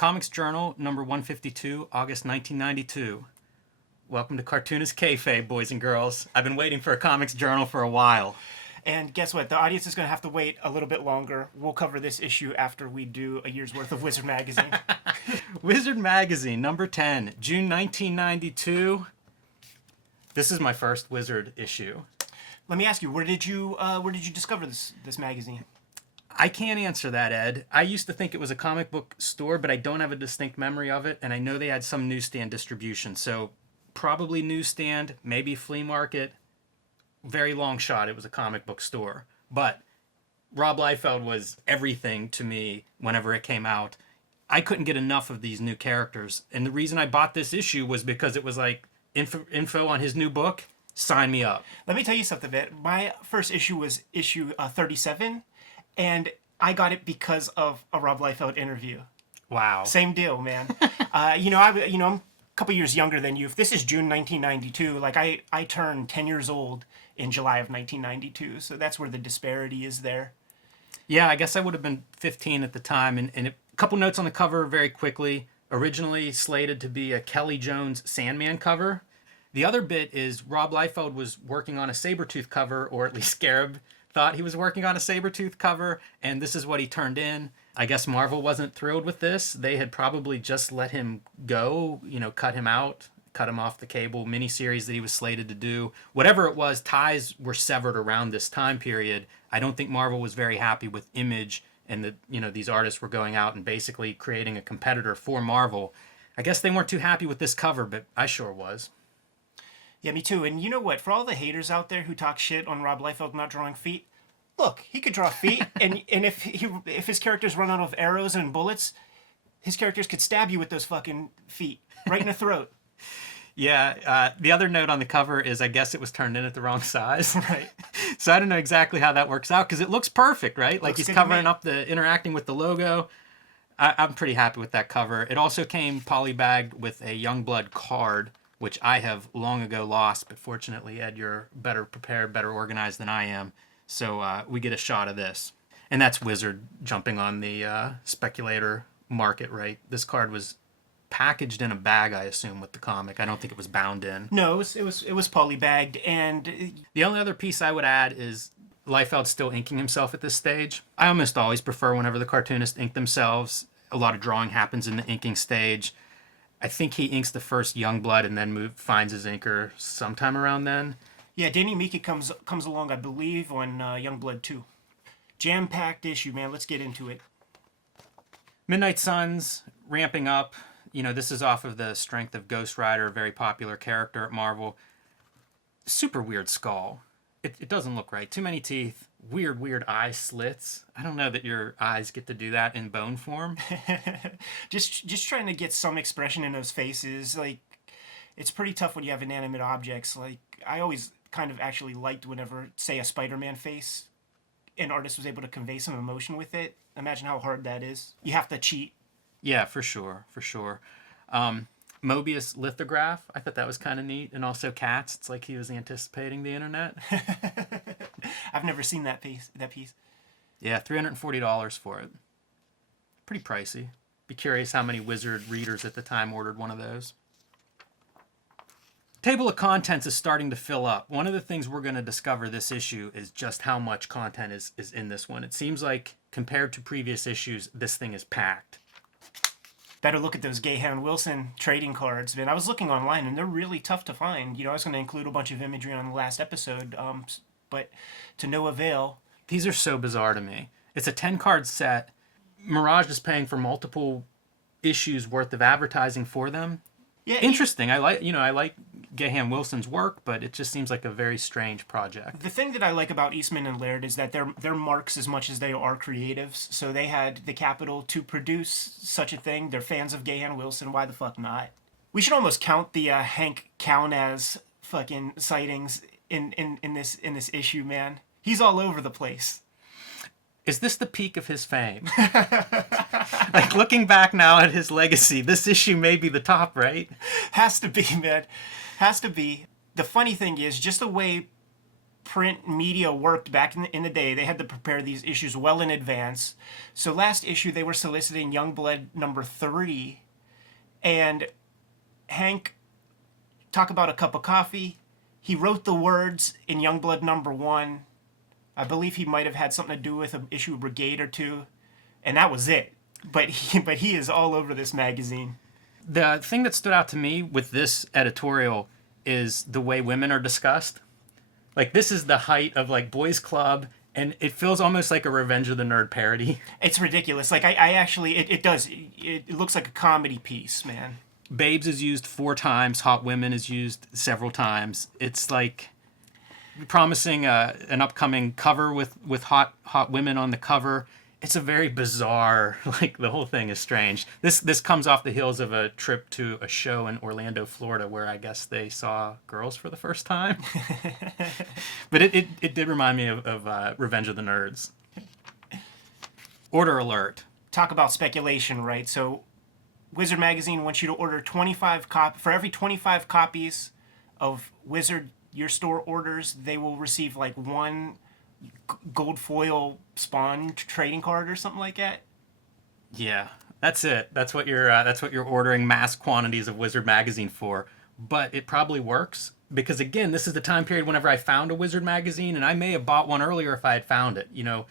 Comics Journal, number 152, August 1992. Welcome to Cartoonist Kayfabe, boys and girls. I've been waiting for a Comics Journal for a while. And guess what? The audience is going to have to wait a little bit longer. We'll cover this issue after we do a year's worth of Wizard Magazine. Wizard Magazine, number 10, June 1992. This is my first Wizard issue. Let me ask you, where did you discover this magazine? I can't answer that, Ed. I used to think it was a comic book store, but I don't have a distinct memory of it, and I know they had some newsstand distribution, so probably newsstand, maybe flea market. Very long shot, it was a comic book store. But Rob Liefeld was everything to me whenever it came out. I couldn't get enough of these new characters, and the reason I bought this issue was because it was like info on his new book. Sign me up. Let me tell you something, man. My first issue was issue 37, and I got it because of a Rob Liefeld interview. Wow. Same deal, man. I'm a couple years younger than you. If this is June 1992, like I turned 10 years old in July of 1992, so that's where the disparity is there. Yeah, I guess I would have been 15 at the time. And a couple notes on the cover very quickly. Originally slated to be a Kelly Jones Sandman cover. The other bit is Rob Liefeld was working on a Sabretooth cover, or at least Scarab thought he was working on a Sabretooth cover, and this is what he turned in. I guess Marvel wasn't thrilled with this. They had probably just let him go, cut him out, cut him off the cable miniseries that he was slated to do. Whatever it was, ties were severed around this time period. I don't think Marvel was very happy with Image, and that these artists were going out and basically creating a competitor for Marvel. I guess they weren't too happy with this cover, but I sure was. Yeah, me too. And you know what? For all the haters out there who talk shit on Rob Liefeld not drawing feet, look, he could draw feet, and if his characters run out of arrows and bullets, his characters could stab you with those fucking feet right in the throat. Yeah, the other note on the cover is I guess it was turned in at the wrong size. Right. So I don't know exactly how that works out, because it looks perfect, right? Like Looks he's good to covering me. up interacting with the logo. I'm pretty happy with that cover. It also came polybagged with a Youngblood card, which I have long ago lost, but fortunately, Ed, you're better prepared, better organized than I am. So we get a shot of this. And that's Wizard jumping on the speculator market, right? This card was packaged in a bag, I assume, with the comic. I don't think it was bound in. No, it was polybagged, and The only other piece I would add is Liefeld's still inking himself at this stage. I almost always prefer whenever the cartoonists ink themselves. A lot of drawing happens in the inking stage. I think he inks the first Youngblood and then finds his inker sometime around then. yeah, Danny Miki comes along, I believe, on Youngblood 2. Jam-packed issue, man. Let's get into it. Midnight Suns ramping up. This is off of the strength of Ghost Rider, a very popular character at Marvel. Super weird skull. It doesn't look right. Too many teeth. Weird eye slits. I don't know that your eyes get to do that in bone form. just trying to get some expression in those faces. Like, it's pretty tough when you have inanimate objects. Like, I always kind of actually liked whenever, say, a Spiderman face, an artist was able to convey some emotion with it. Imagine how hard that is. You have to cheat. Yeah, for sure. Mobius lithograph. I thought that was kind of neat. And also cats. It's like he was anticipating the internet. I've never seen that piece. Yeah, $340 for it. Pretty pricey. Be curious how many Wizard readers at the time ordered one of those. Table of contents is starting to fill up. One of the things we're going to discover this issue is just how much content is in this one. It seems like, compared to previous issues, this thing is packed. Better look at those Gahan Wilson trading cards, man. I was looking online, and they're really tough to find. I was going to include a bunch of imagery on the last episode, but to no avail. These are so bizarre to me. It's a 10-card set. Mirage is paying for multiple issues worth of advertising for them. Yeah, Interesting. I like Gahan Wilson's work, but it just seems like a very strange project. The thing that I like about Eastman and Laird is that they're marks as much as they are creatives. So they had the capital to produce such a thing. They're fans of Gahan Wilson. Why the fuck not? We should almost count the Hank Kanalz fucking sightings in this issue, man. He's all over the place. Is this the peak of his fame? Like, looking back now at his legacy, this issue may be the top, right? Has to be, man. Has to be. The funny thing is, just the way print media worked back in the day. They had to prepare these issues well in advance. So last issue, they were soliciting Youngblood #3. And Hank, talk about a cup of coffee. He wrote the words in Youngblood #1. I believe he might have had something to do with an issue of Brigade or two. And that was it. But he is all over this magazine. The thing that stood out to me with this editorial is the way women are discussed. Like, this is the height of, like, boys club, and it feels almost like a Revenge of the Nerd parody. It's ridiculous. Like, I actually, it does. It looks like a comedy piece, man. Babes is used 4 times. Hot Women is used several times. It's like promising an upcoming cover with hot women on the cover. It's a very bizarre, like, the whole thing is strange. This comes off the heels of a trip to a show in Orlando, Florida, where I guess they saw girls for the first time. But it did remind me of Revenge of the Nerds. Order alert. Talk about speculation, right? So Wizard Magazine wants you to order 25 for every 25 copies of Wizard your store orders, they will receive like one gold foil Spawn trading card or something like that. Yeah, that's it. That's what you're ordering mass quantities of Wizard Magazine for. But it probably works because, again, this is the time period whenever I found a Wizard Magazine, and I may have bought one earlier if I had found it. You know,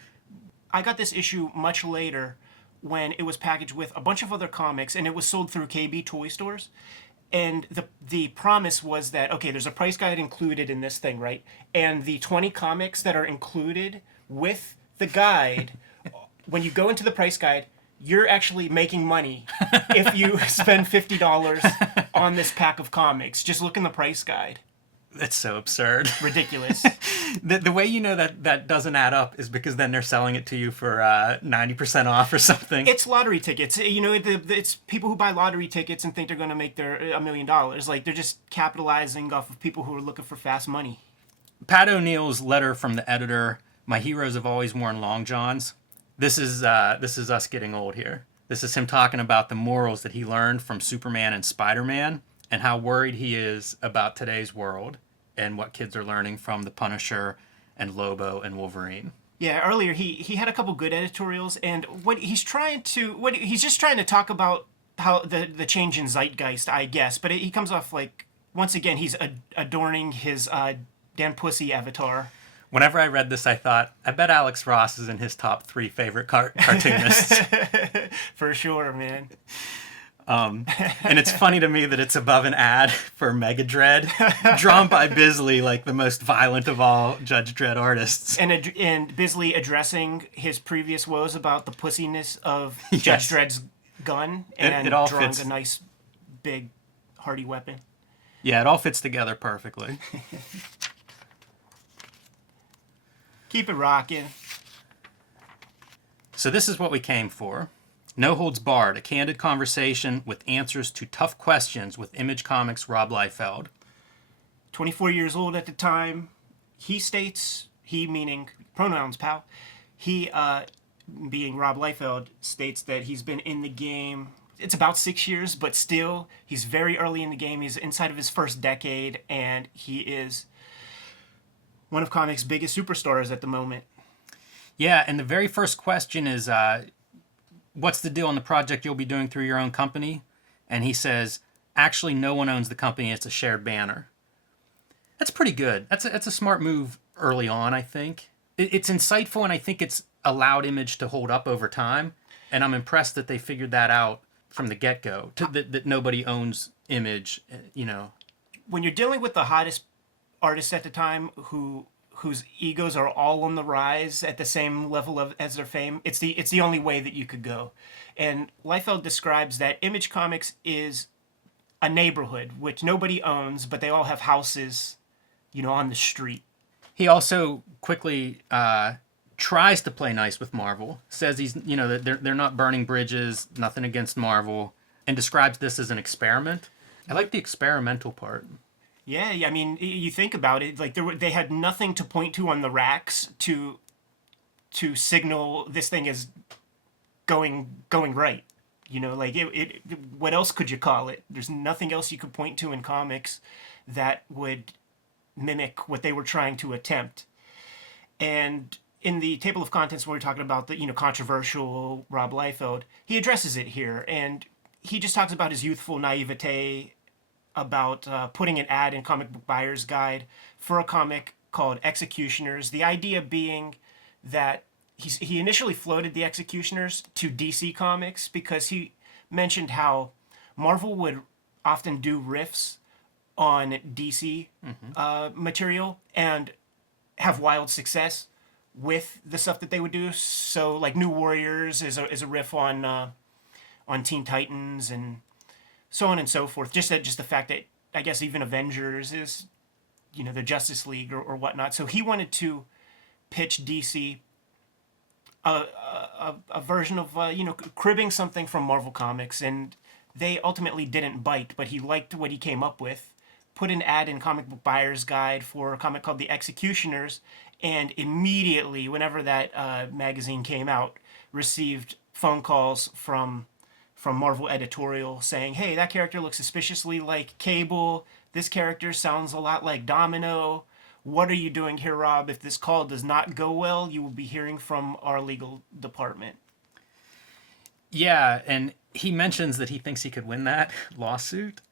I got this issue much later when it was packaged with a bunch of other comics, and it was sold through KB toy stores. And the promise was that, okay, there's a price guide included in this thing, right? And the 20 comics that are included with the guide, when you go into the price guide, you're actually making money if you spend $50 on this pack of comics. Just look in the price guide. That's so absurd. Ridiculous. The way you know that doesn't add up is because then they're selling it to you for 90% off or something. It's lottery tickets. You know, it's people who buy lottery tickets and think they're going to make their $1 million. Like, they're just capitalizing off of people who are looking for fast money. Pat O'Neill's letter from the editor, "My heroes have always worn long johns." This is us getting old here. This is him talking about the morals that he learned from Superman and Spiderman, and how worried he is about today's world and what kids are learning from the Punisher and Lobo and Wolverine. Yeah, earlier he had a couple good editorials, and he's just trying to talk about how the change in zeitgeist, I guess. But he comes off like, once again, he's adorning his Dan Pussy avatar. Whenever I read this, I thought, I bet Alex Ross is in his top 3 favorite cartoonists. For sure, man. And it's funny to me that it's above an ad for Mega Dread, drawn by Bisley, like the most violent of all Judge Dredd artists. And Bisley addressing his previous woes about the pussiness of Yes. Judge Dredd's gun, and it all drawing fits. a nice, big, hardy weapon. Yeah, it all fits together perfectly. Keep it rocking. So this is what we came for. No Holds Barred, a candid conversation with answers to tough questions with Image Comics' Rob Liefeld. 24 years old at the time. He states, he meaning pronouns, pal. He, being Rob Liefeld, states that he's been in the game. It's about 6 years, but still, he's very early in the game. He's inside of his first decade, and he is one of comics' biggest superstars at the moment. Yeah, and the very first question is, what's the deal on the project you'll be doing through your own company? And he says, actually, no one owns the company. It's a shared banner. That's pretty good. That's a smart move early on, I think. It's insightful, and I think it's allowed Image to hold up over time. And I'm impressed that they figured that out from the get-go, that nobody owns Image, you know. When you're dealing with the hottest artists at the time whose egos are all on the rise at the same level as their fame, it's the only way that you could go. And Liefeld describes that Image Comics is a neighborhood which nobody owns, but they all have houses, you know, on the street. He also quickly tries to play nice with Marvel, says that they're not burning bridges, nothing against Marvel, and describes this as an experiment. I like the experimental part. Yeah, I mean, you think about it, like they had nothing to point to on the racks to signal this thing is going right. You know, like what else could you call it? There's nothing else you could point to in comics that would mimic what they were trying to attempt. And in the table of contents where we're talking about the controversial Rob Liefeld, he addresses it here, and he just talks about his youthful naivete about putting an ad in Comic Book Buyer's Guide for a comic called Executioners. The idea being that he initially floated the Executioners to DC Comics because he mentioned how Marvel would often do riffs on DC material and have wild success with the stuff that they would do. So like New Warriors is a riff on Teen Titans and so on and so forth. Just the fact that I guess even Avengers is the Justice League or whatnot. So he wanted to pitch DC a version of cribbing something from Marvel Comics, and they ultimately didn't bite. But he liked what he came up with. Put an ad in Comic Book Buyer's Guide for a comic called The Executioners, and immediately, whenever that magazine came out, received phone calls from Marvel Editorial saying, "Hey, that character looks suspiciously like Cable. This character sounds a lot like Domino. What are you doing here, Rob? If this call does not go well, you will be hearing from our legal department." Yeah, and he mentions that he thinks he could win that lawsuit,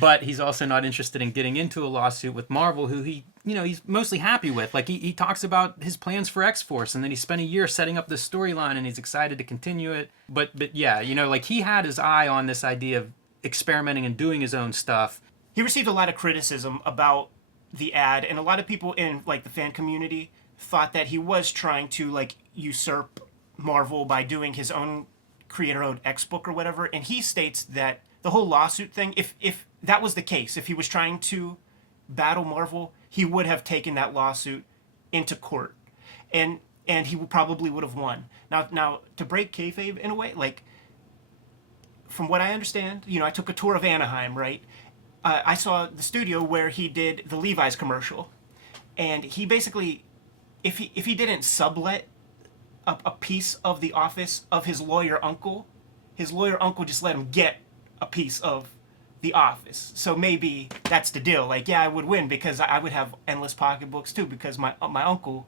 but he's also not interested in getting into a lawsuit with Marvel, who he's mostly happy with. Like he talks about his plans for X-Force, and then he spent a year setting up this storyline, and he's excited to continue it. But yeah, like he had his eye on this idea of experimenting and doing his own stuff. He received a lot of criticism about the ad, and a lot of people in like the fan community thought that he was trying to like usurp Marvel by doing his own creator-owned X book or whatever. And he states that the whole lawsuit thing, if that was the case, if he was trying to battle Marvel, he would have taken that lawsuit into court, and he probably would have won. Now to break kayfabe in a way, like from what I understand, I took a tour of Anaheim, right? I saw the studio where he did the Levi's commercial, and he basically, if he didn't sublet a piece of the office of his lawyer uncle just let him get a piece of the office. So maybe that's the deal. Like, yeah, I would win because I would have endless pocketbooks too, because my uncle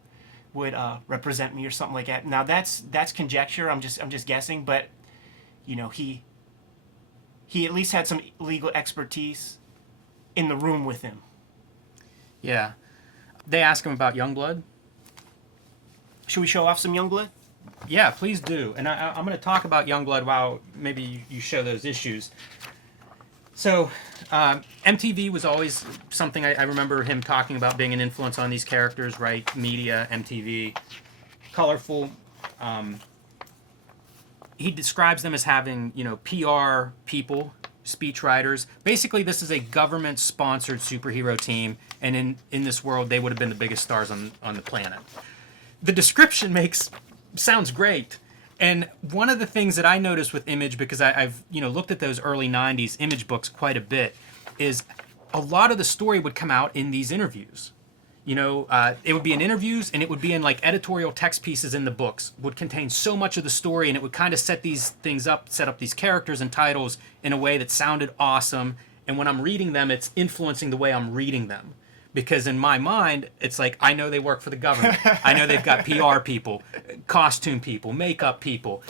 would represent me or something like that. Now that's conjecture. I'm just guessing, but he at least had some legal expertise in the room with him. Yeah. They ask him about Youngblood. Should we show off some Youngblood? Yeah, please do. And I'm going to talk about Youngblood while maybe you show those issues. So, MTV was always something I remember him talking about being an influence on these characters, right? Media, MTV, colorful. He describes them as having, PR people, speechwriters. Basically, this is a government-sponsored superhero team, and in this world, they would have been the biggest stars on the planet. The description sounds great. And one of the things that I noticed with Image, because I've looked at those early 90s Image books quite a bit, is a lot of the story would come out in these interviews. It would be in interviews, and it would be in like editorial text pieces in the books, would contain so much of the story, and it would kind of set these things up, set up these characters and titles in a way that sounded awesome. And when I'm reading them, it's influencing the way I'm reading them. Because in my mind, it's like, I know they work for the government. I know they've got PR people, costume people, makeup people.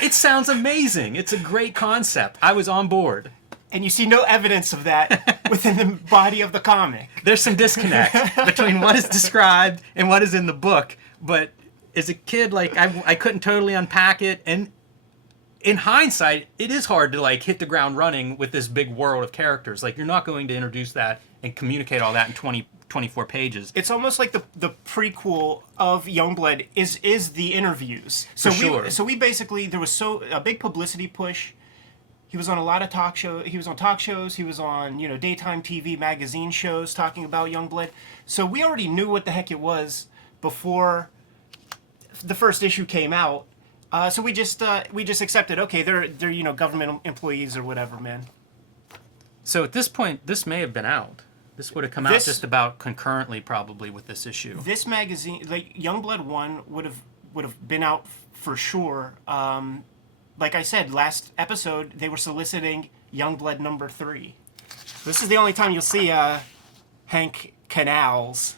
It sounds amazing. It's a great concept. I was on board. And you see no evidence of that within the body of the comic. There's some disconnect between what is described and what is in the book. But as a kid, like I couldn't totally unpack it. And in hindsight, it is hard to like hit the ground running with this big world of characters. Like you're not going to introduce that and communicate all that in 24 pages. It's almost like the prequel of Youngblood is the interviews. So we basically, there was a big publicity push. He was on a lot of talk shows. He was on talk shows. He was on daytime TV magazine shows talking about Youngblood. So we already knew what the heck it was before the first issue came out. So we just accepted. Okay, they're government employees or whatever, man. So at this point, this may have been out. This would have come out just about concurrently, probably, with this issue. This magazine, like Youngblood 1, would have been out for sure. Like I said, last episode, they were soliciting Youngblood number 3. This is the only time you'll see Hank Kanalz.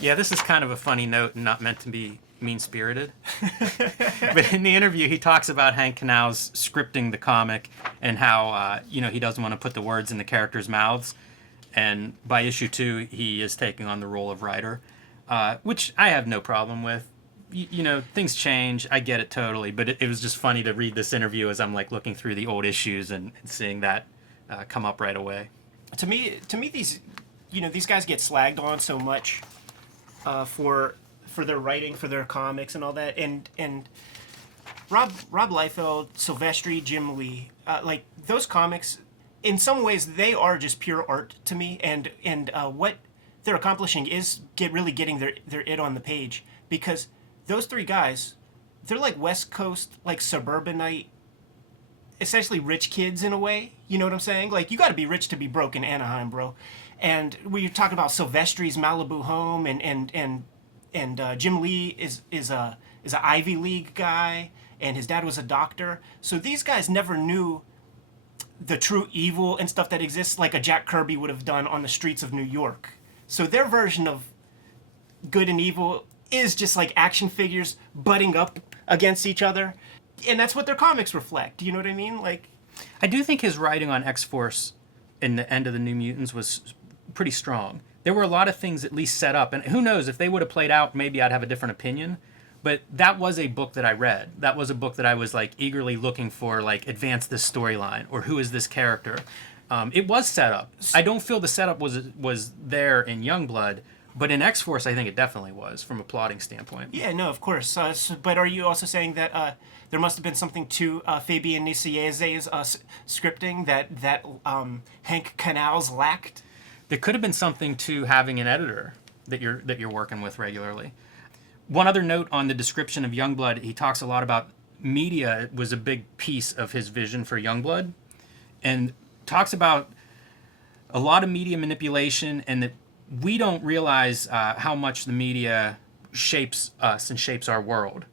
Yeah, this is kind of a funny note and not meant to be mean-spirited. But in the interview, he talks about Hank Kanalz scripting the comic and how, he doesn't want to put the words in the characters' mouths. And by issue 2, he is taking on the role of writer, which I have no problem with. Things change. I get it totally. But it was just funny to read this interview as I'm like looking through the old issues and seeing that come up right away. To me, these guys get slagged on so much for their writing, for their comics and all that. And Rob Liefeld, Silvestri, Jim Lee, like those comics, in some ways they are just pure art to me. And what they're accomplishing is really getting their it on the page, because those three guys, they're like West Coast, like suburbanite, essentially rich kids in a way. You know what I'm saying? Like, you got to be rich to be broke in Anaheim, bro. And we were talking about Silvestri's Malibu home, and Jim Lee is an Ivy League guy, and his dad was a doctor. So these guys never knew the true evil and stuff that exists, like a Jack Kirby would have done on the streets of New York. So their version of good and evil is just like action figures butting up against each other, and that's what their comics reflect. You know what I mean? Like, I do think his writing on X-Force in the end of the New Mutants was pretty strong. There were a lot of things at least set up, and who knows, if they would have played out, maybe I'd have a different opinion. But that was a book that I read. That was a book that I was like eagerly looking for, like, advance this storyline, or who is this character. It was set up. I don't feel the setup was there in Youngblood, but in X-Force I think it definitely was, from a plotting standpoint. yeah, no, of course. But are you also saying that there must have been something to Fabian Niciese's scripting that Hank Kanalz lacked? There could have been something to having an editor that you're working with regularly. One other note on the description of Youngblood, he talks a lot about media was a big piece of his vision for Youngblood, and talks about a lot of media manipulation, and that we don't realize how much the media shapes us and shapes our world.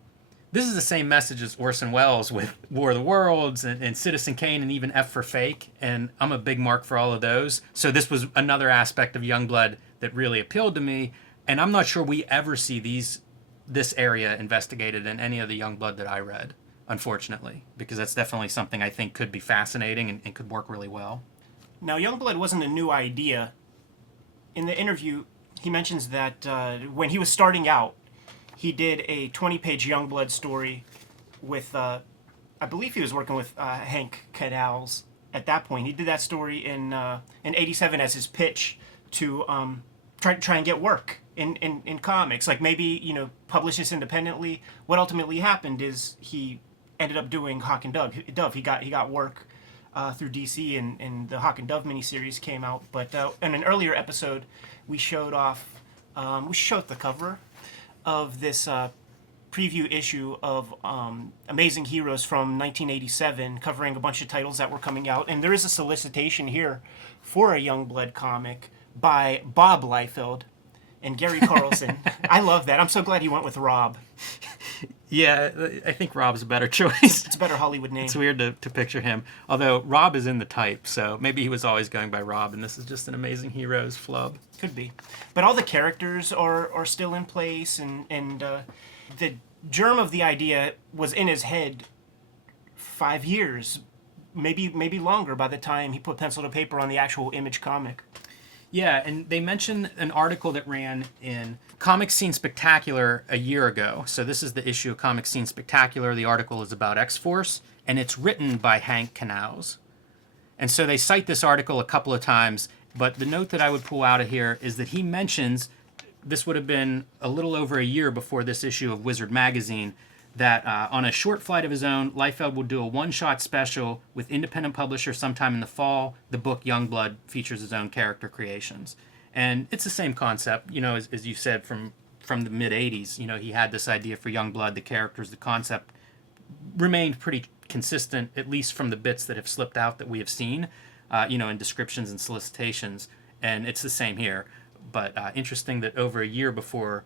This is the same message as Orson Welles with War of the Worlds and Citizen Kane and even F for Fake, and I'm a big mark for all of those. So this was another aspect of Youngblood that really appealed to me, and I'm not sure we ever see this area investigated in any of the Youngblood that I read, unfortunately, because that's definitely something I think could be fascinating and could work really well. Now, Youngblood wasn't a new idea. In the interview, he mentions that when he was starting out, he did a 20-page Youngblood story with, I believe he was working with Hank Kanalz at that point. He did that story in '87 as his pitch to try and get work in comics. Like, maybe, publish this independently. What ultimately happened is he ended up doing Hawk and Dove. He got work through DC, and the Hawk and Dove miniseries came out. But in an earlier episode, we showed the cover of this preview issue of Amazing Heroes from 1987, covering a bunch of titles that were coming out. And there is a solicitation here for a Youngblood comic by Bob Liefeld and Gary Carlson. I love that. I'm so glad he went with Rob. Yeah, I think Rob's a better choice. It's a better Hollywood name. It's weird to picture him. Although Rob is in the type, so maybe he was always going by Rob, and this is just an Amazing Heroes flub. Could be. But all the characters are still in place, and the germ of the idea was in his head 5 years, maybe longer, by the time he put pencil to paper on the actual Image comic. Yeah, and they mentioned an article that ran in Comic Scene Spectacular a year ago. So this is the issue of Comic Scene Spectacular. The article is about X-Force, and it's written by Hank Kanalz. And so they cite this article a couple of times, but the note that I would pull out of here is that he mentions, this would have been a little over a year before this issue of Wizard Magazine, that on a short flight of his own, Liefeld will do a one-shot special with independent publisher sometime in the fall. The book Youngblood features his own character creations. And it's the same concept, as you said, from the mid-'80s. He had this idea for Youngblood, the characters, the concept remained pretty consistent, at least from the bits that have slipped out that we have seen, in descriptions and solicitations. And it's the same here. But interesting that over a year before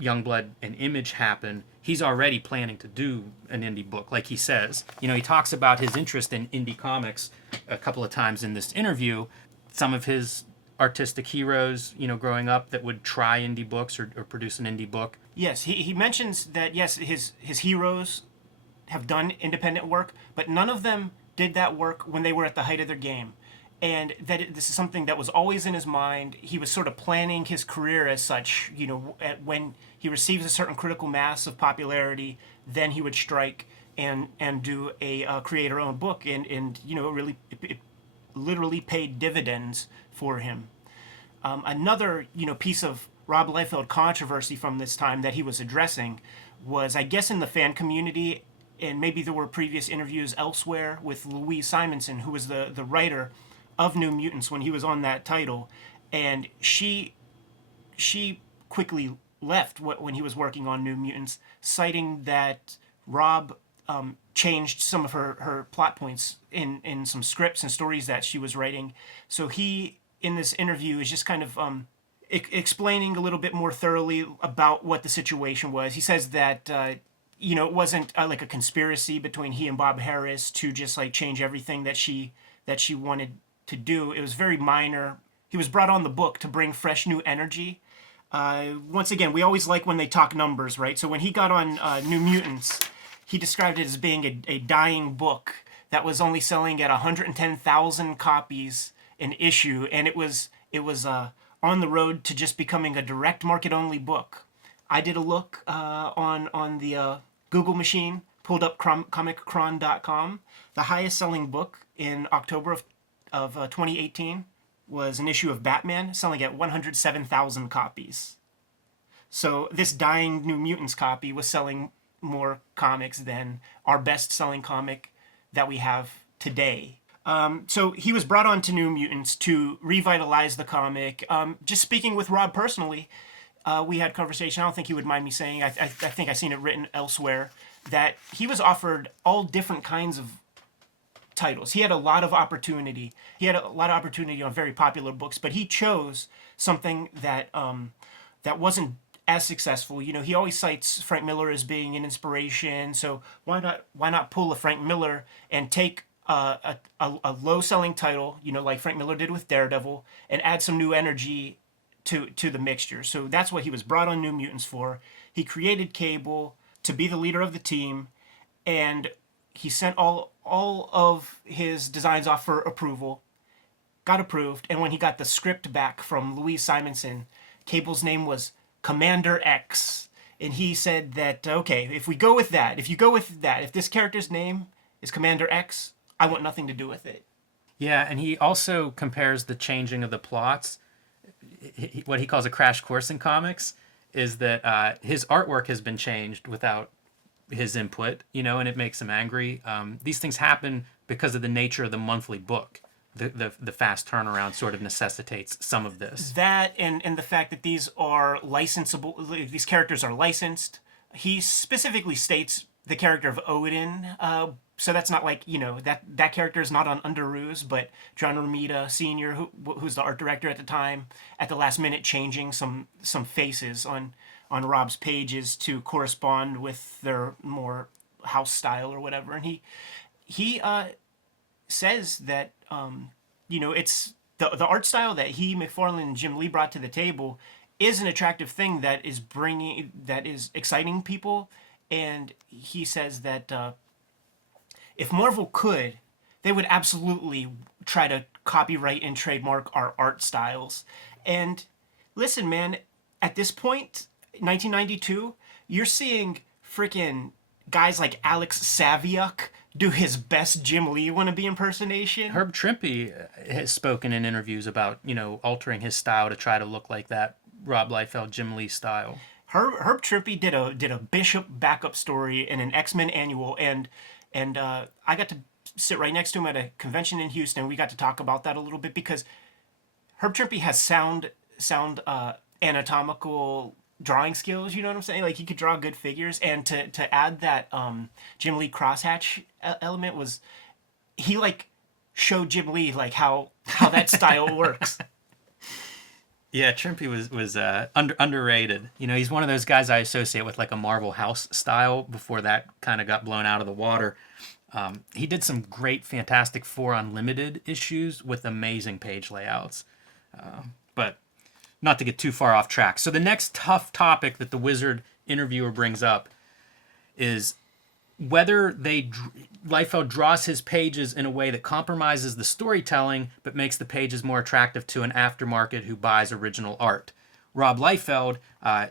Youngblood and Image happen, he's already planning to do an indie book, like he says. He talks about his interest in indie comics a couple of times in this interview. Some of his artistic heroes, growing up that would try indie books or produce an indie book. Yes, he mentions that, yes, his heroes have done independent work, but none of them did that work when they were at the height of their game. And this is something that was always in his mind. He was sort of planning his career as such, when he receives a certain critical mass of popularity, then he would strike and do a creator-owned book. And it literally paid dividends for him. Another, piece of Rob Liefeld controversy from this time that he was addressing was, I guess, in the fan community, and maybe there were previous interviews elsewhere with Louise Simonson, who was the writer of New Mutants when he was on that title, and she quickly left when he was working on New Mutants, citing that Rob changed some of her plot points in some scripts and stories that she was writing. So he, in this interview, is just kind of explaining a little bit more thoroughly about what the situation was. He says that it wasn't like a conspiracy between he and Bob Harris to just like change everything that she wanted to do. It was very minor. He was brought on the book to bring fresh new energy. Once again, we always like when they talk numbers, right? So when he got on New Mutants, he described it as being a dying book that was only selling at 110,000 copies an issue, and it was on the road to just becoming a direct market only book. I did a look on the Google machine, pulled up comiccron.com. The highest selling book in October of 2018 was an issue of Batman, selling at 107,000 copies. So this dying New Mutants copy was selling more comics than our best-selling comic that we have today. So he was brought on to New Mutants to revitalize the comic. Just speaking with Rob personally, we had conversation. I don't think he would mind me saying, I think I've seen it written elsewhere, that he was offered all different kinds of titles. He had a lot of opportunity. He had a lot of opportunity on very popular books, but he chose something that that wasn't as successful. He always cites Frank Miller as being an inspiration. So why not pull a Frank Miller and take a low selling title, like Frank Miller did with Daredevil, and add some new energy to the mixture. So that's what he was brought on New Mutants for. He created Cable to be the leader of the team, and he sent all of his designs off for approval, got approved, and when he got the script back from Louise Simonson, Cable's name was Commander X. And he said that, okay, if you go with that, if this character's name is Commander X, I want nothing to do with it. Yeah, and he also compares the changing of the plots. What he calls a crash course in comics is that his artwork has been changed without his input, and it makes him angry. These things happen because of the nature of the monthly book. The fast turnaround sort of necessitates some of this. That and the fact that these are licensable, these characters are licensed. He specifically states the character of Odin, so that's not like, that character is not on Underoos, but John Romita Sr., who's the art director at the time, at the last minute changing some faces on Rob's pages to correspond with their more house style or whatever. And he says that it's the art style that he, McFarlane, and Jim Lee brought to the table is an attractive thing that is exciting people. And he says that if Marvel could, they would absolutely try to copyright and trademark our art styles. And listen, man, at this point, 1992, you're seeing freaking guys like Alex Saviuk do his best Jim Lee wannabe impersonation. Herb Trimpe has spoken in interviews about, altering his style to try to look like that Rob Liefeld, Jim Lee style. Herb Trimpe did a Bishop backup story in an X-Men annual, and I got to sit right next to him at a convention in Houston. We got to talk about that a little bit because Herb Trimpe has sound anatomical drawing skills, you know what I'm saying? Like, he could draw good figures, and to add that Jim Lee crosshatch element was, he like showed Jim Lee like how that style works. Yeah, Trimpe was underrated. He's one of those guys I associate with like a Marvel House style before that kind of got blown out of the water. He did some great Fantastic Four Unlimited issues with amazing page layouts. But not to get too far off track. So the next tough topic that the Wizard interviewer brings up is whether Liefeld draws his pages in a way that compromises the storytelling but makes the pages more attractive to an aftermarket who buys original art. Rob Liefeld,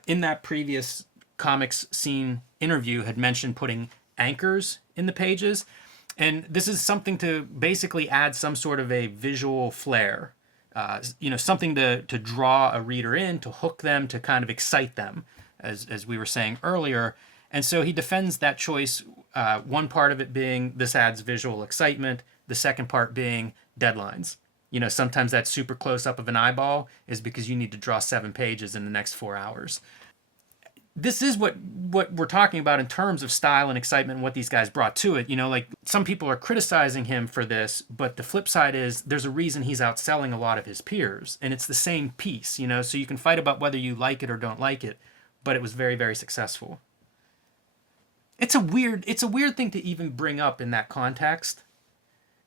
in that previous comics scene interview, had mentioned putting anchors in the pages, and this is something to basically add some sort of a visual flair, something to draw a reader in, to hook them, to kind of excite them, as we were saying earlier. And so he defends that choice, one part of it being this adds visual excitement, the second part being deadlines. Sometimes that super close-up of an eyeball is because you need to draw 7 pages in the next 4 hours. This is what we're talking about in terms of style and excitement and what these guys brought to it. Like some people are criticizing him for this, but the flip side is there's a reason he's outselling a lot of his peers, and it's the same piece, so you can fight about whether you like it or don't like it, but it was very, very successful. It's a weird thing to even bring up in that context.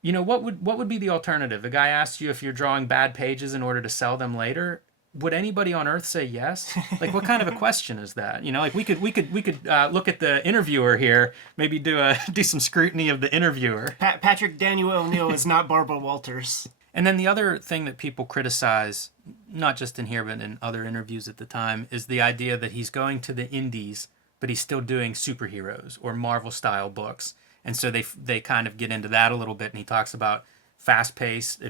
What would be the alternative? A guy asks you if you're drawing bad pages in order to sell them later. Would anybody on Earth say yes? Like, what kind of a question is that? We could look at the interviewer here, maybe do some scrutiny of the interviewer. Patrick Daniel O'Neill is not Barbara Walters. And then the other thing that people criticize, not just in here but in other interviews at the time, is the idea that he's going to the indies, but he's still doing superheroes or Marvel-style books. And so they kind of get into that a little bit, and he talks about fast-paced,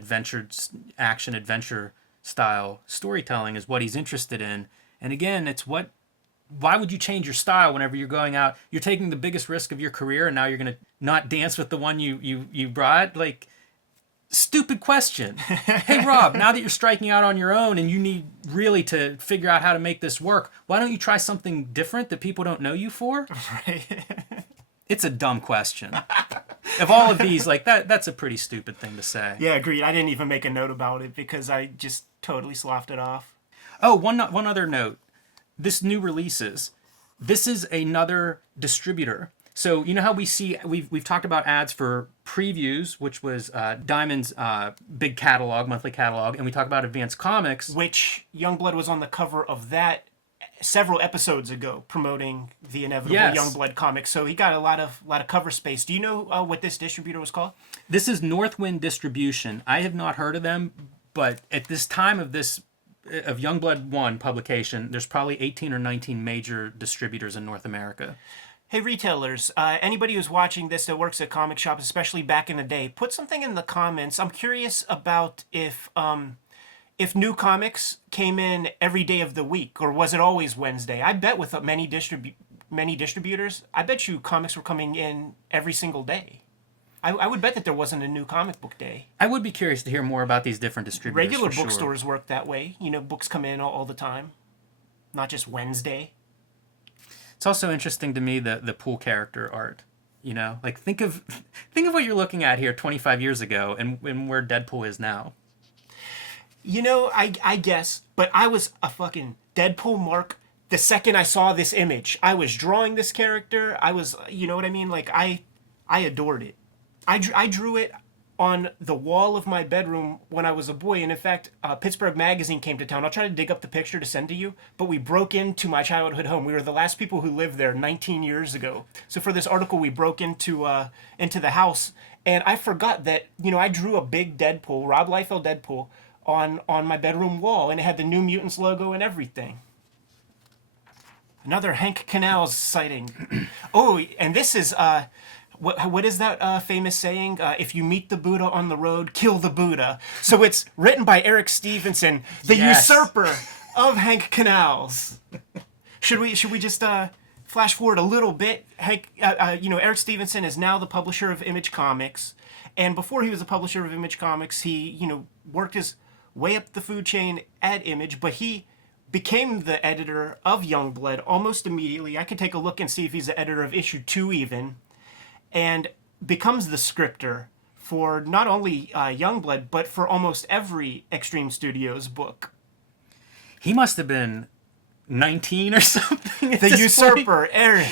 action-adventure style storytelling is what he's interested in. And again, why would you change your style whenever you're going out? You're taking the biggest risk of your career, and now you're going to not dance with the one you brought? Like, stupid question. Hey, Rob, now that you're striking out on your own and you need really to figure out how to make this work, why don't you try something different that people don't know you for? Right. It's a dumb question. Of all of these, like that's a pretty stupid thing to say. Yeah, agreed. I didn't even make a note about it because I just totally sloughed it off. Oh, one other note. This new releases. This is another distributor. So you know how we've talked about ads for Previews, which was Diamond's big catalog, monthly catalog, and we talked about Advanced Comics, which Youngblood was on the cover of that several episodes ago, promoting the inevitable Youngblood comic. So he got a lot of cover space. Do you know what this distributor was called? This is Northwind Distribution. I have not heard of them, but at this time of Youngblood 1 publication, there's probably 18 or 19 major distributors in North America. Hey, retailers, anybody who's watching this that works at comic shops, especially back in the day, put something in the comments. I'm curious about if new comics came in every day of the week, or was it always Wednesday? I bet with many distributors, I bet you comics were coming in every single day. I would bet that there wasn't a new comic book day. I would be curious to hear more about these different distributors. Regular bookstores work that way. Books come in all the time, not just Wednesday. It's also interesting to me the pool character art. Like think of what you're looking at here 25 years ago and where Deadpool is now. I guess, but I was a fucking Deadpool mark the second I saw this image. I was drawing this character. I was, you know what I mean? Like, I adored it. I drew it on the wall of my bedroom when I was a boy. And in fact, Pittsburgh Magazine came to town. I'll try to dig up the picture to send to you. But we broke into my childhood home. We were the last people who lived there 19 years ago. So for this article, we broke into the house. And I forgot that, I drew a big Deadpool, Rob Liefeld Deadpool, on my bedroom wall. And it had the New Mutants logo and everything. Another Hank Kanalz sighting. Oh, and this is... What is that famous saying? If you meet the Buddha on the road, kill the Buddha. So it's written by Eric Stevenson, the usurper of Hank Kanalz. Should we just flash forward a little bit? Eric Stevenson is now the publisher of Image Comics, and before he was the publisher of Image Comics, he worked his way up the food chain at Image, but he became the editor of Youngblood almost immediately. I could take a look and see if he's the editor of issue 2 even. And becomes the scripter for not only Youngblood, but for almost every Extreme Studios book. He must have been 19 or something. The usurper, Eric.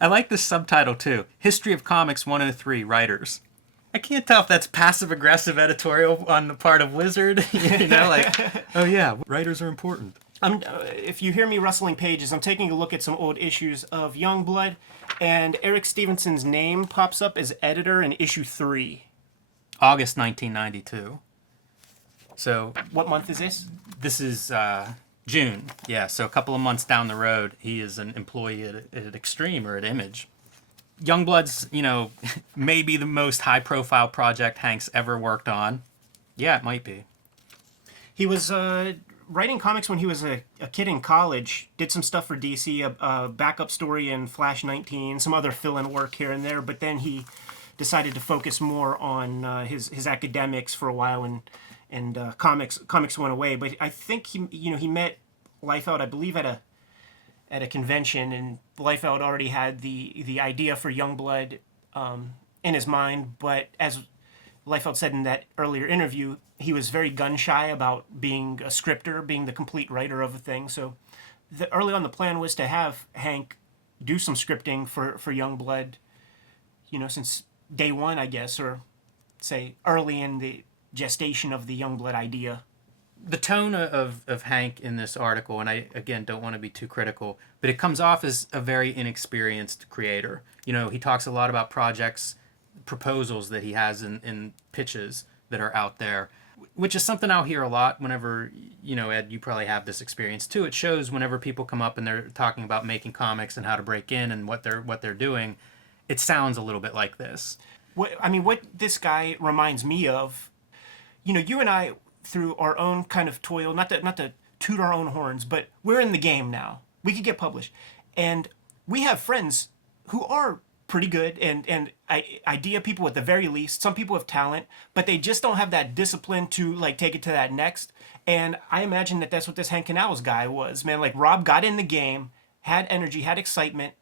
I like this subtitle too. History of Comics 103 Writers. I can't tell if that's passive aggressive editorial on the part of Wizard. Like, oh yeah, writers are important. If you hear me rustling pages, I'm taking a look at some old issues of Youngblood, and Eric Stevenson's name pops up as editor in issue 3. August 1992. So what month is this? This is June. Yeah, so a couple of months down the road, he is an employee at Extreme or at Image. Youngblood's, maybe the most high-profile project Hank's ever worked on. Yeah, it might be. He was writing comics when he was a kid in college. Did some stuff for DC, a backup story in Flash 19, some other fill-in work here and there. But then he decided to focus more on his academics for a while, and comics went away. But I think he met Liefeld, I believe, at a convention, and Liefeld already had the idea for Youngblood in his mind. But as Liefeld said in that earlier interview, he was very gun-shy about being a scripter, being the complete writer of a thing. So early on, the plan was to have Hank do some scripting for Youngblood, since day one, I guess, or say early in the gestation of the Youngblood idea. The tone of Hank in this article, and I, again, don't want to be too critical, but it comes off as a very inexperienced creator. He talks a lot about projects, proposals that he has in pitches that are out there, which is something I'll hear a lot whenever, Ed, you probably have this experience too. It shows whenever people come up and they're talking about making comics and how to break in and what they're doing, it sounds a little bit like this. What this guy reminds me of, you and I, through our own kind of toil, not to toot our own horns, but we're in the game now. We could get published. And we have friends who are pretty good and idea people at the very least. Some people have talent, but they just don't have that discipline to take it to that next. And I imagine that that's what this Hank Kanalz guy was, man. Like, Rob got in the game, had energy, had excitement,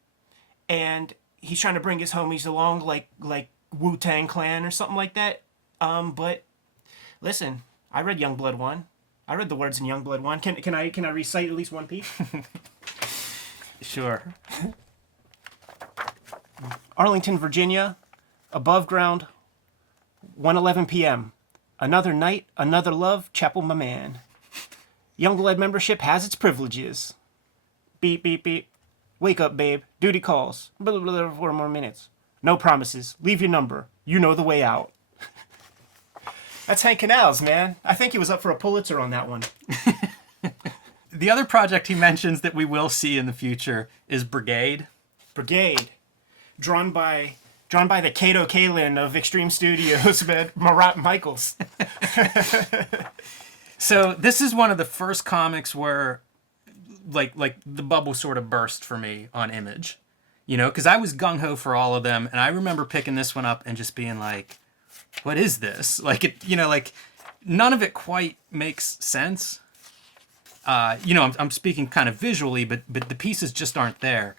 and he's trying to bring his homies along like Wu-Tang Clan or something like that. But listen, I read Youngblood 1. I read the words in Youngblood 1. Can I recite at least one piece? Sure. Arlington, Virginia, above ground, 1:11 p.m. Another night, another love, Chapel my man. Youngblood membership has its privileges. Beep, beep, beep. Wake up, babe. Duty calls. Blah, blah, blah, 4 more minutes. No promises. Leave your number. You know the way out. That's Hank Kanalz, man. I think he was up for a Pulitzer on that one. The other project he mentions that we will see in the future is Brigade. Brigade. Drawn by the Kato Kalin of Extreme Studios, man. Marat Michaels. So this is one of the first comics where like the bubble sort of burst for me on Image. Because I was gung-ho for all of them, and I remember picking this one up and just being like, what is this? None of it quite makes sense. I'm speaking kind of visually, but the pieces just aren't there.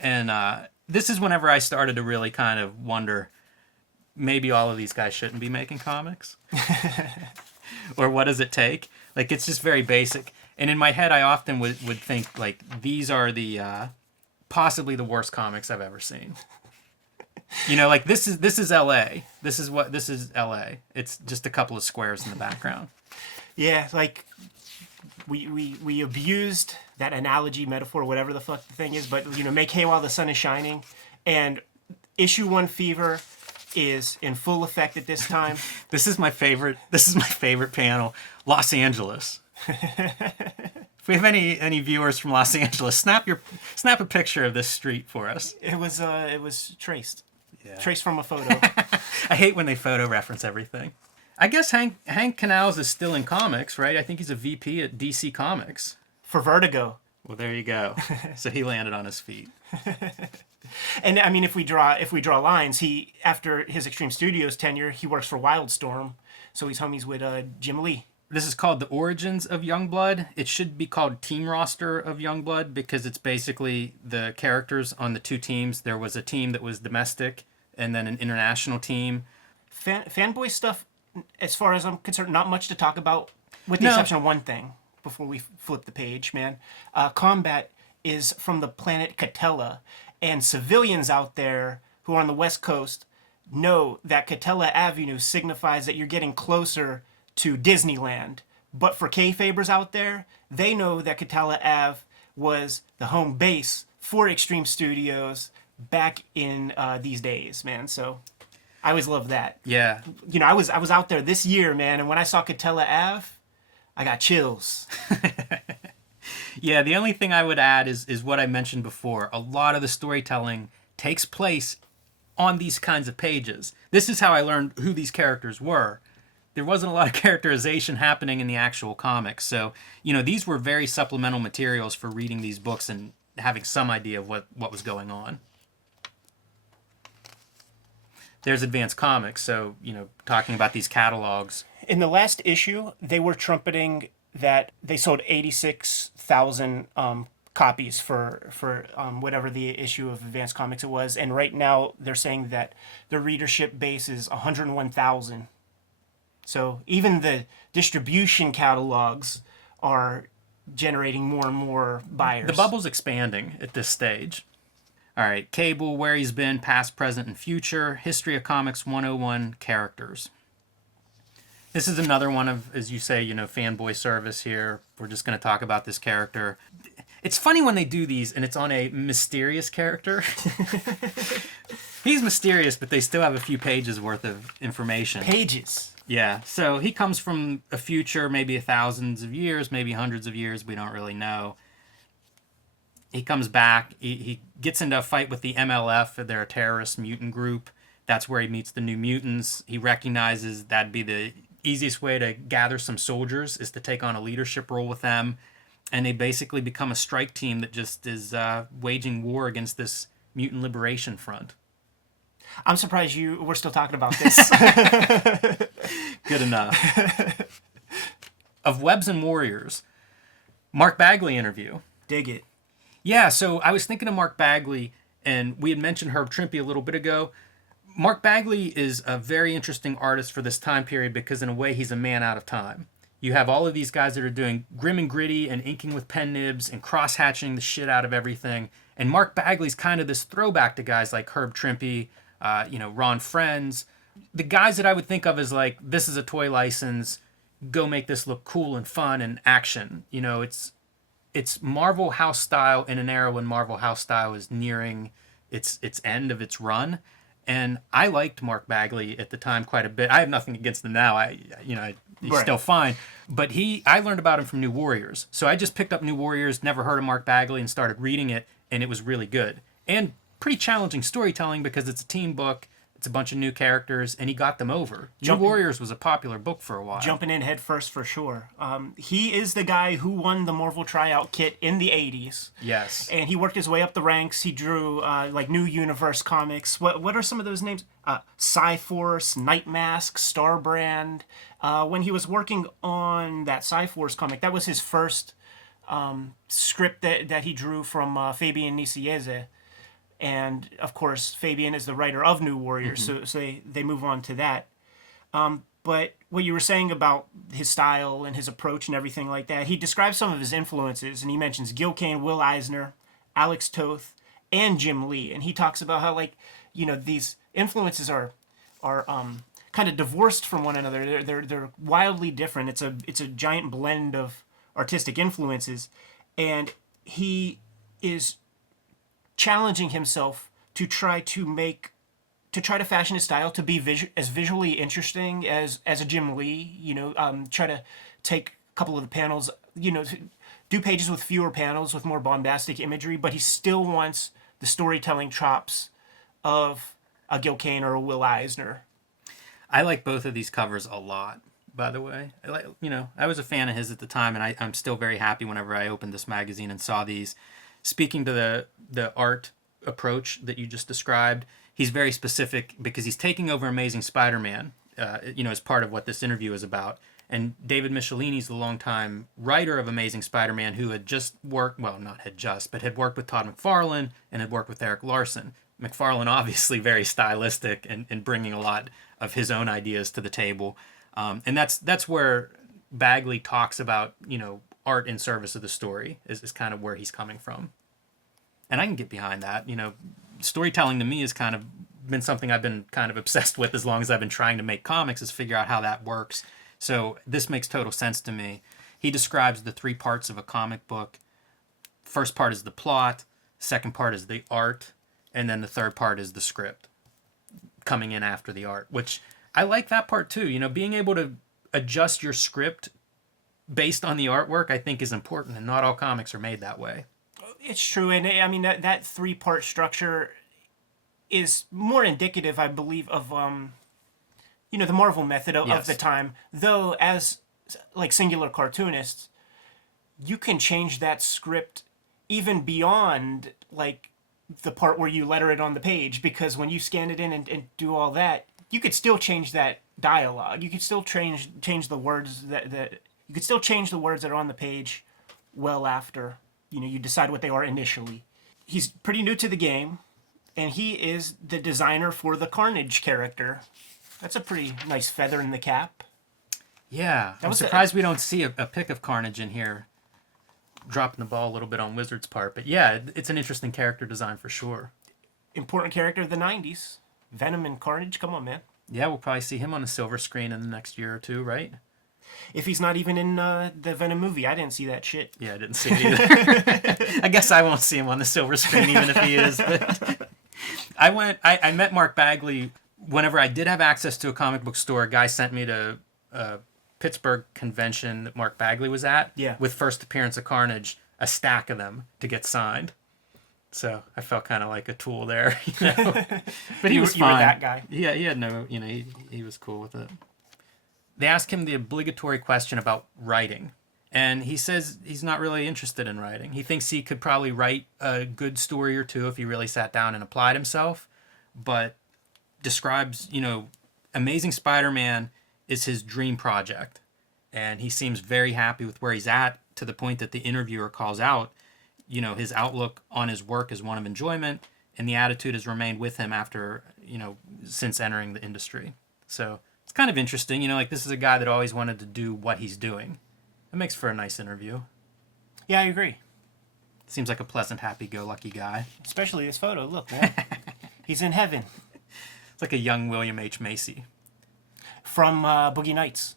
And this is whenever I started to really kind of wonder, maybe all of these guys shouldn't be making comics. Or what does it take? It's just very basic. And in my head, I often would think, these are the possibly the worst comics I've ever seen. This is L.A. This is L.A. It's just a couple of squares in the background. Yeah, we abused that analogy, metaphor, whatever the fuck the thing is, but make hay while the sun is shining. And issue 1 fever is in full effect at this time. This is my favorite panel. Los Angeles. If we have any viewers from Los Angeles, snap a picture of this street for us. It was traced. Yeah. Traced from a photo. I hate when they photo reference everything. I guess Hank Kanalz is still in comics, right? I think he's a VP at DC Comics. For Vertigo. Well, there you go. So he landed on his feet. And I mean, if we draw lines, he, after his Extreme Studios tenure, he works for Wildstorm, so he's homies with Jim Lee. This is called The Origins of Youngblood. It should be called Team Roster of Youngblood because it's basically the characters on the two teams. There was a team that was domestic and then an international team. Fanboy stuff, as far as I'm concerned, not much to talk about, with the exception of one thing before we flip the page, man. Combat is from the planet Catella, and civilians out there who are on the West Coast know that Catella Avenue signifies that you're getting closer to Disneyland. But for Kayfabers out there, they know that Catella Ave was the home base for Extreme Studios back in these days, man. So I always love that. Yeah. You know, I was out there this year, man, and when I saw Catella Ave, I got chills. Yeah, the only thing I would add is what I mentioned before. A lot of the storytelling takes place on these kinds of pages. This is how I learned who these characters were. There wasn't a lot of characterization happening in the actual comics. So, you know, these were very supplemental materials for reading these books and having some idea of what was going on. There's Advanced Comics, so, you know, talking about these catalogs. In the last issue, they were trumpeting that they sold 86,000 copies for whatever the issue of Advanced Comics it was, and right now they're saying that the readership base is 101,000. So even the distribution catalogs are generating more and more buyers. The bubble's expanding at this stage. All right, Cable, Where He's Been, Past, Present, and Future, History of Comics 101 Characters. This is another one of, as you say, you know, fanboy service here. We're just going to talk about this character. It's funny when they do these and it's on a mysterious character. He's mysterious, but they still have a few pages worth of information. Pages. Yeah, so he comes from a future, maybe thousands of years, maybe hundreds of years, we don't really know. He comes back, he gets into a fight with the MLF, they're a terrorist mutant group. That's where he meets the New Mutants. He recognizes that'd be the easiest way to gather some soldiers is to take on a leadership role with them. And they basically become a strike team that just is waging war against this mutant liberation front. I'm surprised we're still talking about this. Good enough. Of Webs and Warriors, Mark Bagley interview. Dig it. Yeah, so I was thinking of Mark Bagley, and we had mentioned Herb Trimpe a little bit ago. Mark Bagley is a very interesting artist for this time period because in a way he's a man out of time. You have all of these guys that are doing grim and gritty and inking with pen nibs and cross-hatching the shit out of everything. And Mark Bagley's kind of this throwback to guys like Herb Trimpe, Ron Frenz. The guys that I would think of as like, this is a toy license, go make this look cool and fun and action. You know, it's Marvel House style in an era when Marvel House style is nearing its end of its run. And I liked Mark Bagley at the time quite a bit. I have nothing against him now. He's Right. still fine. But I learned about him from New Warriors. So I just picked up New Warriors, never heard of Mark Bagley, and started reading it, and it was really good. And pretty challenging storytelling because it's a team book. It's a bunch of new characters, and he got them over. New Warriors was a popular book for a while. Jumping in head first for sure. He is the guy who won the Marvel Tryout kit in the 80s. Yes. And he worked his way up the ranks. He drew like New Universe comics. What are some of those names? Cyforce, Nightmask, Starbrand. When he was working on that Cyforce comic, that was his first script that he drew from Fabian Nicieza. And, of course, Fabian is the writer of New Warriors, so they move on to that. But what you were saying about his style and his approach and everything like that, he describes some of his influences, and he mentions Gil Kane, Will Eisner, Alex Toth, and Jim Lee. And he talks about how, like, you know, these influences are kind of divorced from one another. They're wildly different. It's a giant blend of artistic influences, and he is challenging himself to try to fashion his style to be as visually interesting as a Jim Lee. You know, try to take a couple of the panels. You know, do pages with fewer panels with more bombastic imagery, but he still wants the storytelling chops of a Gil Kane or a Will Eisner. I like both of these covers a lot, by the way. I was a fan of his at the time, and I'm still very happy whenever I opened this magazine and saw these. Speaking to the art approach that you just described, he's very specific because he's taking over Amazing Spider-Man, as part of what this interview is about. And David Michelini's the longtime writer of Amazing Spider-Man who had just worked, well, not had just, but had worked with Todd McFarlane and had worked with Eric Larson. McFarlane obviously very stylistic and bringing a lot of his own ideas to the table. And that's where Bagley talks about, art in service of the story is kind of where he's coming from. And I can get behind that. Storytelling to me is kind of been something I've been kind of obsessed with as long as I've been trying to make comics, is figure out how that works. So this makes total sense to me. He describes the 3 parts of a comic book. First part is the plot, second part is the art, and then the third part is the script coming in after the art, which I like that part too. You know, being able to adjust your script based on the artwork, I think, is important, and not all comics are made that way. It's true, and I mean that 3-part structure is more indicative, I believe, of the Marvel method of the time. Though, as like singular cartoonists, you can change that script even beyond like the part where you letter it on the page, because when you scan it in and do all that, you could still change that dialogue. You could still change the words that you could still change the words that are on the page well after you decide what they are initially. He's pretty new to the game, and he is the designer for the Carnage character. That's a pretty nice feather in the cap. Yeah, I'm surprised we don't see a pic of Carnage in here. Dropping the ball a little bit on Wizard's part, but yeah, it's an interesting character design for sure. Important character of the 90s. Venom and Carnage, come on, man. Yeah, we'll probably see him on a silver screen in the next year or two, right? If he's not even in the Venom movie, I didn't see that shit. Yeah, I didn't see it either. I guess I won't see him on the silver screen even if he is. But I met Mark Bagley whenever I did have access to a comic book store. A guy sent me to a Pittsburgh convention that Mark Bagley was at. Yeah. With first appearance of Carnage, a stack of them to get signed. So I felt kind of like a tool there, But he was fine. You were that guy. Yeah, he had no, he was cool with it. They ask him the obligatory question about writing, and he says he's not really interested in writing. He thinks he could probably write a good story or two if he really sat down and applied himself, but describes, Amazing Spider-Man is his dream project, and he seems very happy with where he's at, to the point that the interviewer calls out, his outlook on his work is one of enjoyment, and the attitude has remained with him after, since entering the industry. So it's kind of interesting, this is a guy that always wanted to do what he's doing. It makes for a nice interview. Yeah, I agree. Seems like a pleasant, happy-go-lucky guy. Especially this photo. Look, man. He's in heaven. It's like a young William H. Macy. From Boogie Nights.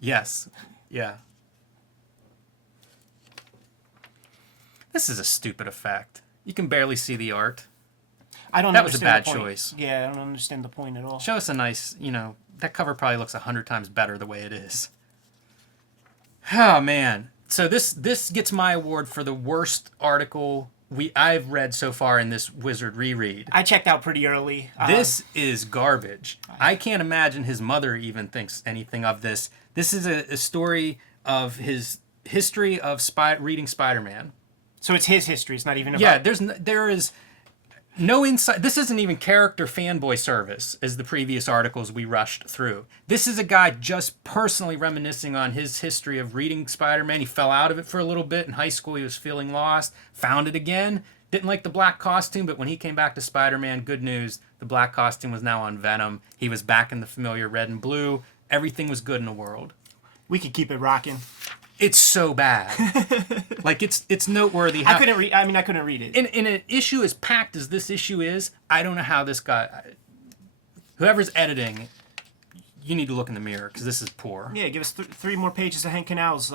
Yes. Yeah. This is a stupid effect. You can barely see the art. That was a bad choice. Yeah, I don't understand the point at all. Show us a nice, that cover probably looks 100 times better the way it is. Oh, man. So this gets my award for the worst article I've read so far in this Wizard reread. I checked out pretty early. This is garbage. I can't imagine his mother even thinks anything of this. This is a story of his history of reading Spider-Man. So it's his history. It's not even about... Yeah, there is no insight. This isn't even character fanboy service as the previous articles we rushed through. This is a guy just personally reminiscing on his history of reading Spider-Man. He fell out of it for a little bit in high school. He was feeling lost. Found it again. Didn't like the black costume, but when he came back to Spider-Man, good news. The black costume was now on Venom. He was back in the familiar red and blue. Everything was good in the world. We could keep it rocking. It's so bad. Like, it's noteworthy. I couldn't read it. In an issue as packed as this issue is, I don't know how this guy... Whoever's editing, you need to look in the mirror, because this is poor. Yeah, give us 3 more pages of Hank Kanalz.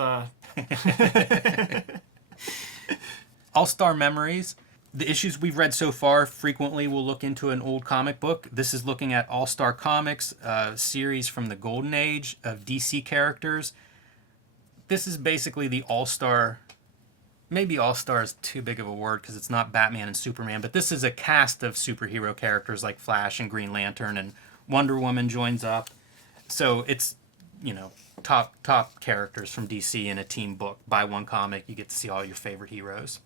All-Star Memories. The issues we've read so far frequently will look into an old comic book. This is looking at All-Star Comics, a series from the golden age of DC characters. This is basically the All-Star... Maybe All-Star is too big of a word because it's not Batman and Superman, but this is a cast of superhero characters like Flash and Green Lantern, and Wonder Woman joins up. So it's, top characters from DC in a team book. Buy one comic, you get to see all your favorite heroes.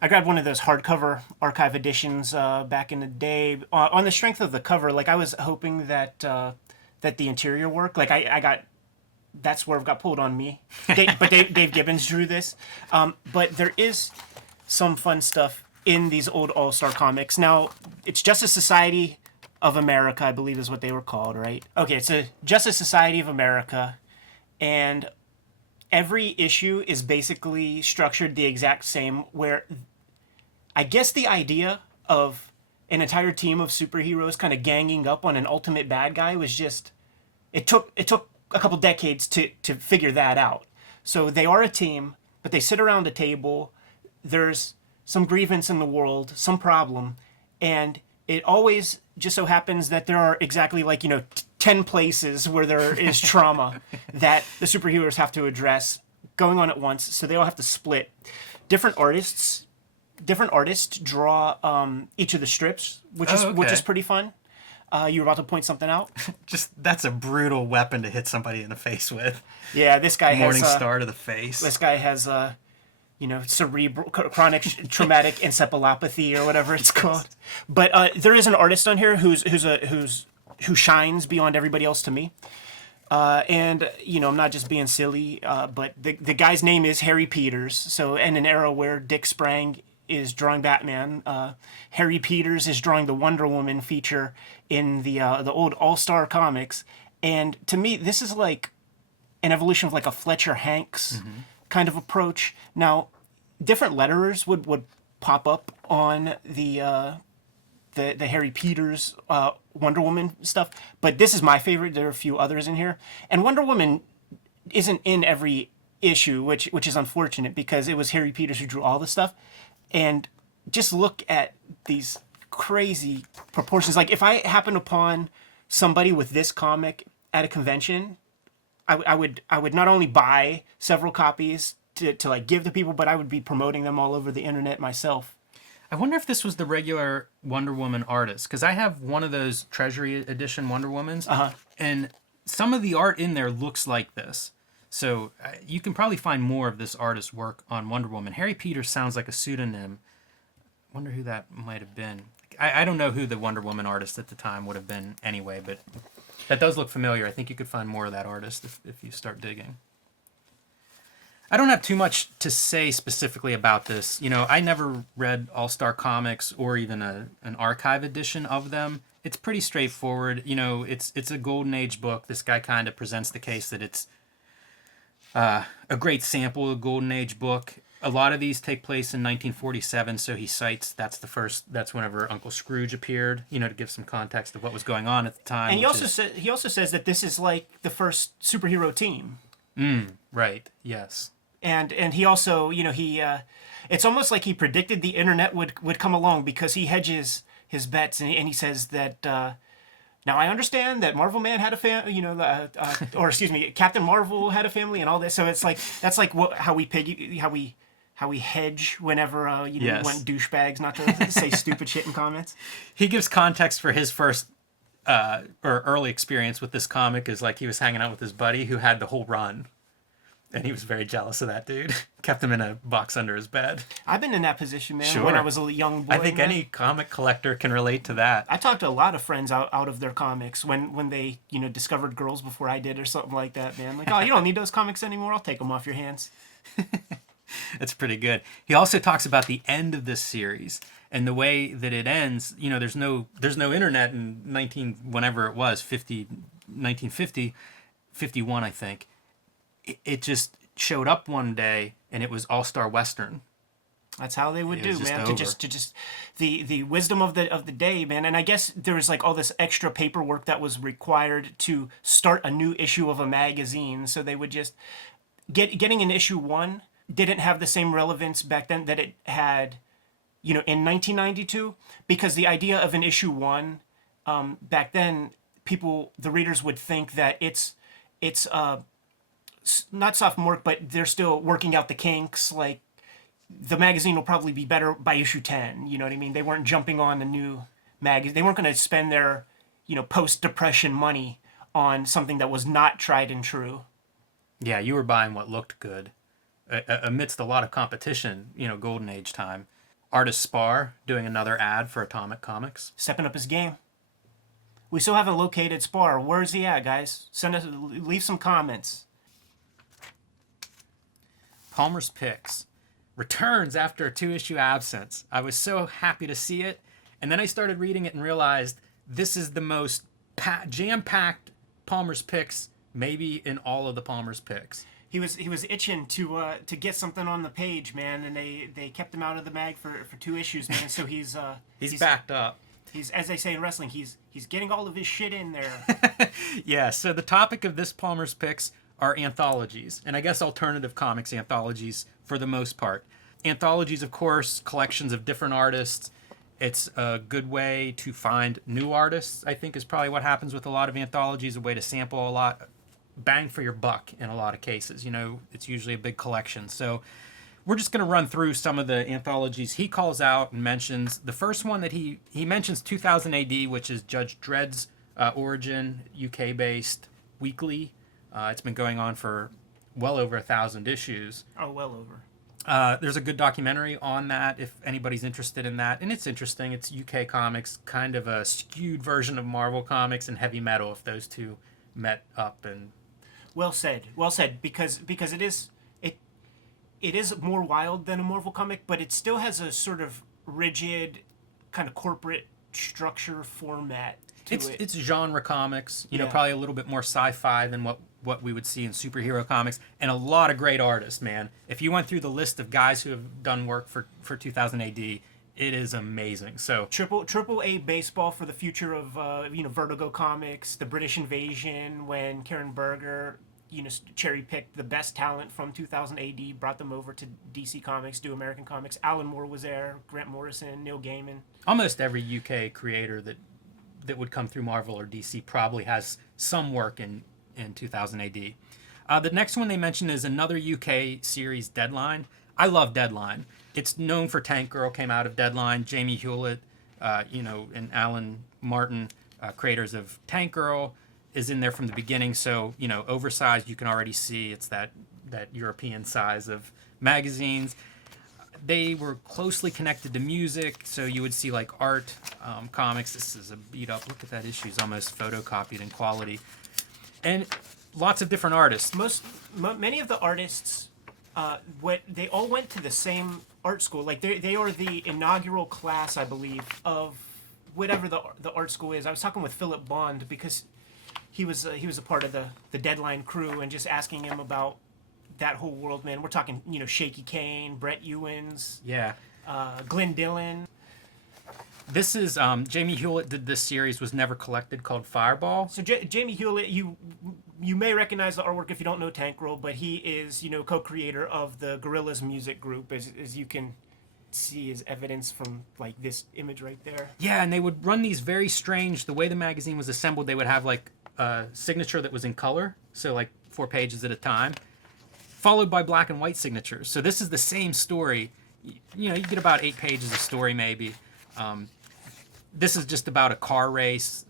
I grabbed one of those hardcover archive editions back in the day. On the strength of the cover, I was hoping that the interior work, I got... That swerve got pulled on me. Dave Gibbons drew this. But there is some fun stuff in these old All-Star comics. Now, it's Justice Society of America, I believe is what they were called, right? Okay, it's a Justice Society of America, and every issue is basically structured the exact same, where I guess the idea of an entire team of superheroes kind of ganging up on an ultimate bad guy was just it took a couple decades to figure that out. So they are a team, but they sit around a table. There's some grievance in the world, some problem, and it always just so happens that there are exactly 10 places where there is trauma that the superheroes have to address going on at once. So they all have to split. Different artists draw each of the strips, which is pretty fun. You were about to point something out. Just that's a brutal weapon to hit somebody in the face with. Yeah, this guy Morning has star to the face. This guy has cerebral chronic traumatic encephalopathy or whatever it's called. But there is an artist on here who shines beyond everybody else to me. And I'm not just being silly, but the guy's name is Harry Peters. So in an era where Dick Sprang is drawing Batman, Harry Peters is drawing the Wonder Woman feature in the old All-Star comics. And to me, this is like an evolution of like a Fletcher Hanks kind of approach. Now, different letterers would pop up on the Harry Peters Wonder Woman stuff, but this is my favorite. There are a few others in here, and Wonder Woman isn't in every issue, which is unfortunate because it was Harry Peters who drew all the stuff. And just look at these crazy proportions. Like if I happen upon somebody with this comic at a convention, I would not only buy several copies to like give to people, but I would be promoting them all over the internet myself. I wonder if this was the regular Wonder Woman artist, because I have one of those Treasury Edition Wonder Womans, and some of the art in there looks like this. So you can probably find more of this artist's work on Wonder Woman. Harry Peters sounds like a pseudonym. Wonder who that might have been. I don't know who the Wonder Woman artist at the time would have been anyway, but that does look familiar. I think you could find more of that artist if you start digging. I don't have too much to say specifically about this. I never read All-Star Comics or even an archive edition of them. It's pretty straightforward. It's a Golden Age book. This guy kind of presents the case that it's a great sample of Golden Age book. A lot of these take place in 1947, so he cites that's whenever Uncle Scrooge appeared, to give some context of what was going on at the time. And he also says that this is like the first superhero team. Right. Yes. And he also, it's almost like he predicted the internet would come along because he hedges his bets and he says that now I understand that Marvel Man had a family, or excuse me, Captain Marvel had a family and all this. So it's like that's like how we hedge whenever yes. want douchebags not to say stupid shit in comments. He gives context for his first or early experience with this comic is like he was hanging out with his buddy who had the whole run. And he was very jealous of that dude. Kept him in a box under his bed. I've been in that position, man, sure. when I was a young boy. I think any comic collector can relate to that. I talked to a lot of friends out of their comics when they, discovered girls before I did or something like that, man. Like, oh, you don't need those comics anymore? I'll take them off your hands. That's pretty good. He also talks about the end of this series and the way that it ends. There's no internet in 1950, 51, I think. It just showed up one day and it was All-Star Western. That's how they would do, man. Over. To just the wisdom of the day, man. And I guess there was like all this extra paperwork that was required to start a new issue of a magazine. So they would just getting an issue 1 didn't have the same relevance back then that it had, in 1992, because the idea of an issue 1 back then, the readers would think that it's not sophomore, but they're still working out the kinks. Like the magazine will probably be better by issue 10. You know what I mean? They weren't jumping on a new magazine. They weren't going to spend their, post-depression money on something that was not tried and true. Yeah, you were buying what looked good amidst a lot of competition, Golden Age time. Artist Spar doing another ad for Atomic Comics. Stepping up his game. We still haven't located Spar. Where's he at, guys? Leave some comments. Palmer's Picks returns after a 2-issue absence. I was so happy to see it, and then I started reading it and realized this is the most jam-packed Palmer's Picks maybe in all of the Palmer's Picks. He was itching to get something on the page, man, and they kept him out of the mag for 2 issues, man. So he's backed up. He's, as they say in wrestling, he's getting all of his shit in there. Yeah, so the topic of this Palmer's Picks are anthologies, and I guess alternative comics anthologies for the most part. Anthologies, of course, collections of different artists. It's a good way to find new artists, I think, is probably what happens with a lot of anthologies, a way to sample a lot, bang for your buck in a lot of cases. You know, it's usually a big collection. So we're just going to run through some of the anthologies he calls out and mentions. The first one that he mentions 2000 AD, which is Judge Dredd's origin, UK-based weekly. It's been going on for well over 1,000 issues. Oh, well over. There's a good documentary on that if anybody's interested in that. And it's interesting. It's UK comics, kind of a skewed version of Marvel comics and heavy metal if those two met up. And Well said. Well said. Because it is more wild than a Marvel comic, but it still has a sort of rigid kind of corporate structure format to it. it's genre comics, you know, Yeah. probably a little bit more sci-fi than what we would see in superhero comics, and a lot of great artists, man. If you went through the list of guys who have done work for 2000 AD, it is amazing. So Triple A baseball for the future of Vertigo Comics, the British Invasion, when Karen Berger cherry picked the best talent from 2000 AD, brought them over to DC Comics, do American Comics. Alan Moore was there, Grant Morrison, Neil Gaiman. almost every UK creator that would come through Marvel or DC probably has some work in 2000 AD. The next one they mention is another UK series, Deadline. I love Deadline. It's known for Tank Girl, came out of Deadline. Jamie Hewlett, and Alan Martin, creators of Tank Girl, is in there from the beginning. So, oversized, you can already see it's that European size of magazines. They were closely connected to music, so you would see like art comics. This is a beat up. Look at that issue; it's almost photocopied in quality, and lots of different artists. Many of the artists, they all went to the same art school. Like they are the inaugural class, I believe, of whatever the art school is. I was talking with Philip Bond because he was a part of the Deadline crew, and just asking him about that whole world, man. We're talking, Shaky Kane, Brett Ewins, Yeah. Glenn Dillon. This is Jamie Hewlett did this series, was never collected, called Fireball. So Jamie Hewlett, you may recognize the artwork if you don't know Tank Girl, but he is co-creator of the Gorillaz music group, as you can see as evidence from like this image right there. Yeah, and they would run these very strange. The way the magazine was assembled, they would have like a signature that was in color, so like 4 pages at a time, followed by black and white signatures. So this is the same story. You get about 8 pages of story maybe. This is just about a car race.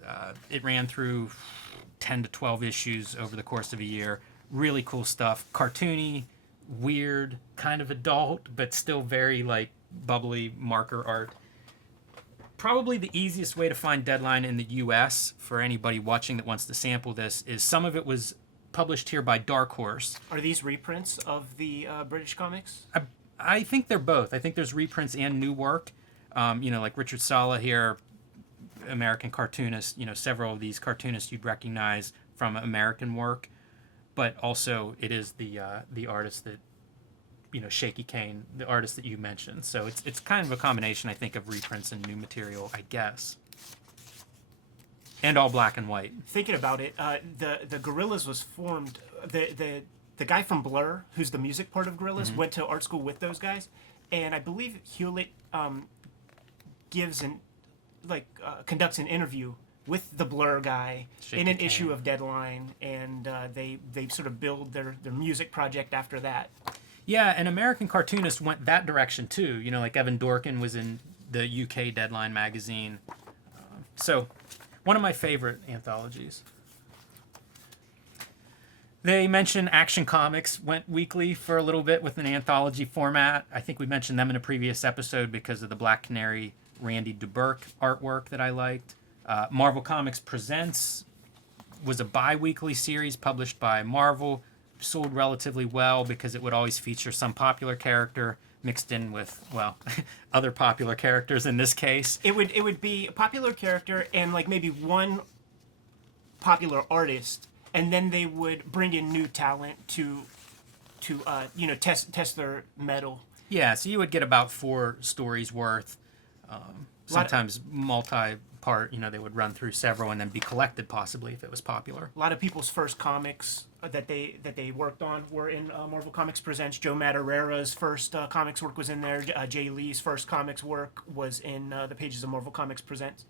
It ran through 10 to 12 issues over the course of a year. Really cool stuff. Cartoony, weird, kind of adult, but still very like bubbly marker art. Probably the easiest way to find Deadline in the US for anybody watching that wants to sample this is some of it was published here by Dark Horse. Are these reprints of the British comics? I think they're both. I think there's reprints and new work. Like Richard Sala here, American cartoonist. Several of these cartoonists you'd recognize from American work, but also it is the artist that, Shaky Kane, the artist that you mentioned. So it's kind of a combination, I think, of reprints and new material, I guess. And all black and white. Thinking about it, the Gorillaz was formed. The guy from Blur, who's the music part of Gorillaz, went to art school with those guys, and I believe Hewlett conducts an interview with the Blur guy Shaky in an Kane. issue of Deadline, and they sort of build their music project after that. Yeah, and American cartoonists went that direction too. Like Evan Dorkin was in the UK Deadline magazine. So, one of my favorite anthologies. They mention Action Comics went weekly for a little bit with an anthology format. I think we mentioned them in a previous episode because of the Black Canary Randy DeBurke artwork that I liked. Marvel Comics Presents was a bi-weekly series published by Marvel. Sold relatively well because it would always feature some popular character mixed in with, other popular characters in this case. It would be a popular character and like maybe one popular artist, and then they would bring in new talent to test their mettle. Yeah, so you would get about 4 stories worth, sometimes multi part. They would run through several and then be collected possibly if it was popular. A lot of people's first comics that they worked on were in Marvel Comics Presents. Joe Madureira's first comics work was in there. Jay Lee's first comics work was in the pages of Marvel Comics Presents.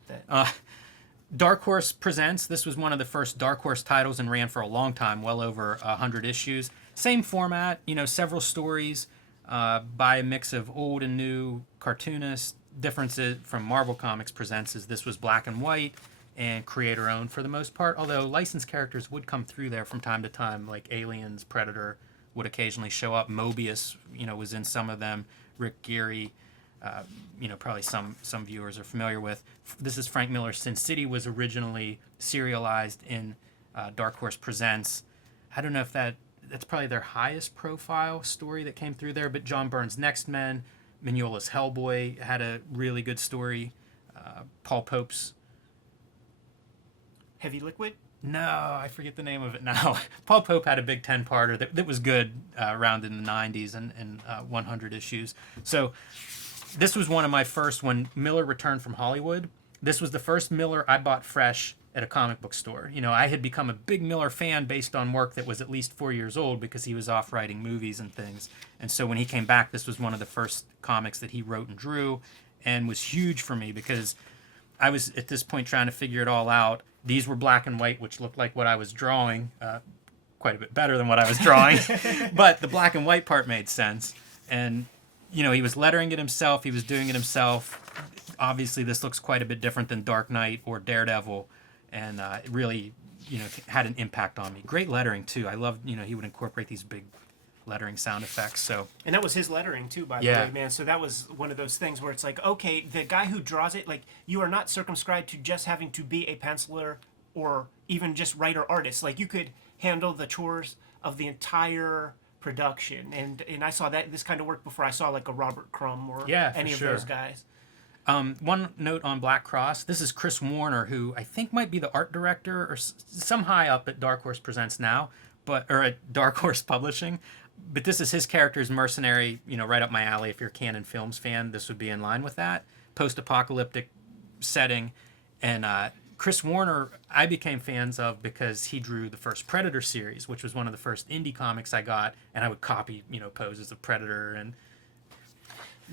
Dark Horse Presents. This was one of the first Dark Horse titles and ran for a long time, well over 100 issues. Same format, several stories by a mix of old and new cartoonists. Differences from Marvel Comics Presents is this was black and white and creator owned for the most part, although licensed characters would come through there from time to time, like Aliens, Predator would occasionally show up. Mobius, was in some of them. Rick Geary, probably some viewers are familiar with. This is Frank Miller's Sin City was originally serialized in Dark Horse Presents. I don't know if that's probably their highest profile story that came through there, but John Byrne's Next Men, Mignola's Hellboy had a really good story. Paul Pope's Heavy Liquid? No, I forget the name of it now. Paul Pope had a big 10-parter that was good around in the 90s and 100 issues. So this was one of my first when Miller returned from Hollywood. This was the first Miller I bought fresh at a comic book store. I had become a big Miller fan based on work that was at least 4 years old because he was off writing movies and things. And so when he came back, this was one of the first comics that he wrote and drew and was huge for me because I was at this point trying to figure it all out. These were black and white, which looked like what I was drawing, quite a bit better than what I was drawing. But the black and white part made sense. And, he was lettering it himself. He was doing it himself. Obviously, this looks quite a bit different than Dark Knight or Daredevil. And it really, had an impact on me. Great lettering, too. I loved, he would incorporate these big lettering sound effects. So, and that was his lettering too, by the way, man. So that was one of those things where it's like, okay, the guy who draws it, like, you are not circumscribed to just having to be a penciler or even just writer artist. Like, you could handle the chores of the entire production. And I saw that this kind of work before I saw like a Robert Crumb or any of those guys. One note on Black Cross. This is Chris Warner, who I think might be the art director or some high up at Dark Horse Presents now, or at Dark Horse Publishing. But this is his character's mercenary, right up my alley. If you're a Canon Films fan, this would be in line with that. Post-apocalyptic setting. And Chris Warner, I became fans of because he drew the first Predator series, which was one of the first indie comics I got. And I would copy, poses of Predator. And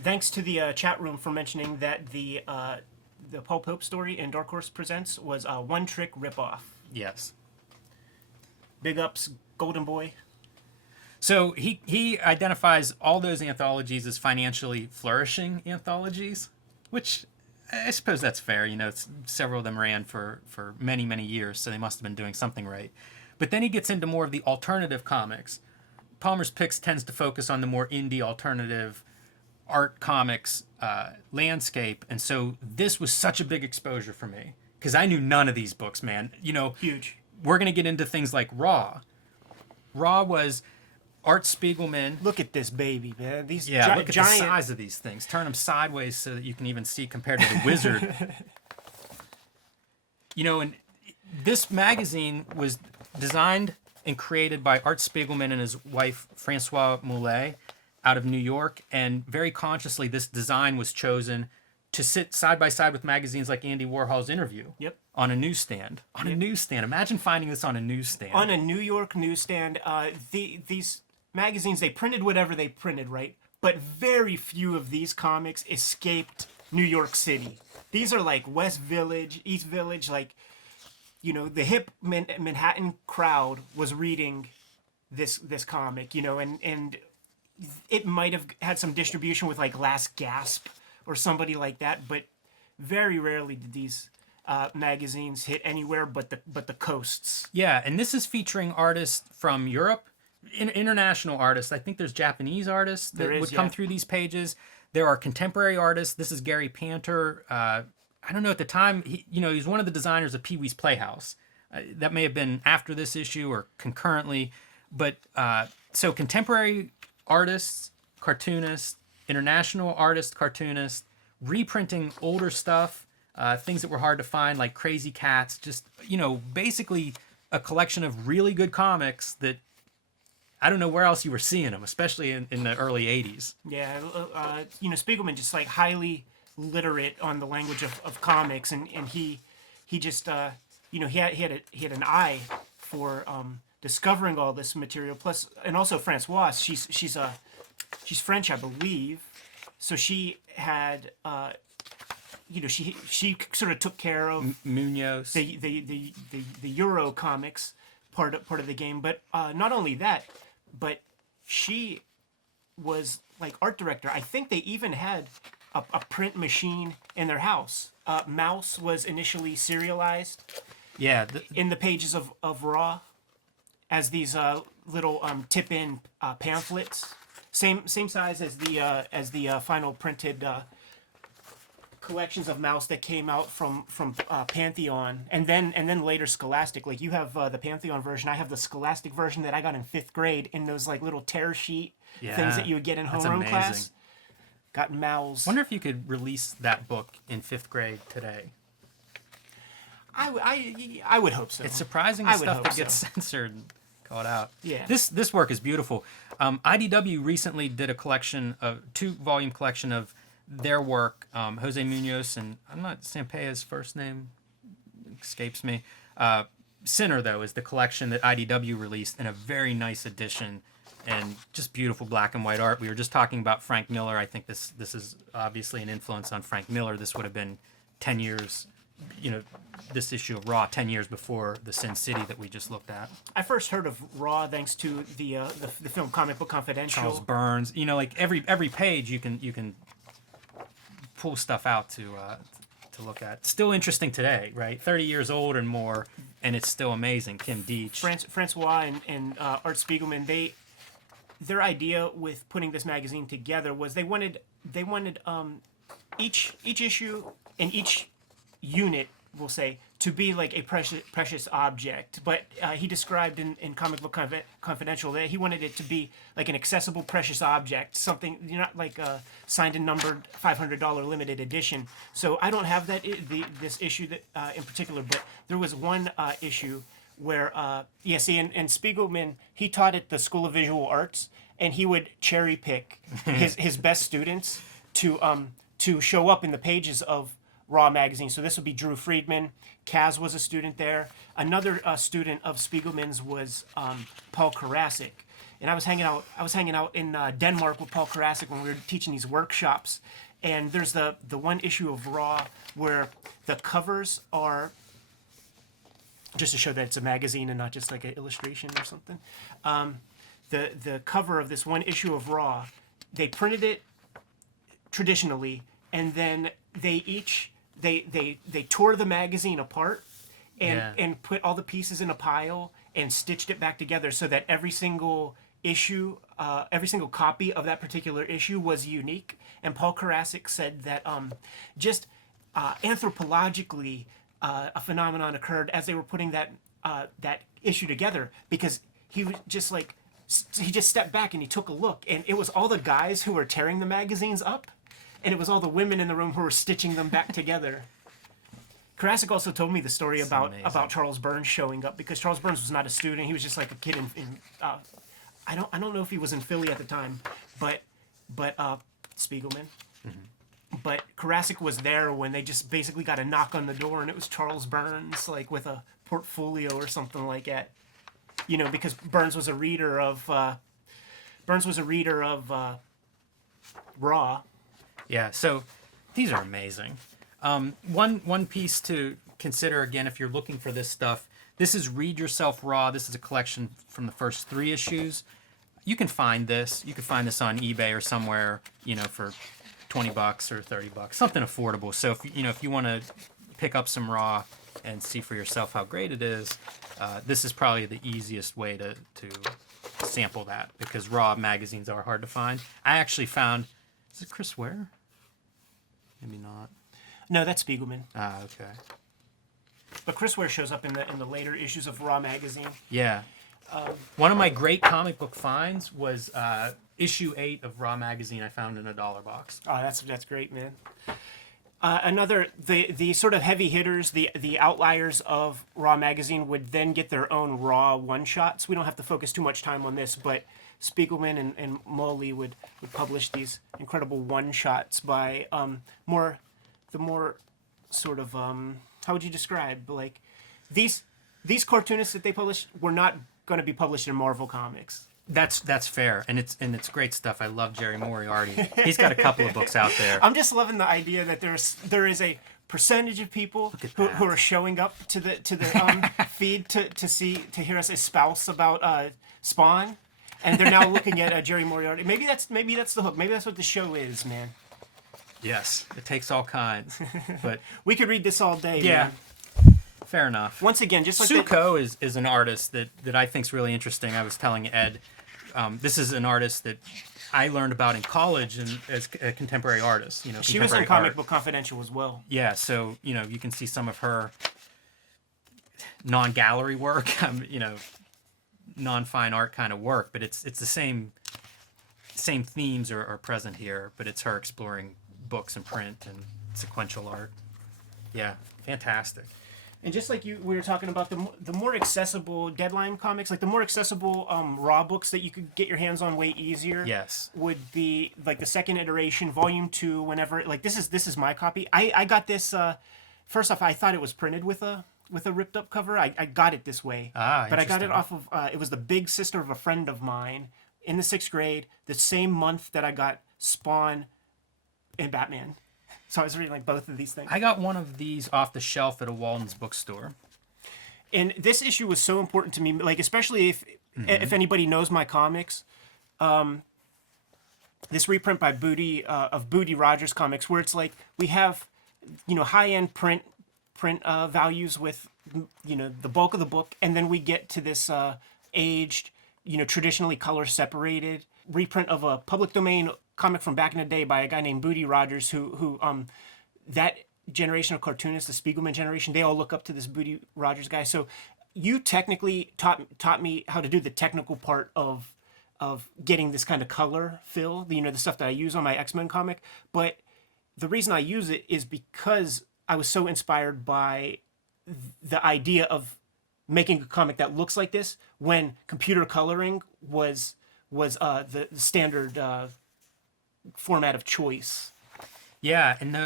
thanks to the chat room for mentioning that the Paul Pope story in Dark Horse Presents was a one-trick ripoff. Yes. Big ups, Golden Boy. So he identifies all those anthologies as financially flourishing anthologies, which I suppose that's fair. Several of them ran for many, many years, so they must have been doing something right. But then he gets into more of the alternative comics. Palmer's Picks tends to focus on the more indie alternative art comics landscape, and so this was such a big exposure for me because I knew none of these books, man. Huge. We're going to get into things like Raw. Raw was Art Spiegelman. Look at this baby, man. These look at the size of these things. Turn them sideways so that you can even see compared to the Wizard. And this magazine was designed and created by Art Spiegelman and his wife, Francois Moulet, out of New York. And very consciously, this design was chosen to sit side by side with magazines like Andy Warhol's Interview. Yep. On a newsstand. On a newsstand. Imagine finding this on a newsstand. On a New York newsstand. These magazines, they printed whatever they printed, right? But very few of these comics escaped New York City. These are like West Village, East Village, like, the hip Manhattan crowd was reading this comic, and it might have had some distribution with like Last Gasp or somebody like that, but very rarely did these magazines hit anywhere but the coasts. Yeah, and this is featuring artists from Europe, international artists. I think there's Japanese artists that would come through these pages. There are contemporary artists. This is Gary Panter. I don't know at the time. He's one of the designers of Pee-wee's Playhouse. That may have been after this issue or concurrently, but so contemporary artists, cartoonists, international artists, cartoonists, reprinting older stuff. Things that were hard to find, like Crazy Cats, just, basically a collection of really good comics that I don't know where else you were seeing them, especially in the early 80s. Yeah, Spiegelman just like highly literate on the language of comics, and he just he had an eye for discovering all this material. Plus, and also Francoise, she's French, I believe, so she had she sort of took care of Munoz. the Euro comics part of the game, but not only that, but she was like art director. I think they even had a print machine in their house. Mouse was initially serialized Yeah. in the pages of Raw as these little tip-in pamphlets, same size as the final printed collections of Mouse that came out from Pantheon, and then later Scholastic. Like, you have the Pantheon version, I have the Scholastic version that I got in 5th grade in those like little tear sheet things that you would get in homeroom class. Got Mouse. Wonder if you could release that book in 5th grade today. I would hope so. It's surprising the stuff that gets censored and called out. Yeah. This work is beautiful. IDW recently did a collection of 2-volume collection of their work. Jose Munoz, and I'm not, Sampea's first name escapes me. Sinner, though, is the collection that IDW released in a very nice edition, and just beautiful black and white art. We were just talking about Frank Miller. I think this is obviously an influence on Frank Miller. This would have been 10 years, this issue of Raw 10 years before the Sin City that we just looked at. I first heard of Raw thanks to the film Comic Book Confidential. Charles Burns. Like every page you can pull stuff out to look at. Still interesting today, right? 30 years old and more, and it's still amazing. Kim Deitch. Francois and Art Spiegelman, their idea with putting this magazine together was they wanted each issue and each unit, we'll say, to be like a precious object. But he described in Comic Book Confidential that he wanted it to be like an accessible precious object, something not like a signed and numbered $500 limited edition. So I don't have this issue that in particular, but there was one issue where and Spiegelman, he taught at the School of Visual Arts, and he would cherry pick his best students to show up in the pages of Raw magazine. So this would be Drew Friedman. Kaz was a student there. Another student of Spiegelman's was Paul Karasik. And I was hanging out in Denmark with Paul Karasik when we were teaching these workshops. And there's the one issue of Raw where the covers are, just to show that it's a magazine and not just like an illustration or something. The cover of this one issue of Raw, they printed it traditionally, and then they tore the magazine apart and put all the pieces in a pile and stitched it back together so that every single issue, every single copy of that particular issue was unique. And Paul Karasik said that anthropologically, a phenomenon occurred as they were putting that issue together, because he just stepped back and he took a look, and it was all the guys who were tearing the magazines up, and it was all the women in the room who were stitching them back together. Karasik also told me the story about Charles Burns showing up, because Charles Burns was not a student; he was just like a kid in I don't know if he was in Philly at the time, but Spiegelman. Mm-hmm. But Karasik was there when they just basically got a knock on the door, and it was Charles Burns, like with a portfolio or something like that. Because Burns was a reader of Raw. Yeah, so these are amazing. One piece to consider, again, if you're looking for this stuff, this is Read Yourself Raw. This is a collection from the first 3 issues. You can find this. You can find this on eBay or somewhere, for $20 or $30, something affordable. So if you want to pick up some Raw and see for yourself how great it is, this is probably the easiest way to sample that, because Raw magazines are hard to find. I actually found, is it Chris Ware? Maybe not. No, that's Spiegelman. Okay. But Chris Ware shows up in the later issues of Raw magazine. Yeah. One of my great comic book finds was issue 8 of Raw magazine. I found in a dollar box. Oh, that's great, man. The sort of heavy hitters, the outliers of Raw magazine would then get their own Raw one shots. We don't have to focus too much time on this, but Spiegelman and Molly would publish these incredible one shots by the more sort of how would you describe, like these cartoonists that they published were not going to be published in Marvel Comics. That's fair, and it's great stuff. I love Jerry Moriarty. He's got a couple of books out there. I'm just loving the idea that there is a percentage of people who are showing up to the feed to hear us espouse about Spawn, and they're now looking at Jerry Moriarty. Maybe that's the hook. Maybe that's what the show is, man. Yes, it takes all kinds, but we could read this all day. Yeah. Man. Fair enough. Once again, just like Suko is an artist that I think is really interesting. I was telling Ed, this is an artist that I learned about in college and as a contemporary artist. You know, she was in Comic Book Confidential as well. Yeah, so you know you can see some of her non-gallery work, you know, non-fine art kind of work, but it's the same themes are present here, but it's her exploring books and print and sequential art. Yeah, fantastic. And just like we were talking about the more accessible Deadline comics, like the more accessible Raw books that you could get your hands on way easier. Yes. Would be like the second iteration, Volume 2. Whenever like this is my copy. I got this. First off, I thought it was printed with a ripped up cover. I got it this way. But I got it off of. It was the big sister of a friend of mine in the 6th grade. The same month that I got Spawn and Batman. So I was reading like both of these things. I got one of these off the shelf at a Walden's bookstore. And this issue was so important to me, like especially if anybody knows my comics. This reprint by Booty of Booty Rogers Comics, where it's like we have, you know, high-end print values with, you know, the bulk of the book, and then we get to this aged, you know, traditionally color separated reprint of a public domain comic from back in the day by a guy named Booty Rogers, who that generation of cartoonists, the Spiegelman generation, they all look up to this Booty Rogers guy. So you technically taught me how to do the technical part of getting this kind of color fill, you know, the stuff that I use on my X-Men comic. But the reason I use it is because I was so inspired by the idea of making a comic that looks like this when computer coloring was the standard format of choice. Yeah, and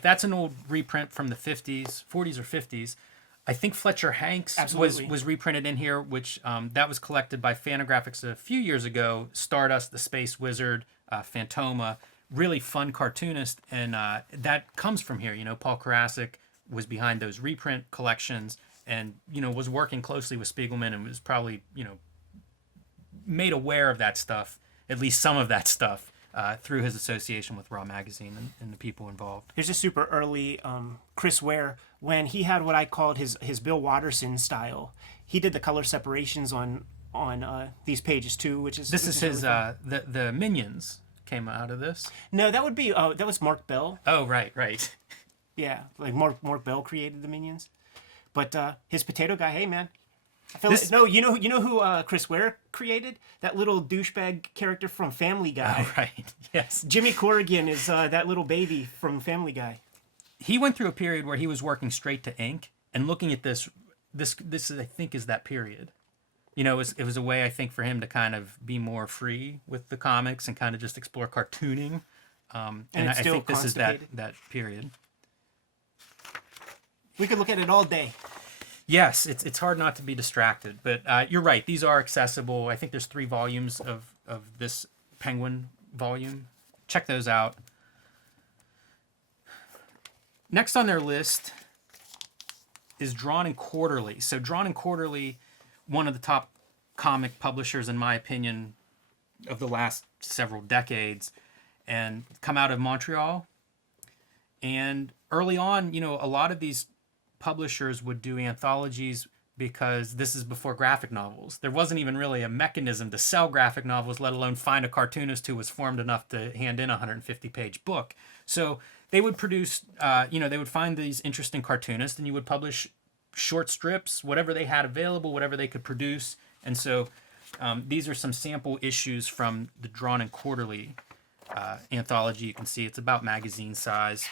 that's an old reprint from the 40s or 50s. I think Fletcher Hanks was reprinted in here, which that was collected by Fantagraphics a few years ago. Stardust, the Space Wizard, Phantoma, really fun cartoonist, and that comes from here. You know, Paul Karasik was behind those reprint collections, and you know was working closely with Spiegelman, and was probably, you know, made aware of that stuff, at least some of that stuff, through his association with Raw Magazine and the people involved. Here's a super early Chris Ware, when he had what I called his Bill Watterson style. He did the color separations on these pages too, which is his the Minions came out of this. No, that would be that was Mark Bell. Oh, right. Yeah, like Mark Bell created the Minions, but his potato guy, hey man. You know who Chris Ware created? That little douchebag character from Family Guy. Oh, right. Yes. Jimmy Corrigan is that little baby from Family Guy. He went through a period where he was working straight to ink, and looking at this I think is that period. You know, it was a way, I think, for him to kind of be more free with the comics and kind of just explore cartooning. And I think this is that period. We could look at it all day. Yes, it's hard not to be distracted, but you're right. These are accessible. I think there's 3 volumes of this Penguin volume. Check those out. Next on their list is Drawn and Quarterly. So Drawn and Quarterly, one of the top comic publishers, in my opinion, of the last several decades, and come out of Montreal. And early on, you know, a lot of these publishers would do anthologies because this is before graphic novels. There wasn't even really a mechanism to sell graphic novels, let alone find a cartoonist who was formed enough to hand in a 150-page book. So they would produce, they would find these interesting cartoonists, and you would publish short strips, whatever they had available, whatever they could produce. And so these are some sample issues from the Drawn and Quarterly anthology. You can see it's about magazine size.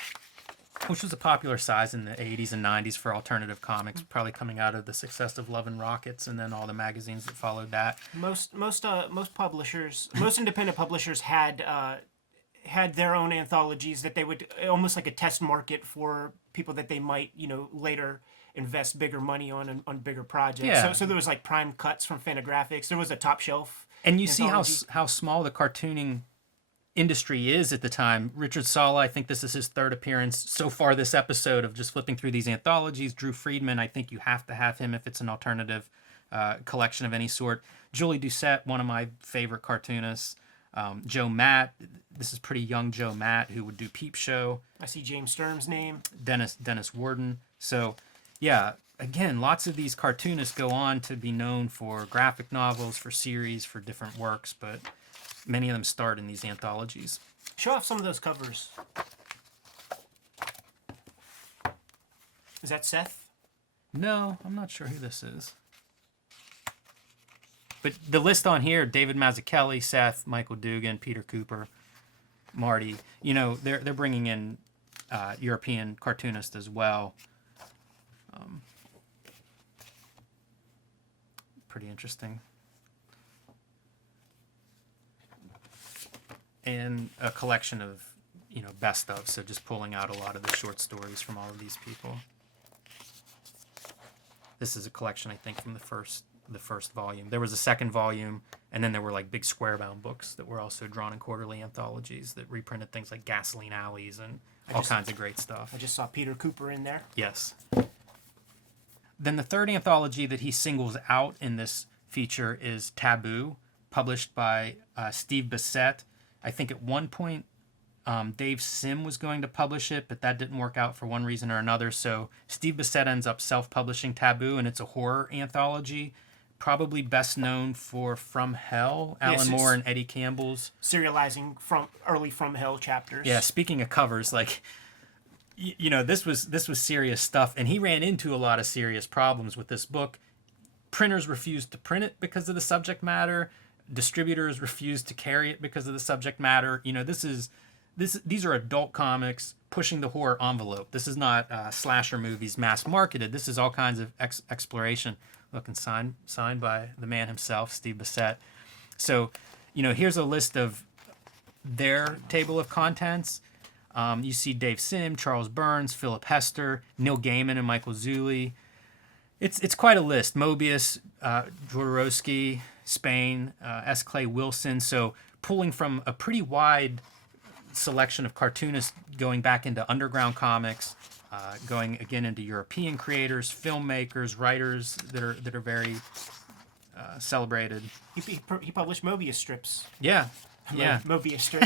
which was a popular size in the 80s and 90s for alternative comics, probably coming out of the success of Love and Rockets and then all the magazines that followed that. Most publishers, most independent publishers had their own anthologies that they would almost like a test market for people that they might later invest bigger money on bigger projects. Yeah. So there was like prime cuts from Fantagraphics. There was a top shelf. And you see anthology. how small the cartooning industry is at the time. Richard Sala, I think this is his third appearance so far this episode of just flipping through these anthologies. Drew Friedman, I think you have to have him if it's an alternative collection of any sort. Julie Doucette, one of my favorite cartoonists. Joe Matt, this is pretty young Joe Matt, who would do Peep Show. I see James Sturm's name. Dennis Warden. So, yeah, again, lots of these cartoonists go on to be known for graphic novels, for series, for different works, but many of them start in these anthologies. Show off some of those covers. Is that Seth? No, I'm not sure who this is. But the list on here, David Mazzucchelli, Seth, Michael Dugan, Peter Cooper, Marty, they're bringing in European cartoonists as well. Pretty interesting. And a collection of, best of, so just pulling out a lot of the short stories from all of these people. This is a collection, I think, from the first volume. There was a second volume, and then there were like big square-bound books that were also drawn in quarterly anthologies that reprinted things like Gasoline Alleys and all kinds of great stuff. I just saw Peter Cooper in there. Yes. Then the third anthology that he singles out in this feature is Taboo, published by Steve Bissette. I think at one point Dave Sim was going to publish it, but that didn't work out for one reason or another. So Steve Bissette ends up self-publishing Taboo, and it's a horror anthology, probably best known for From Hell, Alan Moore and Eddie Campbell's. Serializing from early From Hell chapters. Yeah, speaking of covers, like, this was serious stuff, and he ran into a lot of serious problems with this book. Printers refused to print it because of the subject matter. Distributors refused to carry it because of the subject matter. These are adult comics pushing the horror envelope. This is not slasher movies mass marketed. This is all kinds of exploration. Look, and signed by the man himself, Steve Bissette. So, here's a list of their table of contents. You see Dave Sim, Charles Burns, Philip Hester, Neil Gaiman, and Michael Zulli. It's quite a list. Mobius, Jodorowsky, Spain, S. Clay Wilson. So pulling from a pretty wide selection of cartoonists, going back into underground comics, going again into European creators, filmmakers, writers that are very celebrated. He published Mobius strips. Yeah. Yeah. Mobius strip.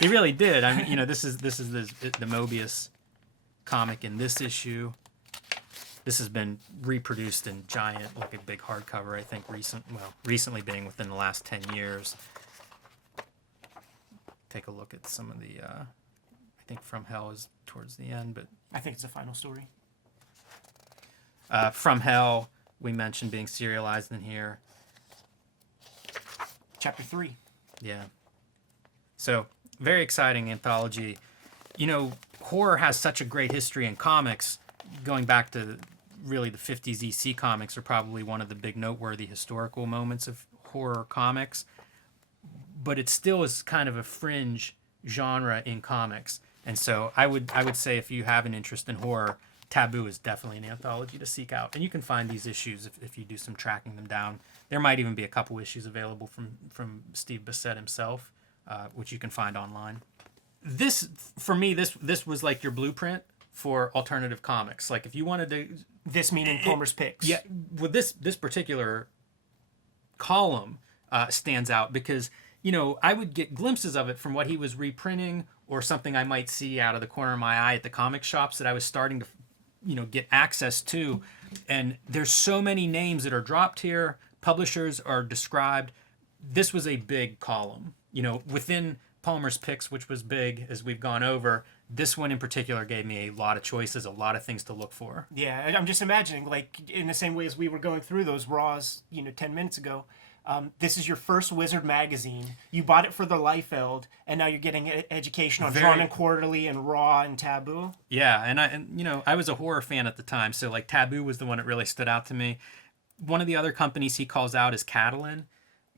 He really did. I mean, this is the Mobius comic in this issue. This has been reproduced in giant, like a big hardcover, I think, recently being within the last 10 years. Take a look at some of the, I think From Hell is towards the end, but... I think it's the final story. From Hell, we mentioned being serialized in here. Chapter 3. Yeah. So, very exciting anthology. Horror has such a great history in comics. Going back to really the 50s, EC comics are probably one of the big noteworthy historical moments of horror comics. But it still is kind of a fringe genre in comics. And so I would say if you have an interest in horror, Taboo is definitely an anthology to seek out. And you can find these issues if you do some tracking them down. There might even be a couple issues available from Steve Bissette himself, which you can find online. This, for me, this was like your blueprint for alternative comics. Like if you wanted to... This meaning Palmer's Picks. Yeah, with this particular column stands out because, I would get glimpses of it from what he was reprinting or something I might see out of the corner of my eye at the comic shops that I was starting to, get access to. And there's so many names that are dropped here. Publishers are described. This was a big column. Within Palmer's Picks, which was big as we've gone over, this one in particular gave me a lot of choices, a lot of things to look for. Yeah, I'm just imagining, like, in the same way as we were going through those Raws, 10 minutes ago, this is your first Wizard magazine. You bought it for the Liefeld, and now you're getting education on Drawn and Quarterly and Raw and Taboo. Yeah, and I was a horror fan at the time, so like Taboo was the one that really stood out to me. One of the other companies he calls out is Catalan.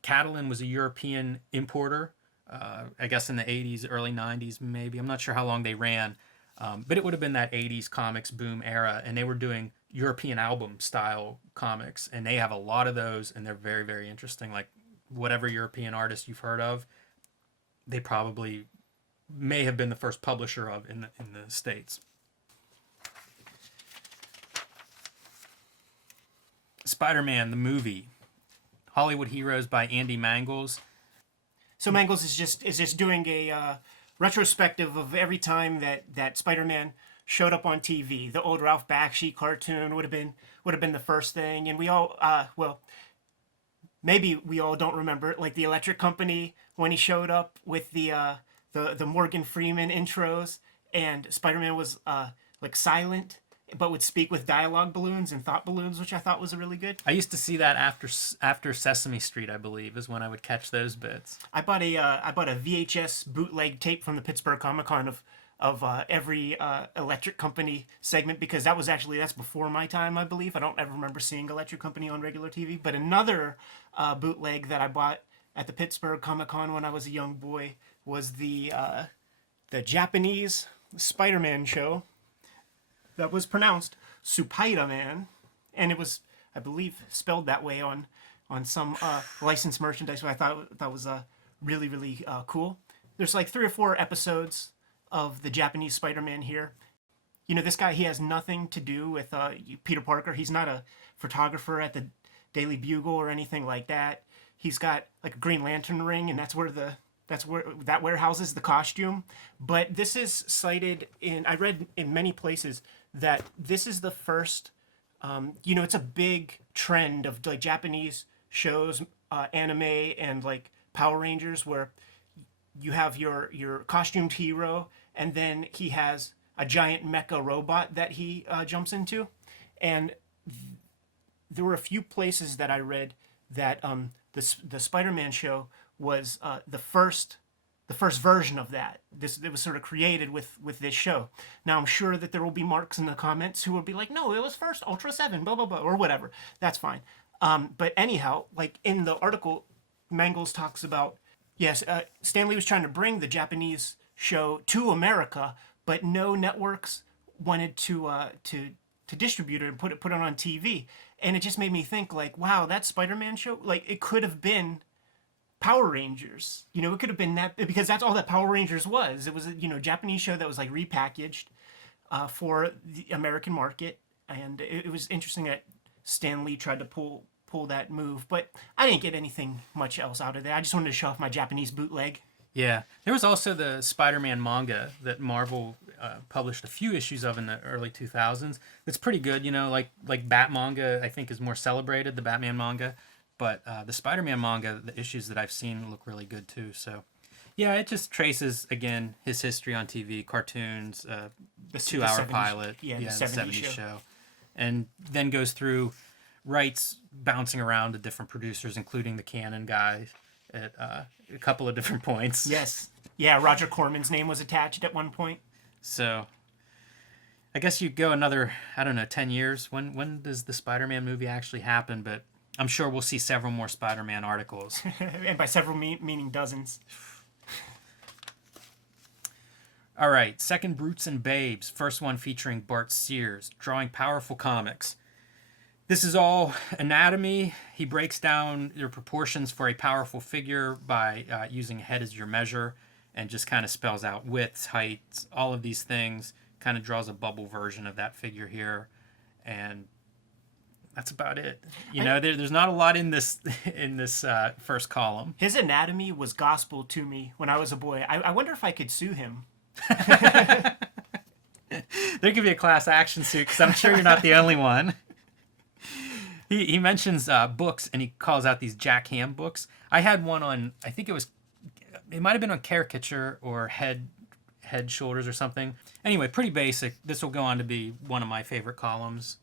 Catalan was a European importer, I guess in the 80s, early 90s maybe. I'm not sure how long they ran, but it would have been that 80s comics boom era, and they were doing European album style comics, and they have a lot of those, and they're very, very interesting. Like whatever European artist you've heard of, they probably may have been the first publisher of in the States. Spider-Man, the movie. Hollywood Heroes by Andy Mangels. So Mangels is just doing a retrospective of every time that Spider-Man showed up on TV. The old Ralph Bakshi cartoon would have been the first thing, and we all maybe we all don't remember it, like the Electric Company when he showed up with the Morgan Freeman intros, and Spider-Man was like silent but would speak with dialogue balloons and thought balloons, which I thought was really good. I used to see that after Sesame Street, I believe, is when I would catch those bits. I bought a VHS bootleg tape from the Pittsburgh Comic-Con of every Electric Company segment, because that's before my time, I believe. I don't ever remember seeing Electric Company on regular TV. But another bootleg that I bought at the Pittsburgh Comic-Con when I was a young boy was the Japanese Spider-Man show that was pronounced Spiderman, and it was, I believe, spelled that way on some licensed merchandise, which I thought was really, really cool. There's like 3 or 4 episodes of the Japanese Spider-Man here. This guy, he has nothing to do with Peter Parker. He's not a photographer at the Daily Bugle or anything like that. He's got like a Green Lantern ring, and that's where that warehouses the costume. But this is cited I read in many places that this is the first, it's a big trend of like Japanese shows, anime, and like Power Rangers, where you have your costumed hero, and then he has a giant mecha robot that he jumps into. And there were a few places that I read that the Spider-Man show was the first version of that. It was sort of created with this show. Now I'm sure that there will be marks in the comments who will be like, no, it was first Ultra 7, blah blah blah, or whatever. That's fine. But anyhow, like in the article, Mangels talks about, yes, Stan Lee was trying to bring the Japanese show to America, but no networks wanted to distribute it and put it on TV. And it just made me think, like, wow, that Spider-Man show, like, it could have been Power Rangers. It could have been that, because that's all that Power Rangers was. It was a Japanese show that was like repackaged for the American market, and it was interesting that Stan Lee tried to pull that move, but I didn't get anything much else out of that. I just wanted to show off my Japanese bootleg. Yeah, there was also the Spider-Man manga that Marvel published a few issues of in the early 2000s. It's pretty good, like Bat manga I think is more celebrated, the Batman manga. But the Spider-Man manga, the issues that I've seen look really good too. So, yeah, it just traces, again, his history on TV, cartoons, the 2-hour pilot, the 70s show. And then goes through rights bouncing around to different producers, including the Canon guy at a couple of different points. Yes. Yeah, Roger Corman's name was attached at one point. So, I guess you go another, 10 years. When does the Spider-Man movie actually happen? But I'm sure we'll see several more Spider-Man articles. And by several meaning dozens. All right, second Brutes and Babes. First one featuring Bart Sears, drawing powerful comics. This is all anatomy. He breaks down your proportions for a powerful figure by using head as your measure, and just kind of spells out widths, heights, all of these things. Kind of draws a bubble version of that figure here. And that's about it. There's not a lot in this first column. His anatomy was gospel to me when I was a boy. I wonder if I could sue him. There could be a class action suit, because I'm sure you're not the only one. He mentions books, and he calls out these Jack Ham books. I had one on, I think it might have been on Caricature or Head head, shoulders, or something. Anyway, pretty basic. This will go on to be one of my favorite columns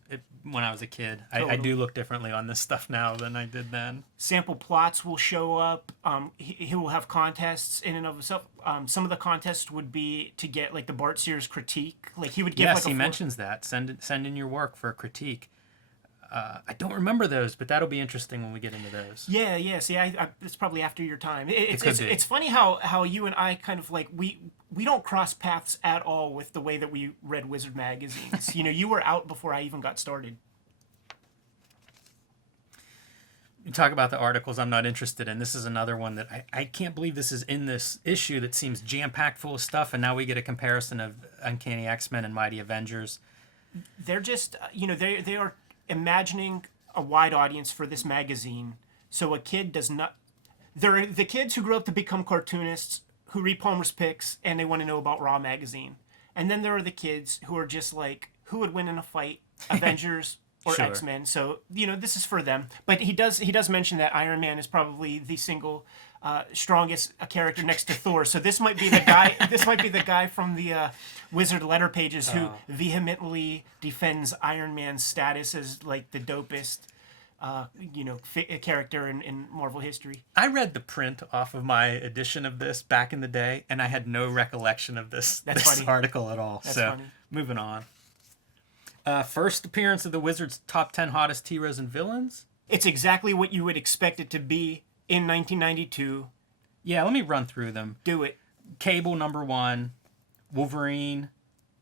when I was a kid. I do look differently on this stuff now than I did then. Sample plots will show up. He will have contests in and of himself. Some of the contests would be to get like the Bart Sears critique. Like he would give. Yes, like he mentions that. Send in your work for a critique. I don't remember those, but that'll be interesting when we get into those. Yeah. See, it's probably after your time. It's funny how you and I kind of like we don't cross paths at all with the way that we read Wizard magazines. You were out before I even got started. You talk about the articles I'm not interested in. This is another one that I can't believe this is in this issue that seems jam-packed full of stuff, and now we get a comparison of Uncanny X-Men and Mighty Avengers. They're just, they are imagining a wide audience for this magazine. So a kid does not... They're the kids who grew up to become cartoonists, who read Palmer's Picks, and they want to know about Raw magazine. And then there are the kids who are just like, who would win in a fight? Avengers or Sure. X-Men. So, this is for them. But he does mention that Iron Man is probably the single strongest character next to Thor. So this might be the guy. This might be the guy from the Wizard letter pages who vehemently defends Iron Man's status as like the dopest, character in Marvel history. I read the print off of my edition of this back in the day, and I had no recollection of this Funny. article at all. That's so funny. moving on. First appearance of the Wizards' top 10 hottest heroes and villains. It's exactly what you would expect it to be in 1992. Yeah, let me run through them. Do it. Cable, number 1. Wolverine,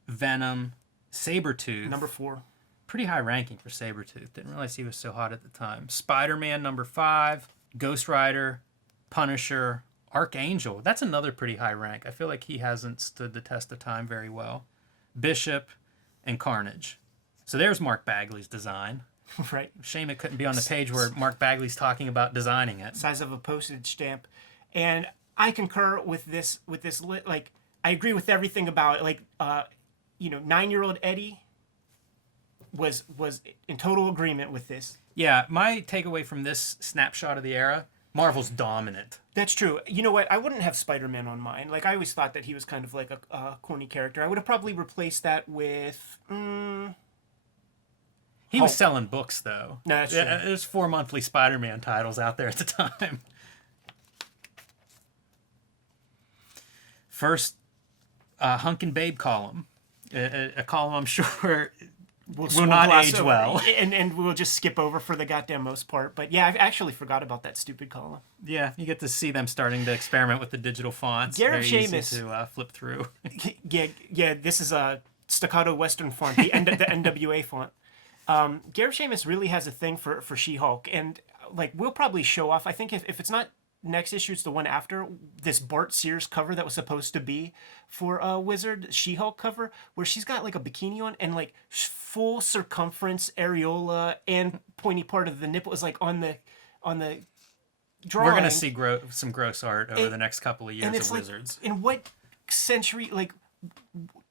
Venom, Sabretooth. Number 4. Pretty high ranking for Sabretooth. Didn't realize he was so hot at the time. Spider-Man, number 5. Ghost Rider, Punisher, Archangel. That's another pretty high rank. I feel like he hasn't stood the test of time very well. Bishop, and Carnage. So there's Mark Bagley's design. Right. Shame it couldn't be on the page where Mark Bagley's talking about designing it. Size of a postage stamp. And I concur with this like I agree with everything about it. Like 9-year-old Eddie was in total agreement with this. Yeah, my takeaway from this snapshot of the era, Marvel's dominant. That's true. You know what? I wouldn't have Spider-Man on mine. Like I always thought that he was kind of like a corny character. I would have probably replaced that with He was selling books, though. No, that's true. There's 4 monthly Spider-Man titles out there at the time. First, Hunk and Babe column. A column I'm sure will not gloss age over. well. And we'll just skip over for the goddamn most part. But yeah, I actually forgot about that stupid column. Yeah, you get to see them starting to experiment with the digital fonts. Garrett Very easy Shamus. to flip through. Yeah, this is a staccato Western font, the NWA font. Garrett Shamus really has a thing for She-Hulk, and like we'll probably show off. I think if it's not next issue, it's the one after, this Bart Sears cover that was supposed to be for Wizard She-Hulk cover, where she's got like a bikini on and like full circumference areola and pointy part of the nipple is like on the drawing. We're gonna see some gross art over the next couple of years of like, Wizards. In what century? Like,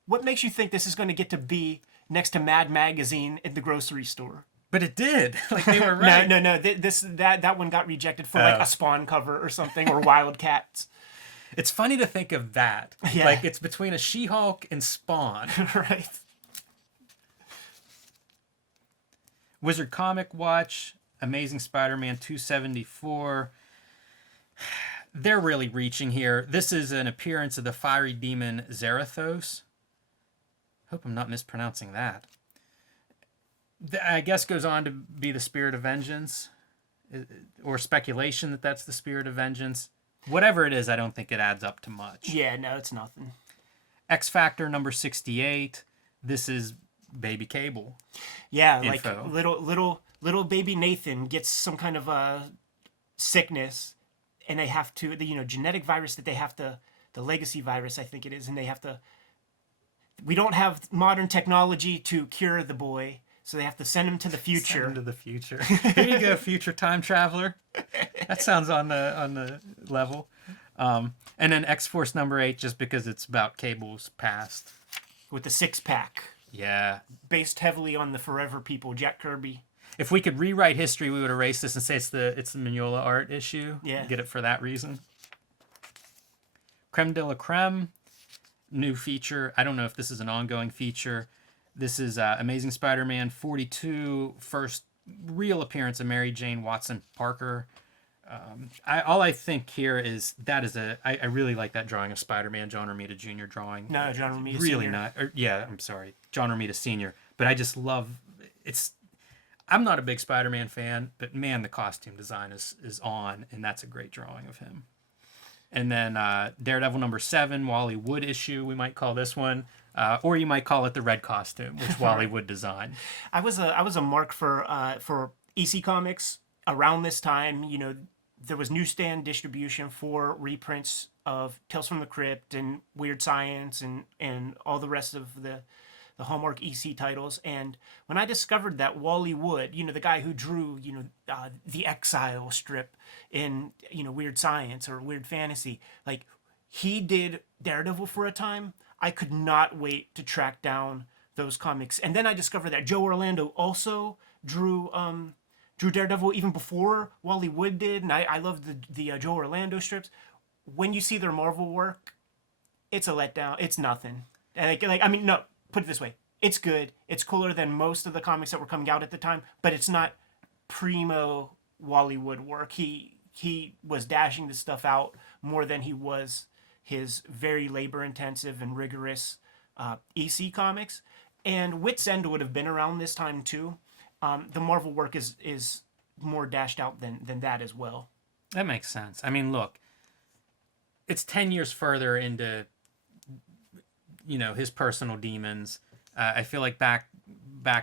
what makes you think this is going to get to be next to Mad Magazine in the grocery store? But it did. Like they were right. No. That one got rejected for like a Spawn cover or something, or Wildcats. It's funny to think of that. Yeah. Like it's between a She-Hulk and Spawn. Right. Wizard Comic Watch, Amazing Spider-Man 274. They're really reaching here. This is an appearance of the fiery demon Zarathos. Hope I'm not mispronouncing that. I guess goes on to be the Spirit of Vengeance, or speculation that that's the Spirit of Vengeance. Whatever it is, I don't think it adds up to much. Yeah, no, it's nothing. X Factor number 68. This is Baby Cable. Yeah, Info. like little baby Nathan gets some kind of a sickness, and they have to, the genetic virus that they have to, the legacy virus I think it is, and they have to. We don't have modern technology to cure the boy, so they have to send him to the future. Send him to the future. Here you go, future time traveler. That sounds on the level. And then X-Force number 8, just because it's about Cable's past. With the 6-pack. Yeah. Based heavily on the Forever People, Jack Kirby. If we could rewrite history, we would erase this and say it's the Mignola art issue. Yeah. Get it for that reason. Creme de la Creme. new feature. I don't know if this is an ongoing feature. This is Amazing Spider-Man 42, first real appearance of Mary Jane Watson Parker. All I think here is I really like that drawing of Spider-Man, John Romita Jr. drawing. No, John Romita really Sr. not. I'm sorry, John Romita Sr. But I just love it's. I'm not a big Spider-Man fan, but man, the costume design is on, and that's a great drawing of him. And then Daredevil #7, Wally Wood issue, we might call this one. Or you might call it the red costume, which Wally Wood designed. I was a mark for EC Comics around this time. You know, there was newsstand distribution for reprints of Tales from the Crypt and Weird Science and all the rest of the Hallmark EC titles. And when I discovered that Wally Wood, you know, the guy who drew, you know, the Exile strip in, you know, Weird Science or Weird Fantasy, like he did Daredevil for a time, I could not wait to track down those comics. And then I discovered that Joe Orlando also drew Daredevil even before Wally Wood did, and I love the Joe Orlando strips. When you see their Marvel work, it's a letdown. It's nothing. I mean, no. Put it this way: it's good. It's cooler than most of the comics that were coming out at the time, but it's not primo Wally Wood work. He was dashing this stuff out more than he was his very labor-intensive and rigorous EC comics. And Wit's End would have been around this time too. The Marvel work is more dashed out than that as well. That makes sense. I mean, look, it's 10 years further into, you know, his personal demons. I feel like back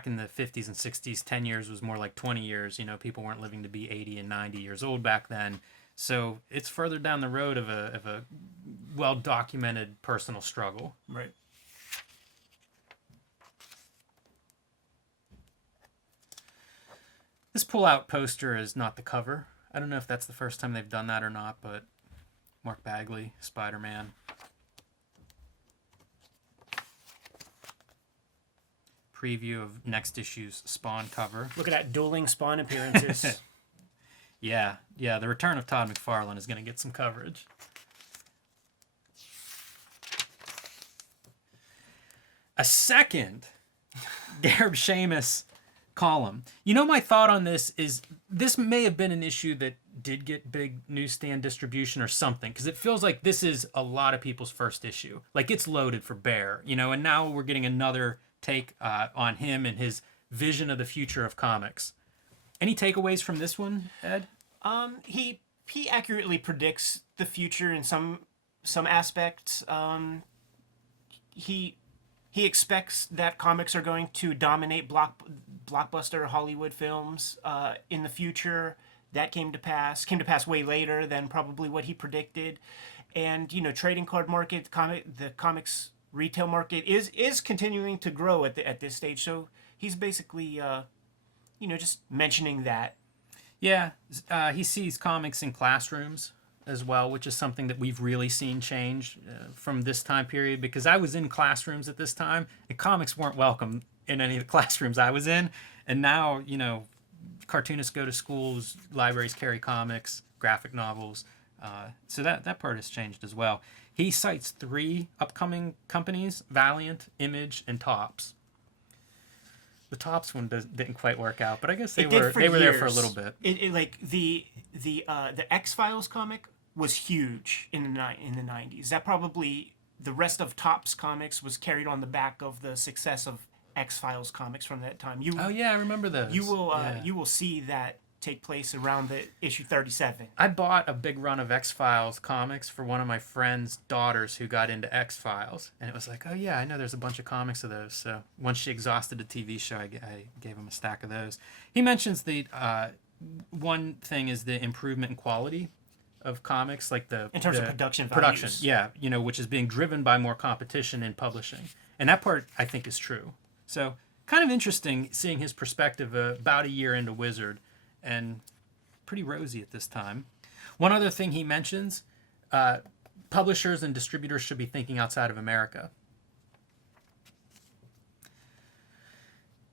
in the 50s and 60s, 10 years was more like 20 years. You know, people weren't living to be 80 and 90 years old back then. So it's further down the road of a well-documented personal struggle. Right. This pull-out poster is not the cover. I don't know if that's the first time they've done that or not, but Mark Bagley, Spider-Man. Preview of next issue's Spawn cover. Look at that dueling Spawn appearances. Yeah, the return of Todd McFarlane is going to get some coverage. A second Gareb Shamus column. You know, my thought on this is this may have been an issue that did get big newsstand distribution or something, because it feels like this is a lot of people's first issue. Like, it's loaded for bear, you know, and now we're getting another take on him and his vision of the future of comics. Any takeaways from this one, Ed? He accurately predicts the future in some aspects. He expects that comics are going to dominate blockbuster Hollywood films in the future. That came to pass way later than probably what he predicted. And, you know, trading card market, the comics retail market is continuing to grow at this stage. So he's basically, you know, just mentioning that. Yeah, he sees comics in classrooms as well, which is something that we've really seen change from this time period, because I was in classrooms at this time and comics weren't welcome in any of the classrooms I was in. And now, you know, cartoonists go to schools, libraries carry comics, graphic novels. So that part has changed as well. He cites 3 upcoming companies: Valiant, Image, and Topps. The Topps one didn't quite work out, but I guess they were there for a little bit. Like the X-Files comic was huge in the 90s. That probably the rest of Topps comics was carried on the back of the success of X-Files comics from that time. Oh yeah, I remember those. You will see that take place around the issue 37. I bought a big run of X-Files comics for one of my friend's daughters who got into X-Files, and it was like, oh yeah, I know there's a bunch of comics of those. So once she exhausted the TV show, I gave him a stack of those. He mentions the one thing is the improvement in quality of comics, like in terms of production values. Yeah, you know, which is being driven by more competition in publishing, and that part I think is true. So kind of interesting seeing his perspective about a year into Wizard, and pretty rosy at this time. One other thing he mentions, publishers and distributors should be thinking outside of America.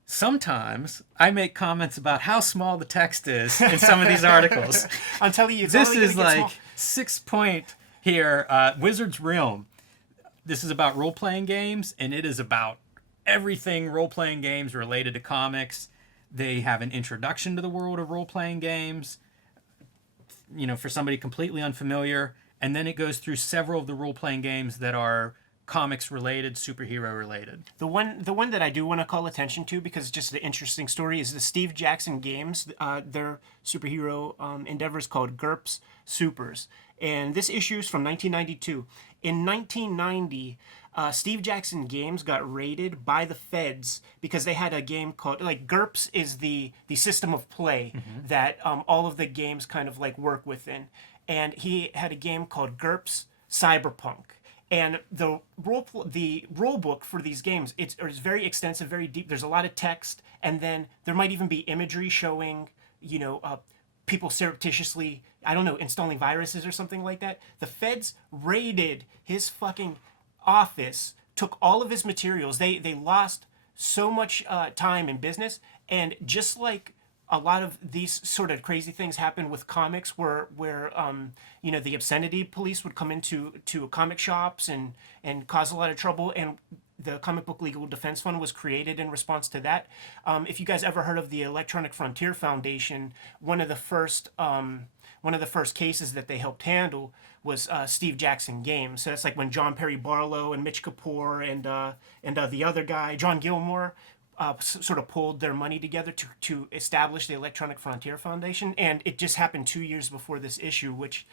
Sometimes I make comments about how small the text is in some of these articles. I'm telling you, this is like 6 point here, Wizard's Realm. This is about role-playing games, and it is about everything role-playing games related to comics. They have an introduction to the world of role-playing games, you know, for somebody completely unfamiliar, and then it goes through several of the role-playing games that are comics related, superhero related. The one that I do want to call attention to, because it's just an interesting story, is the Steve Jackson Games. Their superhero endeavor is called GURPS Supers, and this issue is from 1992. In 1990, Steve Jackson Games got raided by the feds because they had a game called, like, GURPS is the system of play that all of the games kind of like work within, and he had a game called GURPS Cyberpunk. And the rule book for these games, it's very extensive, very deep. There's a lot of text, and then there might even be imagery showing, you know, people surreptitiously, I don't know, installing viruses or something like that. The feds raided his fucking office, took all of his materials. They lost so much time in business, and just like a lot of these sort of crazy things happen with comics where you know, the obscenity police would come into comic shops and cause a lot of trouble, and the Comic Book Legal Defense Fund was created in response to that. If you guys ever heard of the Electronic Frontier Foundation, one of the first cases that they helped handle was Steve Jackson Games. So that's like when John Perry Barlow and Mitch Kapoor and the other guy, John Gilmore, sort of pulled their money together to establish the Electronic Frontier Foundation, and it just happened 2 years before this issue, which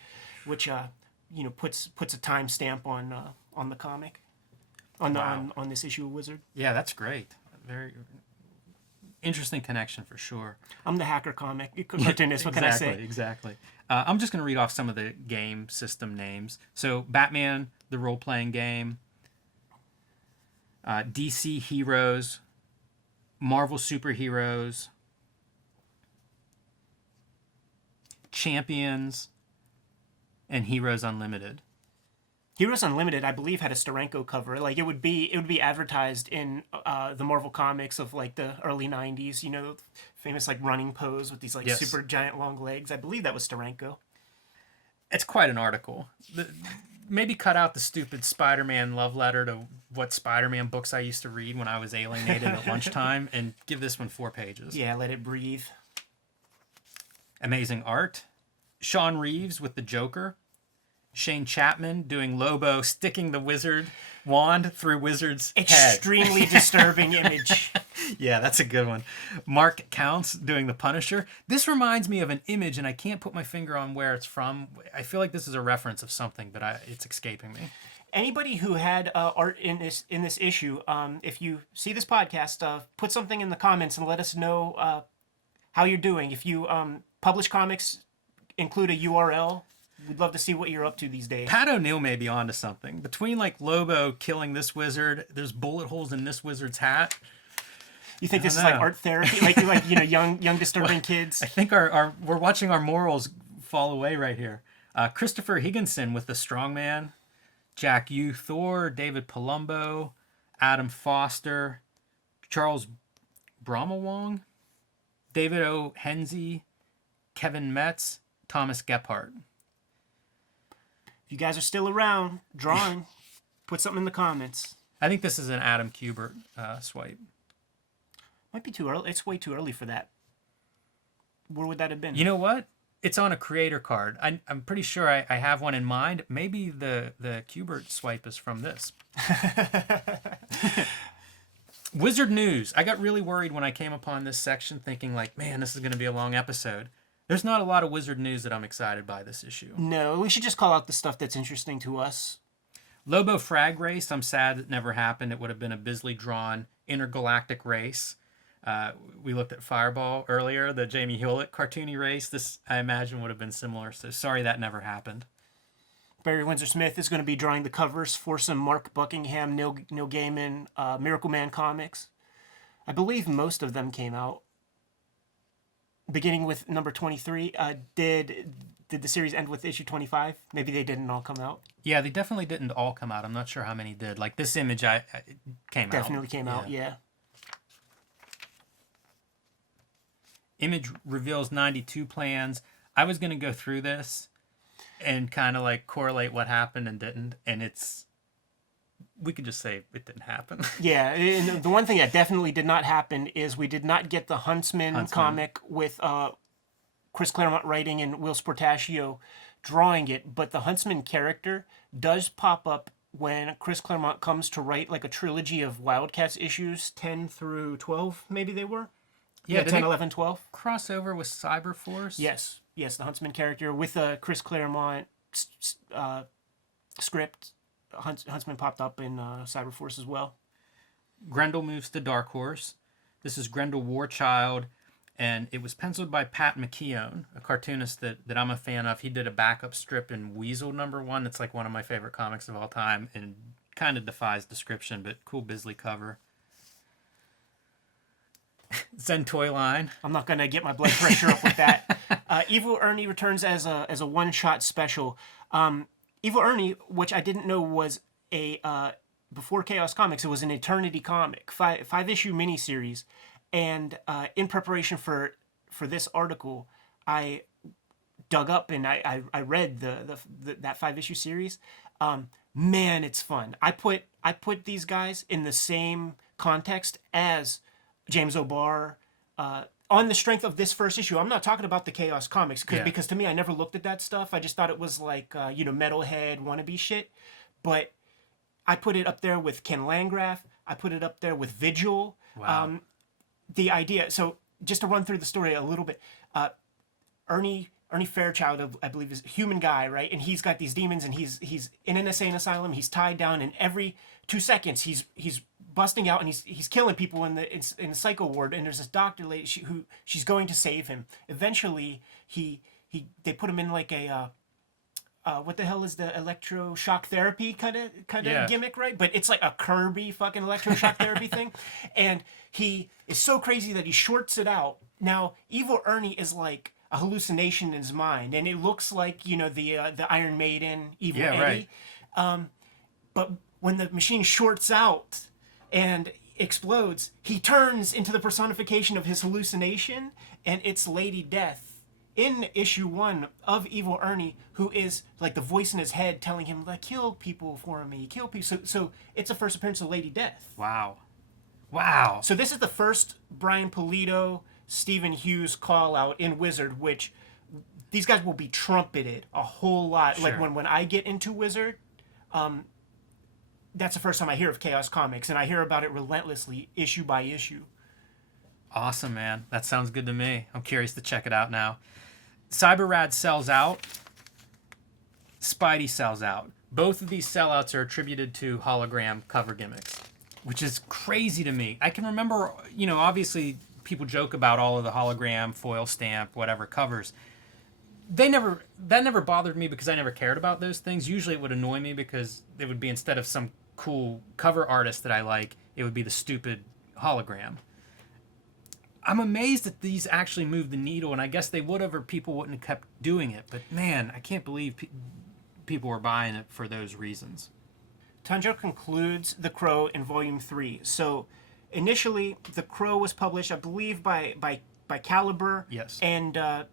you know, puts a timestamp on the comic, on this issue of Wizard. Yeah, that's great. Very interesting connection for sure. I'm the hacker comic cartoonist. What can I say? Exactly. I'm just going to read off some of the game system names. So Batman, the role-playing game, DC Heroes, Marvel Superheroes, Champions, and Heroes Unlimited. Heroes Unlimited, I believe, had a Steranko cover. Like, it would be advertised in the Marvel comics of like the early '90s. You know, famous like running pose with these like super giant long legs. I believe that was Steranko. It's quite an article. Maybe cut out the stupid Spider-Man love letter to what Spider-Man books I used to read when I was alienated at lunchtime, and give this one 4 pages. Yeah, let it breathe. Amazing art. Sean Reeves with the Joker. Shane Chapman doing Lobo sticking the wizard wand through Wizard's head. Extremely disturbing image. Yeah, that's a good one. Mark Counts doing the Punisher. This reminds me of an image, and I can't put my finger on where it's from. I feel like this is a reference of something, but it's escaping me. Anybody who had art in this issue, if you see this podcast, put something in the comments and let us know how you're doing. If you publish comics, include a URL. We'd love to see what you're up to these days. Pat O'Neill may be onto something. Between like Lobo killing this wizard, there's bullet holes in this wizard's hat. You think this is like art therapy, like you know, young disturbing kids? I think we're watching our morals fall away right here. Christopher Higginson with the Strongman, Jack Yu Thor, David Palumbo, Adam Foster, Charles Bromawong, David O. Henze, Kevin Metz, Thomas Gephardt. If you guys are still around drawing, put something in the comments. I think this is an Adam Kubert swipe. Might be too early. It's way too early for that. Where would that have been? You know what? It's on a creator card. I'm pretty sure I have one in mind. Maybe the Kubert swipe is from this. Wizard News. I got really worried when I came upon this section thinking like, man, this is going to be a long episode. There's not a lot of Wizard News that I'm excited by this issue. No, we should just call out the stuff that's interesting to us. Lobo Frag Race. I'm sad it never happened. It would have been a Bisley drawn intergalactic race. We looked at Fireball earlier, the Jamie Hewlett cartoony race. This, I imagine, would have been similar. So sorry that never happened. Barry Windsor Smith is going to be drawing the covers for some Mark Buckingham, Neil Gaiman, Miracle Man comics. I believe most of them came out. Beginning with number 23, did the series end with issue 25? Maybe they didn't all come out. Yeah, they definitely didn't all come out. I'm not sure how many did. Like this image, came out. Definitely came out. Yeah. Image reveals 92 plans. I was going to go through this and kind of like correlate what happened and didn't, and it's we could just say it didn't happen. Yeah, and the one thing that definitely did not happen is we did not get the Huntsman comic with Chris Claremont writing and Will Sportaccio drawing it, but the Huntsman character does pop up when Chris Claremont comes to write like a trilogy of Wildcats issues, 10 through 12, maybe they were? Yeah, 10, 11, 12. Crossover with Cyberforce? Yes, the Huntsman character with a Chris Claremont script. Huntsman popped up in Cyberforce as well. Grendel moves to Dark Horse. This is Grendel Warchild, and it was penciled by Pat McKeown, a cartoonist that I'm a fan of. He did a backup strip in Weasel #1. It's like one of my favorite comics of all time, and kind of defies description, but cool Bisley cover. Zen Toy Line. I'm not gonna get my blood pressure up with that. Evil Ernie returns as a one-shot special. Evil Ernie, which I didn't know was a before Chaos Comics, it was an Eternity comic, five issue miniseries, and in preparation for this article, I dug up and I read that 5 issue series. Man, it's fun. I put these guys in the same context as James O'Barr. On the strength of this first issue, I'm not talking about the Chaos Comics because to me, I never looked at that stuff. I just thought it was like metalhead wannabe shit. But I put it up there with Ken Landgraf. I put it up there with Vigil. Wow. The idea. So just to run through the story a little bit, Ernie Fairchild, I believe, is a human guy, right? And he's got these demons, and he's in an insane asylum. He's tied down, and every 2 seconds he's busting out, and he's killing people in the psycho ward. And there's this doctor lady she's going to save him. Eventually, they put him in like a what the hell is the electroshock therapy kind of gimmick, right? But it's like a Kirby fucking electroshock therapy thing, and he is so crazy that he shorts it out. Now, Evil Ernie is like a hallucination in his mind, and it looks like the Iron Maiden Evil Eddie. Right. But when the machine shorts out and explodes, he turns into the personification of his hallucination, and it's Lady Death in issue 1 of Evil Ernie, who is like the voice in his head telling him like, kill people for me, kill people. So it's the first appearance of Lady Death. Wow. So this is the first Brian Pulido, Stephen Hughes call out in Wizard, which these guys will be trumpeted a whole lot. Sure. Like when I get into Wizard, that's the first time I hear of Chaos Comics, and I hear about it relentlessly, issue by issue. Awesome, man. That sounds good to me. I'm curious to check it out now. Cyberrad sells out. Spidey sells out. Both of these sellouts are attributed to hologram cover gimmicks, which is crazy to me. I can remember, obviously people joke about all of the hologram, foil stamp, whatever covers. That never bothered me because I never cared about those things. Usually it would annoy me because it would be, instead of some cool cover artist that I like, it would be the stupid hologram. I'm amazed that these actually moved the needle, and I guess they would have, or people wouldn't have kept doing it. But man, I can't believe people were buying it for those reasons. Tundra concludes The Crow in Volume 3. So initially, The Crow was published, I believe, by Caliber. Yes. And no,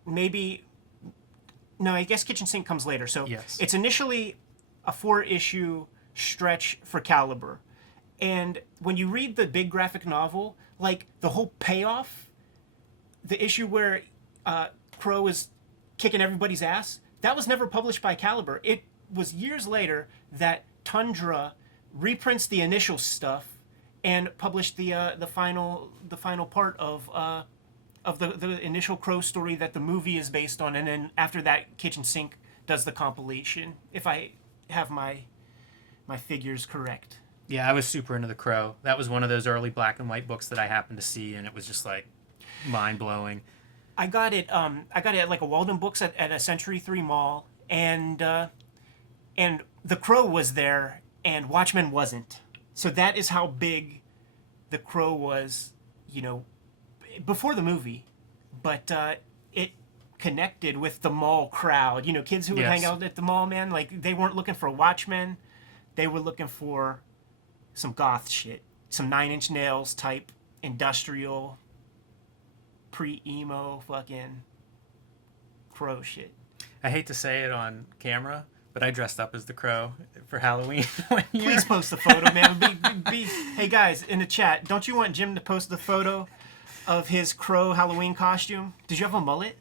I guess Kitchen Sink comes later. So yes. It's initially a 4-issue stretch for Caliber. And when you read the big graphic novel, like the whole payoff, the issue where Crow is kicking everybody's ass, that was never published by Caliber. It was years later that Tundra reprints the initial stuff and published the final part of the initial Crow story that the movie is based on, and then after that, Kitchen Sink does the compilation. If I have my figures correct. Yeah, I was super into The Crow. That was one of those early black and white books that I happened to see, and it was just like mind blowing. I got it at like a Walden Books at a Century 3 mall, and The Crow was there, and Watchmen wasn't. So that is how big The Crow was, before the movie. But it connected with the mall crowd. Kids who would hang out at the mall, man. Like, they weren't looking for Watchmen. They were looking for some goth shit. Some 9 Inch Nails type industrial pre-emo fucking Crow shit. I hate to say it on camera, but I dressed up as the Crow for Halloween one year. Please post the photo, man. Hey guys, in the chat, don't you want Jim to post the photo of his Crow Halloween costume? Did you have a mullet?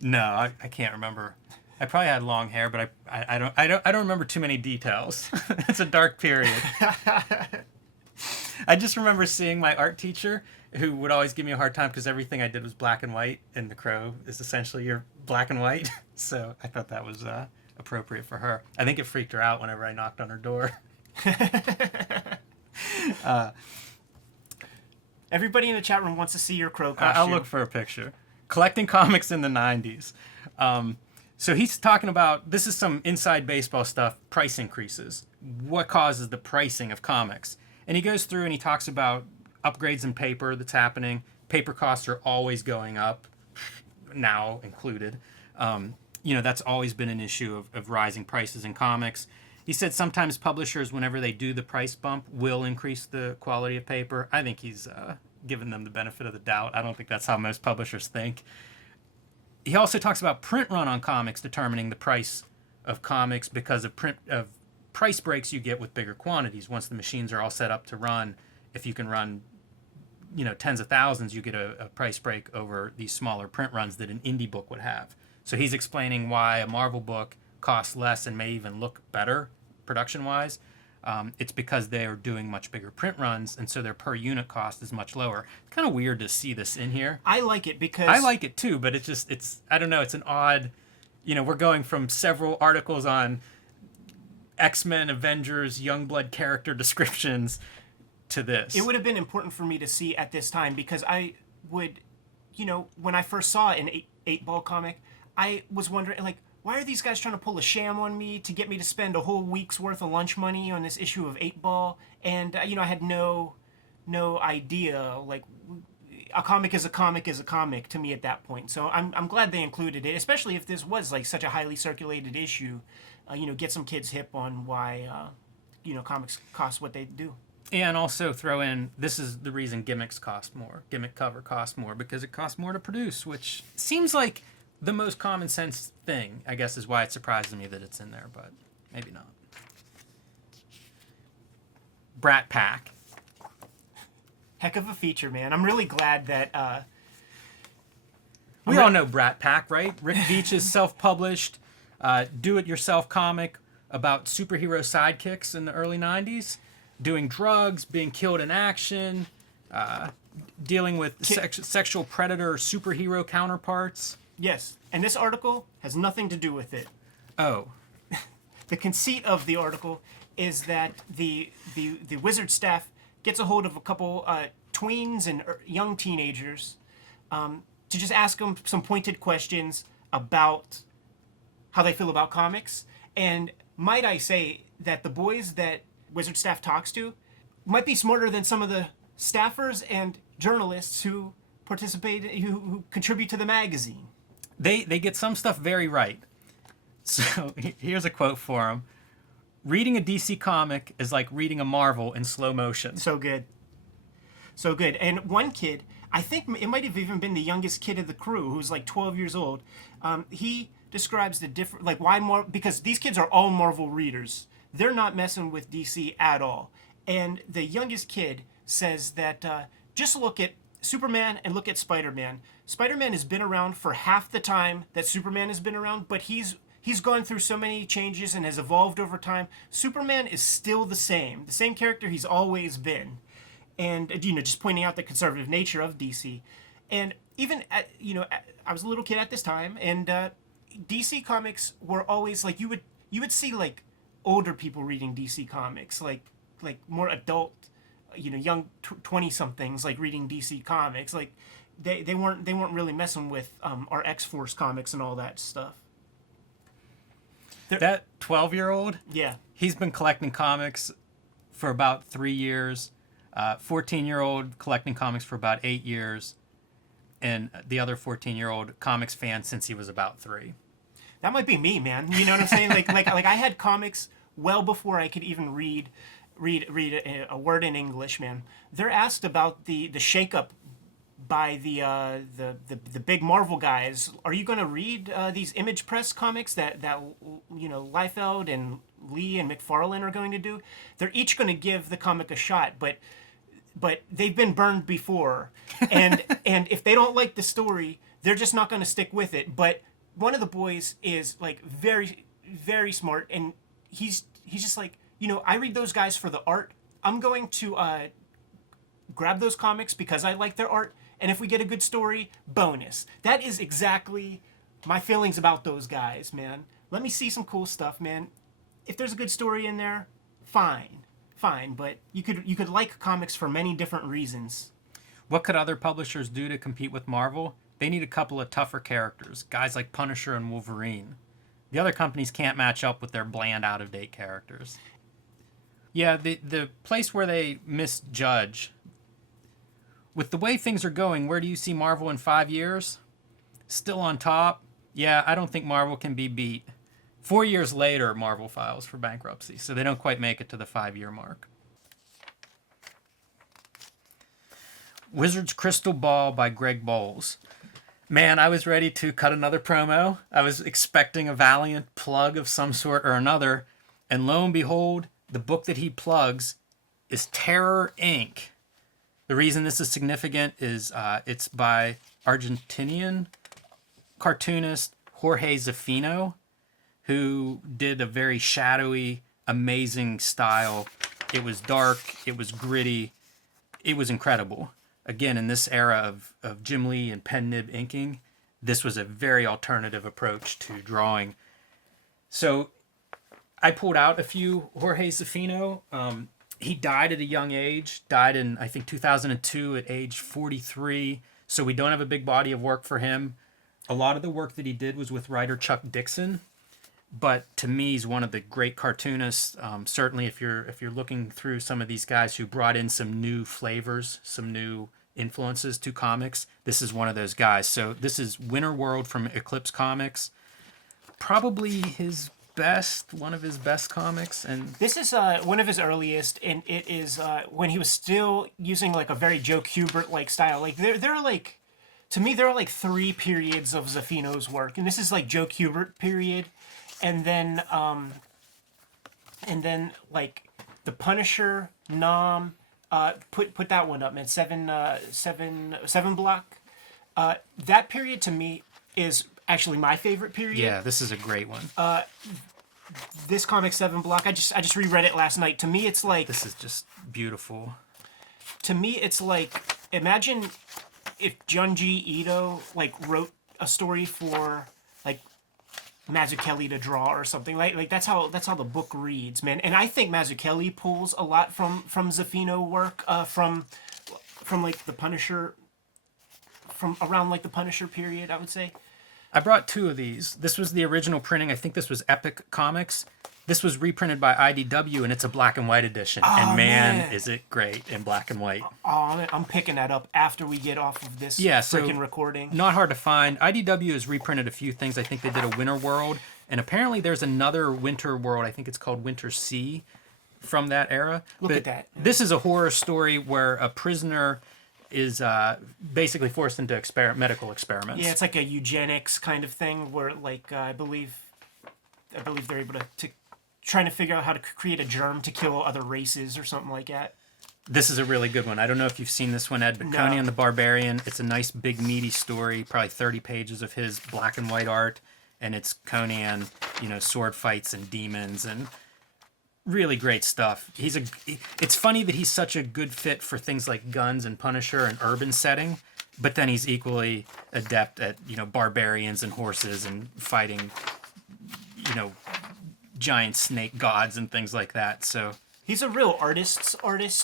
No, I can't remember. I probably had long hair, but I don't remember too many details. It's a dark period. I just remember seeing my art teacher, who would always give me a hard time because everything I did was black and white, and the Crow is essentially your black and white. So I thought that was appropriate for her. I think it freaked her out whenever I knocked on her door. Everybody in the chat room wants to see your Crow costume. I'll look for a picture. Collecting comics in the 90s. So he's talking about, this is some inside baseball stuff, price increases. What causes the pricing of comics? And he goes through and he talks about upgrades in paper that's happening. Paper costs are always going up, now included. That's always been an issue of rising prices in comics. He said sometimes publishers, whenever they do the price bump, will increase the quality of paper. I think he's given them the benefit of the doubt. I don't think that's how most publishers think. He also talks about print run on comics determining the price of comics because of price breaks you get with bigger quantities. Once the machines are all set up to run, if you can run tens of thousands, you get a price break over these smaller print runs that an indie book would have. So he's explaining why a Marvel book costs less and may even look better production-wise. It's because they are doing much bigger print runs, and so their per unit cost is much lower. It's kind of weird to see this in here. I like it because... I like it too, but it's I don't know, it's an odd... we're going from several articles on X-Men, Avengers, Youngblood character descriptions to this. It would have been important for me to see at this time because I would, when I first saw an 8-ball comic, I was wondering, why are these guys trying to pull a sham on me to get me to spend a whole week's worth of lunch money on this issue of 8-ball? And, I had no idea, a comic is a comic is a comic to me at that point. So I'm glad they included it, especially if this was, such a highly circulated issue. Get some kids hip on why, comics cost what they do. And also throw in, this is the reason gimmicks cost more. Gimmick cover costs more because it costs more to produce, which seems like the most common sense thing, I guess, is why it surprises me that it's in there, but maybe not. Brat Pack. Heck of a feature, man. I'm really glad that... we all know Brat Pack, right? Rick Veitch's self-published, do-it-yourself comic about superhero sidekicks in the early 90s. Doing drugs, being killed in action, dealing with sexual predator superhero counterparts. Yes, and this article has nothing to do with it. Oh. The conceit of the article is that the wizard staff gets a hold of a couple tweens and young teenagers to just ask them some pointed questions about how they feel about comics. And might I say that the boys that wizard staff talks to might be smarter than some of the staffers and journalists who participate, who contribute to the magazine. They get some stuff very right. So here's a quote for them. Reading a DC comic is like reading a Marvel in slow motion. So good. So good. And one kid, I think it might have even been the youngest kid of the crew, who's 12 years old. He describes the different, why more, because these kids are all Marvel readers. They're not messing with DC at all. And the youngest kid says that just look at Superman and look at Spider-Man. Spider-Man has been around for half the time that Superman has been around, but he's gone through so many changes and has evolved over time. Superman is still the same character he's always been. And, just pointing out the conservative nature of DC. And even, I was a little kid at this time, and DC comics were always, you would see, older people reading DC comics, like more adult, young 20-somethings reading DC comics. They weren't really messing with our X-Force comics and all that stuff. That 12-year-old, yeah, he's been collecting comics for about 3 years. 14-year-old collecting comics for about 8 years, and the other 14-year-old comics fan since he was about 3. That might be me, man. You know what I'm saying? Like I had comics well before I could even read a word in English, man. They're asked about the shake-up by the big Marvel guys. Are you going to read these Image Press comics that Liefeld and Lee and McFarlane are going to do? They're each going to give the comic a shot, but they've been burned before, and if they don't like the story, they're just not going to stick with it. But one of the boys is like very, very smart, and he's just like, I read those guys for the art. I'm going to grab those comics because I like their art, and if we get a good story, bonus. That is exactly my feelings about those guys, man. Let me see some cool stuff, man. If there's a good story in there, fine, but you could like comics for many different reasons. What could other publishers do to compete with Marvel? They need a couple of tougher characters, guys like Punisher and Wolverine. The other companies can't match up with their bland, out-of-date characters. Yeah, the place where they misjudge. With the way things are going, where do you see Marvel in 5 years? Still on top? Yeah, I don't think Marvel can be beat. 4 years later, Marvel files for bankruptcy, so they don't quite make it to the 5-year mark. Wizard's Crystal Ball by Greg Bowles. Man, I was ready to cut another promo. I was expecting a Valiant plug of some sort or another, and lo and behold, the book that he plugs is Terror Inc. The reason this is significant is it's by Argentinian cartoonist Jorge Zaffino, who did a very shadowy, amazing style. It was dark, it was gritty, it was incredible. Again, in this era of Jim Lee and pen nib inking, this was a very alternative approach to drawing. So I pulled out a few Jorge Zaffino. He died at a young age, died in, I think, 2002 at age 43. So we don't have a big body of work for him. A lot of the work that he did was with writer Chuck Dixon. But to me, he's one of the great cartoonists. Certainly, if you're looking through some of these guys who brought in some new flavors, some new influences to comics, this is one of those guys. So this is Winter World from Eclipse Comics. Probably one of his best comics. And this is one of his earliest, and it is when he was still using like a very Joe Kubert like style. Like there are like, to me, there are like 3 periods of Zaffino's work, and this is like Joe Kubert period. And then like the Punisher, Nom, put that one up, man. Seven block. That period to me is actually my favorite period. yeah, this is a great one. This comic 7 block, I just reread it last night. To me, it's like, This is just beautiful. to me, it's like, imagine if Junji Ito like wrote a story for like Mazzucchelli to draw or something. Like that's how the book reads, man. And I think Mazzucchelli pulls a lot from Zaffino work, from like the Punisher, from around like the Punisher period, I would say. I brought 2 of these. This was the original printing. I think this was Epic Comics. This was reprinted by IDW, and it's a black and white edition. And man, is it great in black and white. Oh, I'm picking that up after we get off of this freaking recording. Not hard to find. IDW has reprinted a few things. I think they did a Winter World, and apparently there's another Winter World. I think it's called Winter Sea from that era. Look at that. This is a horror story where a prisoner is basically forced into medical experiments. Yeah, it's like a eugenics kind of thing where, like, I believe they're able to trying to figure out how to create a germ to kill other races or something like that. This is a really good one. I don't know if you've seen this one, Ed, but no. Conan the Barbarian. It's a nice, big, meaty story, probably 30 pages of his black and white art, and it's Conan, sword fights and demons and really great stuff. It's funny that he's such a good fit for things like guns and Punisher and urban setting, but then he's equally adept at, barbarians and horses and fighting, giant snake gods and things like that. So he's a real artist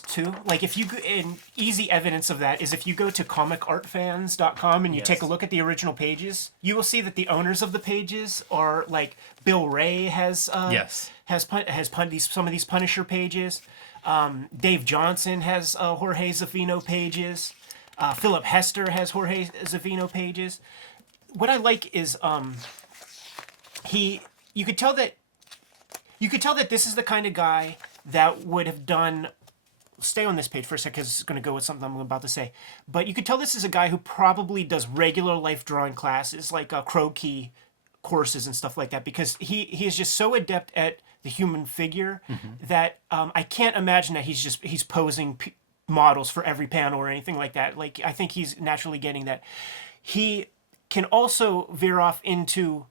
too. Like and easy evidence of that is if you go to comicartfans.com and you take a look at the original pages, you will see that the owners of the pages are like Bill Ray has some of these Punisher pages. Dave Johnson has Jorge Zaffino pages. Philip Hester has Jorge Zaffino pages. What I like is you could tell that this is the kind of guy that would have done stay on this page for a second because it's going to go with something I'm about to say. But you could tell this is a guy who probably does regular life drawing classes, like croquis courses and stuff like that, because he is just so adept at the human figure that I can't imagine that he's posing models for every panel or anything like that. Like, I think he's naturally getting that. He can also veer off into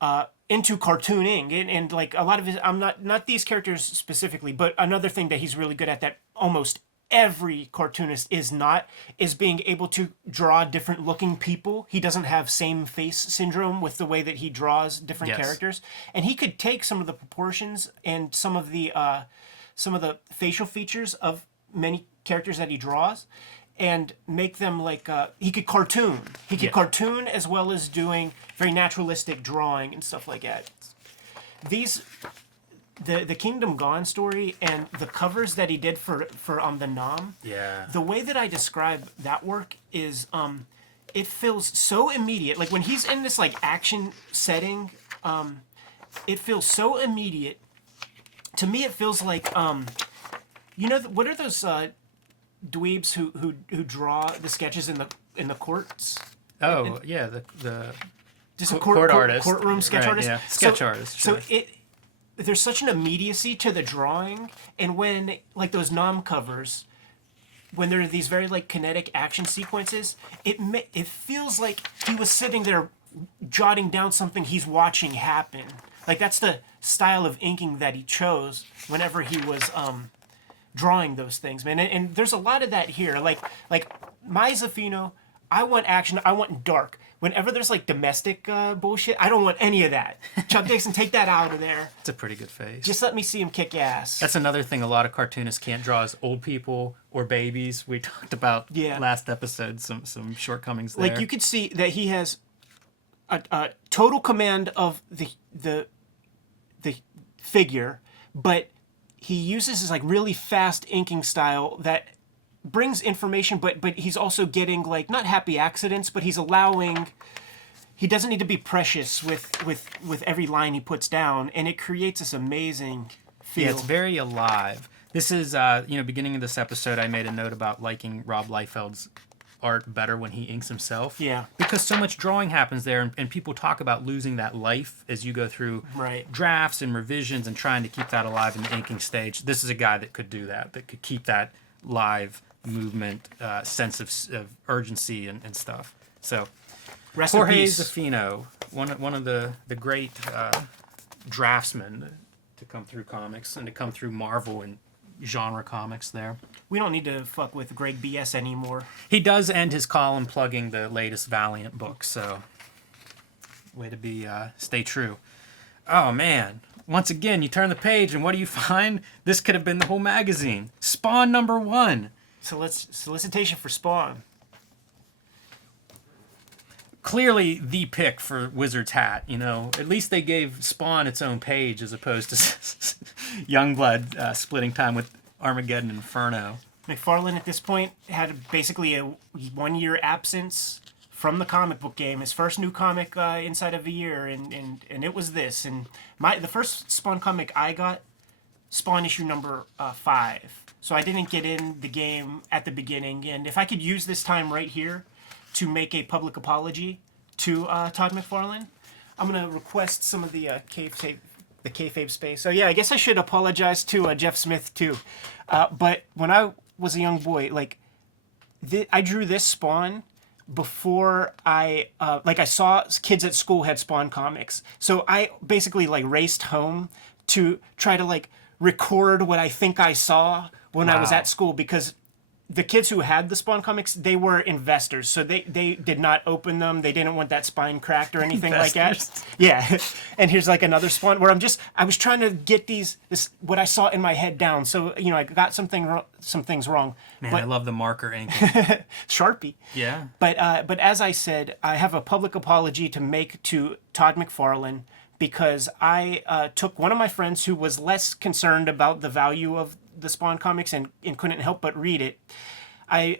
cartooning and like a lot of his, I'm not these characters specifically, but another thing that he's really good at that almost every cartoonist is being able to draw different looking people. He doesn't have same face syndrome with the way that he draws different characters, and he could take some of the proportions and some of the facial features of many characters that he draws and make them like he could cartoon. He could cartoon as well as doing very naturalistic drawing and stuff like that. The Kingdom Gone story and the covers that he did for the Nam. Yeah. The way that I describe that work is it feels so immediate. Like when he's in this like action setting, it feels so immediate. To me, it feels like what are those dweebs who draw the sketches in the courts? Oh, yeah, the just court artist, courtroom sketch artist, yeah, sketch artist. Sure. So there's such an immediacy to the drawing, and when like those Nam covers, when there are these very like kinetic action sequences, it feels like he was sitting there jotting down something he's watching happen. Like that's the style of inking that he chose whenever he was drawing those things, man. And there's a lot of that here. Like my Zaffino, I want action. I want dark. Whenever there's like domestic bullshit, I don't want any of that. Chuck Dixon, take that out of there. It's a pretty good face. Just let me see him kick ass. That's another thing a lot of cartoonists can't draw is old people or babies. We talked about last episode some shortcomings there. Like you could see that he has a total command of the figure, but he uses his like really fast inking style that brings information, but he's also getting like not happy accidents, but he's allowing. He doesn't need to be precious with every line he puts down, and it creates this amazing feel. Yeah, it's very alive. This is beginning of this episode, I made a note about liking Rob Liefeld's art better when he inks himself. Yeah. Because so much drawing happens there, and people talk about losing that life as you go through drafts and revisions and trying to keep that alive in the inking stage. This is a guy that could do that could keep that live movement, sense of urgency and stuff. So, Rest Jorge in peace. Zaffino, one of the great draftsmen to come through comics and to come through Marvel and genre comics there. We don't need to fuck with Greg BS anymore. He does end his column plugging the latest Valiant book, so way to be stay true. Oh man. Once again, you turn the page and what do you find? This could have been the whole magazine. Spawn #1. Solicitation for Spawn. Clearly the pick for Wizard's hat, At least they gave Spawn its own page as opposed to Youngblood splitting time with Armageddon Inferno. McFarlane at this point had basically a 1-year absence from the comic book game. His first new comic inside of a year, and it was this. And the first Spawn comic I got, Spawn issue number 5. So I didn't get in the game at the beginning. And if I could use this time right here to make a public apology to Todd McFarlane, I'm going to request some of the Kayfabe space. So yeah, I guess I should apologize to Jeff Smith too. But when I was a young boy, like I drew this Spawn before I saw kids at school had Spawn comics. So I basically like raced home to try to like record what I think I saw when I was at school, because the kids who had the Spawn comics, they were investors, so they did not open them. They didn't want that spine cracked or anything like that. Yeah, and here's like another Spawn where I was trying to get this what I saw in my head down. So I got some things wrong. Man, but, I love the marker ink. Sharpie. Yeah. But as I said, I have a public apology to make to Todd McFarlane, because I took one of my friends who was less concerned about the value of the Spawn comics and couldn't help but read it. I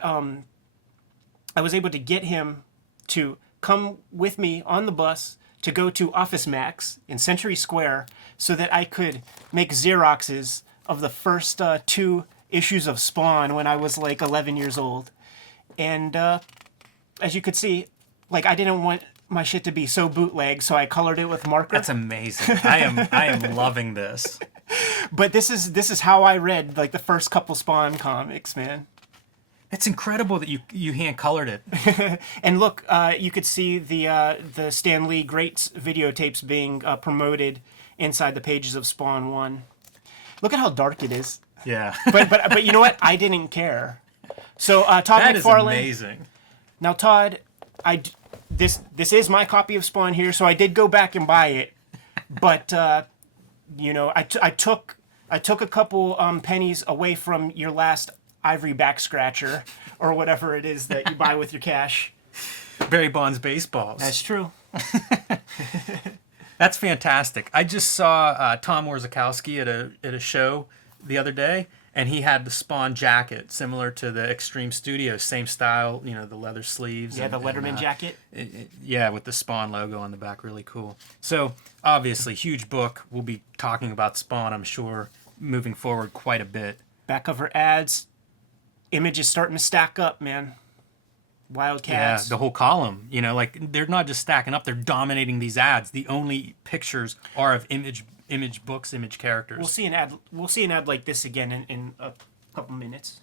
was able to get him to come with me on the bus to go to Office Max in Century Square so that I could make Xeroxes of the first 2 issues of Spawn when I was like 11 years old. And as you could see, like I didn't want my shit to be so bootleg, so I colored it with marker. That's amazing. I am loving this. But this is how I read like the first couple Spawn comics, man. It's incredible that you hand colored it. And look, you could see the Stan Lee Greats videotapes being promoted inside the pages of Spawn 1. Look at how dark it is. Yeah. But you know what? I didn't care. So Todd That is McFarlane. amazing. Now Todd, this is my copy of Spawn here, so I did go back and buy it. But you know, I took a couple pennies away from your last ivory back scratcher or whatever it is that you buy with your cash. Barry Bonds baseballs. That's true. That's fantastic. I just saw Tom Warzakowski at a show the other day, and he had the Spawn jacket similar to the Extreme Studios, same style, you know, the leather sleeves. Yeah, the Letterman jacket. Yeah, with the Spawn logo on the back, really cool. So, obviously, huge book. We'll be talking about Spawn, I'm sure, moving forward quite a bit. Back cover ads. Image is starting to stack up, man. Wildcats. Yeah, the whole column. You know, like they're not just stacking up; they're dominating these ads. The only pictures are of image books, image characters. We'll see an ad like this again in a couple minutes.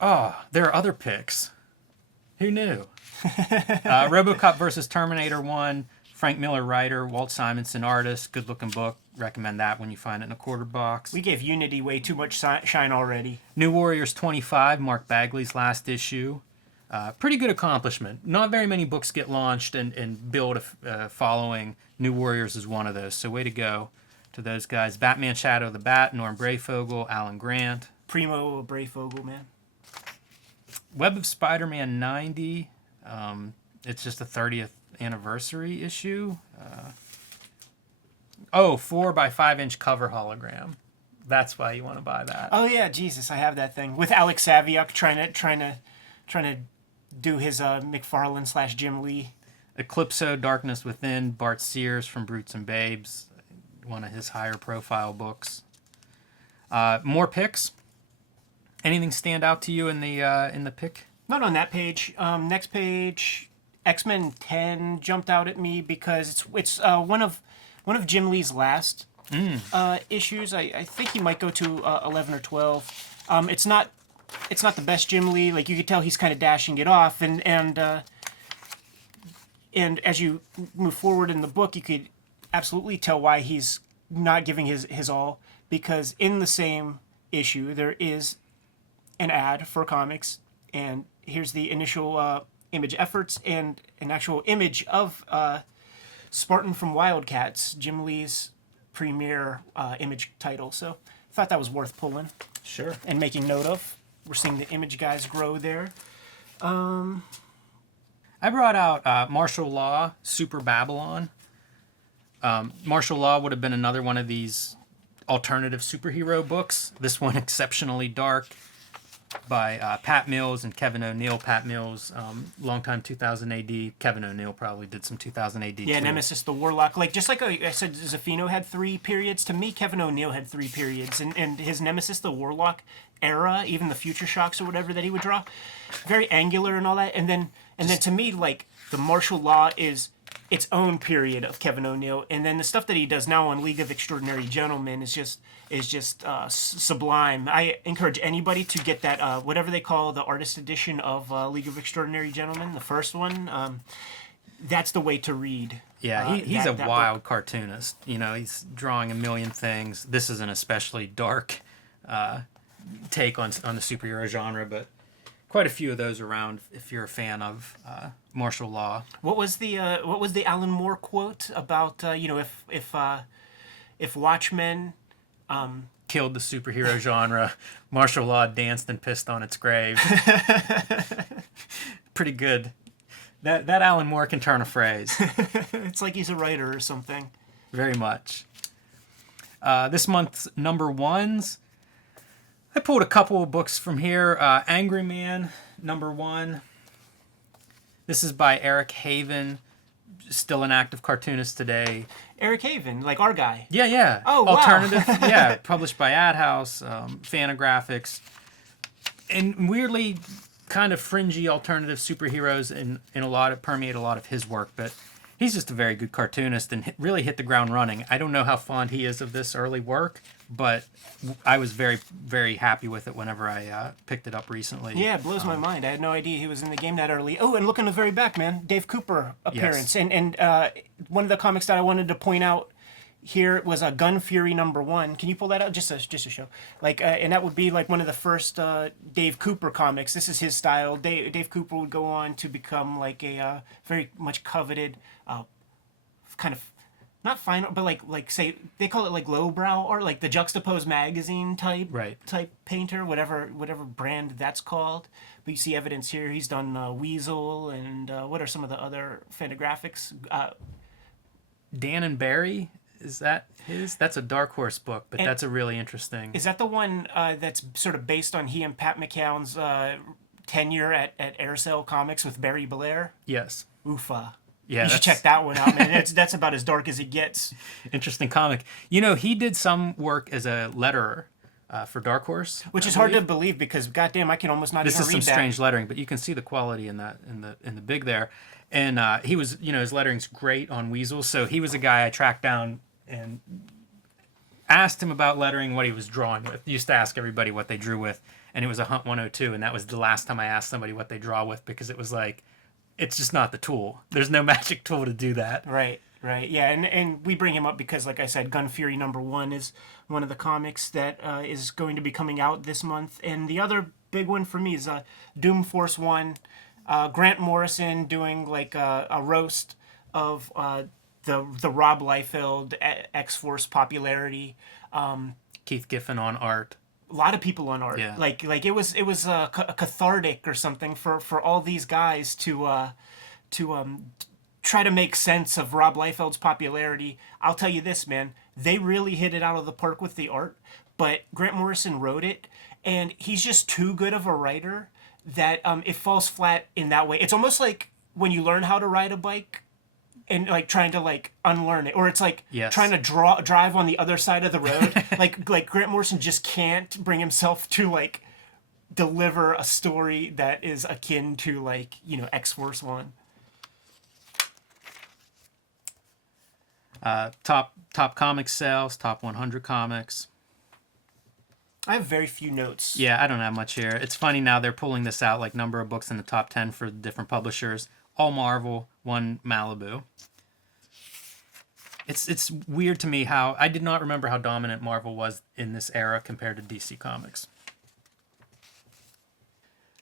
Oh, there are other picks. Who knew? RoboCop versus Terminator 1. Frank Miller writer, Walt Simonson artist. Good looking book. Recommend that when you find it in a quarter box. We gave Unity way too much shine already. New Warriors 25, Mark Bagley's last issue. Pretty good accomplishment. Not very many books get launched and build a following. New Warriors is one of those. So way to go to those guys. Batman Shadow of the Bat, Norm Brayfogle, Alan Grant. Primo Brayfogle, man. Web of Spider-Man 90. It's just the 30th anniversary issue. 4 by 5 inch cover hologram. That's why you want to buy that. Oh yeah, Jesus, I have that thing with Alex Saviuk trying to do his McFarlane / Jim Lee. Eclipso, Darkness Within, Bart Sears from Brutes and Babes, one of his higher profile books. More picks. Anything stand out to you in the pick? Not on that page. Next page, X-Men 10 jumped out at me because it's one of Jim Lee's last issues. I think he might go to 11 or 12. It's not the best Jim Lee. Like you could tell he's kind of dashing it off, and as you move forward in the book, you could absolutely tell why he's not giving his all, because in the same issue there is an ad for comics, and here's the initial image efforts and an actual image of Spartan from Wildcats, Jim Lee's premier image title. So I thought that was worth pulling. Sure. And making note of. We're seeing the image guys grow there. I brought out Martial Law, Super Babylon. Martial Law would have been another one of these alternative superhero books. This one exceptionally dark, by Pat Mills and Kevin O'Neill. Pat Mills, longtime 2000 AD. Kevin O'Neill probably did some 2000 AD Yeah, too. Nemesis the Warlock. Like, just like I said, Zaffino had 3 periods. To me, Kevin O'Neill had 3 periods. And his Nemesis the Warlock era, even the Future Shocks or whatever that he would draw, very angular and all that. And then to me, like, the Martial Law is its own period of Kevin O'Neill. And then the stuff that he does now on League of Extraordinary Gentlemen is just sublime. I encourage anybody to get that whatever they call the artist edition of League of Extraordinary Gentlemen, the first one. That's the way to read. Yeah, he's that a wild cartoonist. You know, he's drawing a million things. This is an especially dark take on the superhero genre, but quite a few of those around if you're a fan of martial law. What was the Alan Moore quote about if Watchmen killed the superhero genre, martial law danced and pissed on its grave. Pretty good. That Alan Moore can turn a phrase. It's like he's a writer or something. Very much. This month's number ones. I pulled a couple of books from here. Angry Man, number 1. This is by Eric Haven. still an active cartoonist today. Eric Haven, like our guy. Yeah, yeah. Oh, wow. Alternative, yeah. Published by Ad House, Fantagraphics. And weirdly, kind of fringy alternative superheroes in a lot of permeate a lot of his work, but he's just a very good cartoonist and really hit the ground running. I don't know how fond he is of this early work, but I was very, very happy with it whenever I picked it up recently. Yeah, it blows my mind. I had no idea he was in the game that early. Oh, and look in the very back, man, Dave Cooper appearance. Yes. And one of the comics that I wanted to point out here was a Gun Fury #1. Can you pull that out? Just a show. Like, and that would be like one of the first Dave Cooper comics. This is his style. Dave Cooper would go on to become like a very much coveted, kind of not fine, but like say they call it like lowbrow art, like the Juxtaposed magazine type painter, whatever brand that's called. But you see evidence here. He's done Weasel and what are some of the other Fantagraphics? Dan and Barry. Is that his? That's a Dark Horse book, but that's a really interesting. Is that the one that's sort of based on he and Pat McCown's tenure at Aircell Comics with Barry Blair? Yes. Oofa. Yeah, you should check that one out, man. That's about as dark as it gets. Interesting comic. You know, he did some work as a letterer for Dark Horse, which is hard to believe because, goddamn, I can almost not even read that. This is some strange lettering, but you can see the quality in that in the big there. And he was, you know, his lettering's great on Weasel, so he was a guy I tracked down and asked him about lettering, what he was drawing with. Used to ask everybody what they drew with, and it was a Hunt 102, and that was the last time I asked somebody what they draw with because it was like, it's just not the tool. There's no magic tool to do that. Right. Yeah, and we bring him up because, like I said, Gun Fury #1 is one of the comics that is going to be coming out this month. And the other big one for me is Doom Force 1. Grant Morrison doing like a roast of the Rob Liefeld X-Force popularity. Keith Giffen on art. A lot of people on art. Yeah. Like it was a cathartic or something for all these guys to try to make sense of Rob Liefeld's popularity. I'll tell you this, man, they really hit it out of the park with the art, but Grant Morrison wrote it, and he's just too good of a writer that it falls flat in that way. It's almost like when you learn how to ride a bike and like trying to like unlearn it, or it's like trying to drive on the other side of the road. like Grant Morrison just can't bring himself to like deliver a story that is akin to like, you know, X-Force 1. Top comic sales, top 100 comics. I have very few notes. Yeah, I don't have much here. It's funny now they're pulling this out, like number of books in the top 10 for different publishers. All Marvel, one Malibu. It's weird to me how I did not remember how dominant Marvel was in this era compared to DC Comics.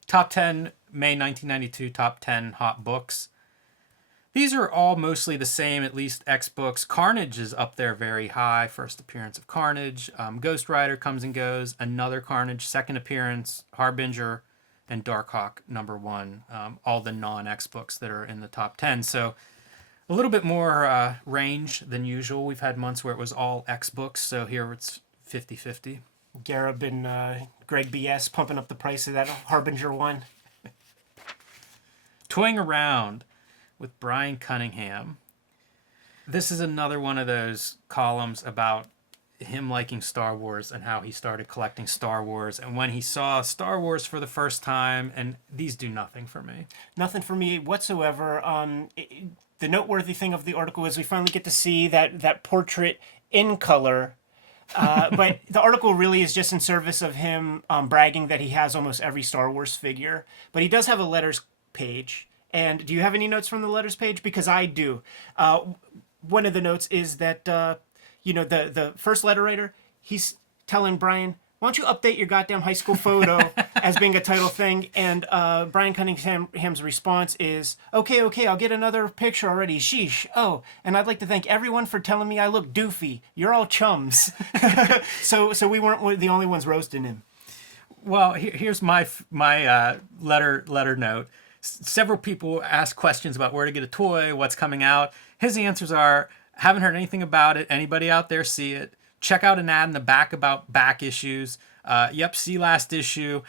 Top 10 May 1992 top 10 hot books. These are all mostly the same, at least X books. Carnage is up there very high. First appearance of Carnage. Ghost Rider comes and goes. Another Carnage. Second appearance. Harbinger. And Darkhawk #1. All the non-X books that are in the top 10. So a little bit more range than usual. We've had months where it was all X books. So here it's 50-50. Garib and Greg BS pumping up the price of that Harbinger one. Toying Around with Brian Cunningham. This is another one of those columns about him liking Star Wars and how he started collecting Star Wars and when he saw Star Wars for the first time, and these do nothing for me. Nothing for me whatsoever. The noteworthy thing of the article is we finally get to see that portrait in color. But the article really is just in service of him bragging that he has almost every Star Wars figure. But he does have a letters page. And do you have any notes from the letters page? Because I do. One of the notes is that, the first letter writer, he's telling Brian, why don't you update your goddamn high school photo as being a title thing? And Brian Cunningham's response is, okay, I'll get another picture already. Sheesh. Oh, and I'd like to thank everyone for telling me I look doofy. You're all chums. So we weren't the only ones roasting him. Well, here's my letter note. Several people ask questions about where to get a toy, what's coming out. His answers are, haven't heard anything about it. Anybody out there see it? Check out an ad in the back about back issues. Yep, see last issue.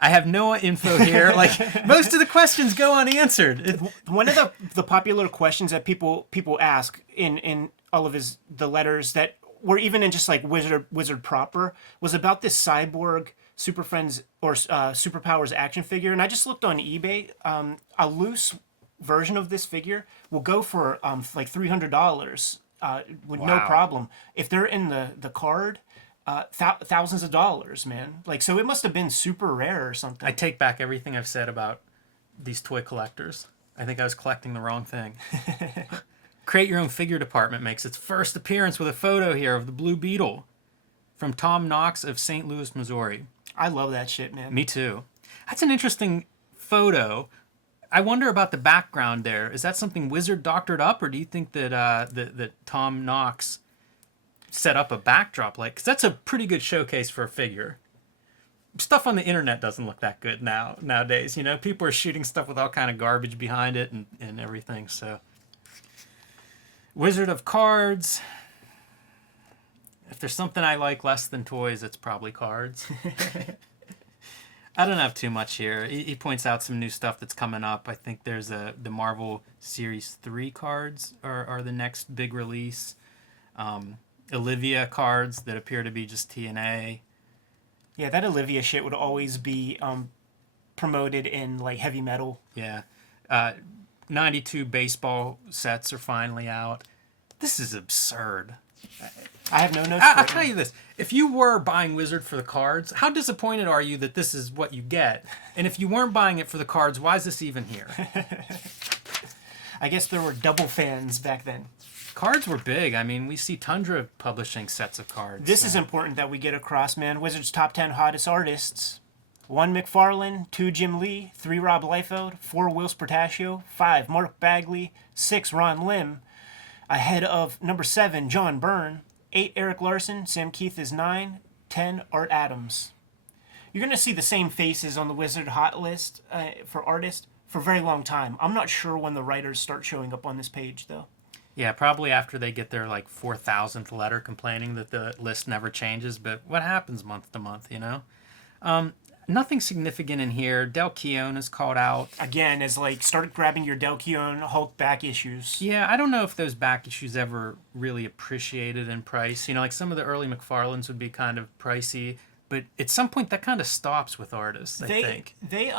I have no info here. Like, most of the questions go unanswered. One of the popular questions that people ask in all of the letters that were even in just like Wizard proper was about this Cyborg Super Friends or Superpowers action figure, and I just looked on eBay. A loose version of this figure will go for like $300 with no Wow. problem. If they're in the card, thousands of dollars, man. Like, so it must have been super rare or something. I take back everything I've said about these toy collectors. I think I was collecting the wrong thing. Create Your Own Figure department makes its first appearance with a photo here of the Blue Beetle from Tom Knox of St. Louis, Missouri. I love that shit, man. Me too. That's an interesting photo. I wonder about the background there. Is that something Wizard doctored up, or do you think that that Tom Knox set up a backdrop? Like, 'cause that's a pretty good showcase for a figure. Stuff on the internet doesn't look that good nowadays. You know, people are shooting stuff with all kind of garbage behind it and everything. So, Wizard of Cards. If there's something I like less than toys, it's probably cards. I don't have too much here. He points out some new stuff that's coming up. I think there's the Marvel Series 3 cards are the next big release. Olivia cards that appear to be just TNA. Yeah, that Olivia shit would always be promoted in like heavy metal. Yeah. 92 baseball sets are finally out. This is absurd. I have no notes. I'll tell you this. If you were buying Wizard for the cards, how disappointed are you that this is what you get? And if you weren't buying it for the cards, why is this even here? I guess there were double fans back then. Cards were big. I mean, we see Tundra publishing sets of cards. This is important that we get across, man. Wizard's top 10 hottest artists. 1 McFarlane, 2 Jim Lee, 3 Rob Liefeld, 4 Whilce Portacio, 5 Mark Bagley, 6 Ron Lim. Ahead of number 7, John Byrne, 8 Eric Larson, Sam Keith is 9, 10 Art Adams. You're going to see the same faces on the Wizard hot list for artists for a very long time. I'm not sure when the writers start showing up on this page, though. Yeah, probably after they get their like 4,000th letter complaining that the list never changes. But what happens month to month, you know? Nothing significant in here. Del Keown is called out. Again, as like, start grabbing your Del Keown Hulk back issues. Yeah, I don't know if those back issues ever really appreciated in price. You know, like some of the early McFarlanes would be kind of pricey, but at some point that kind of stops with artists, I think. They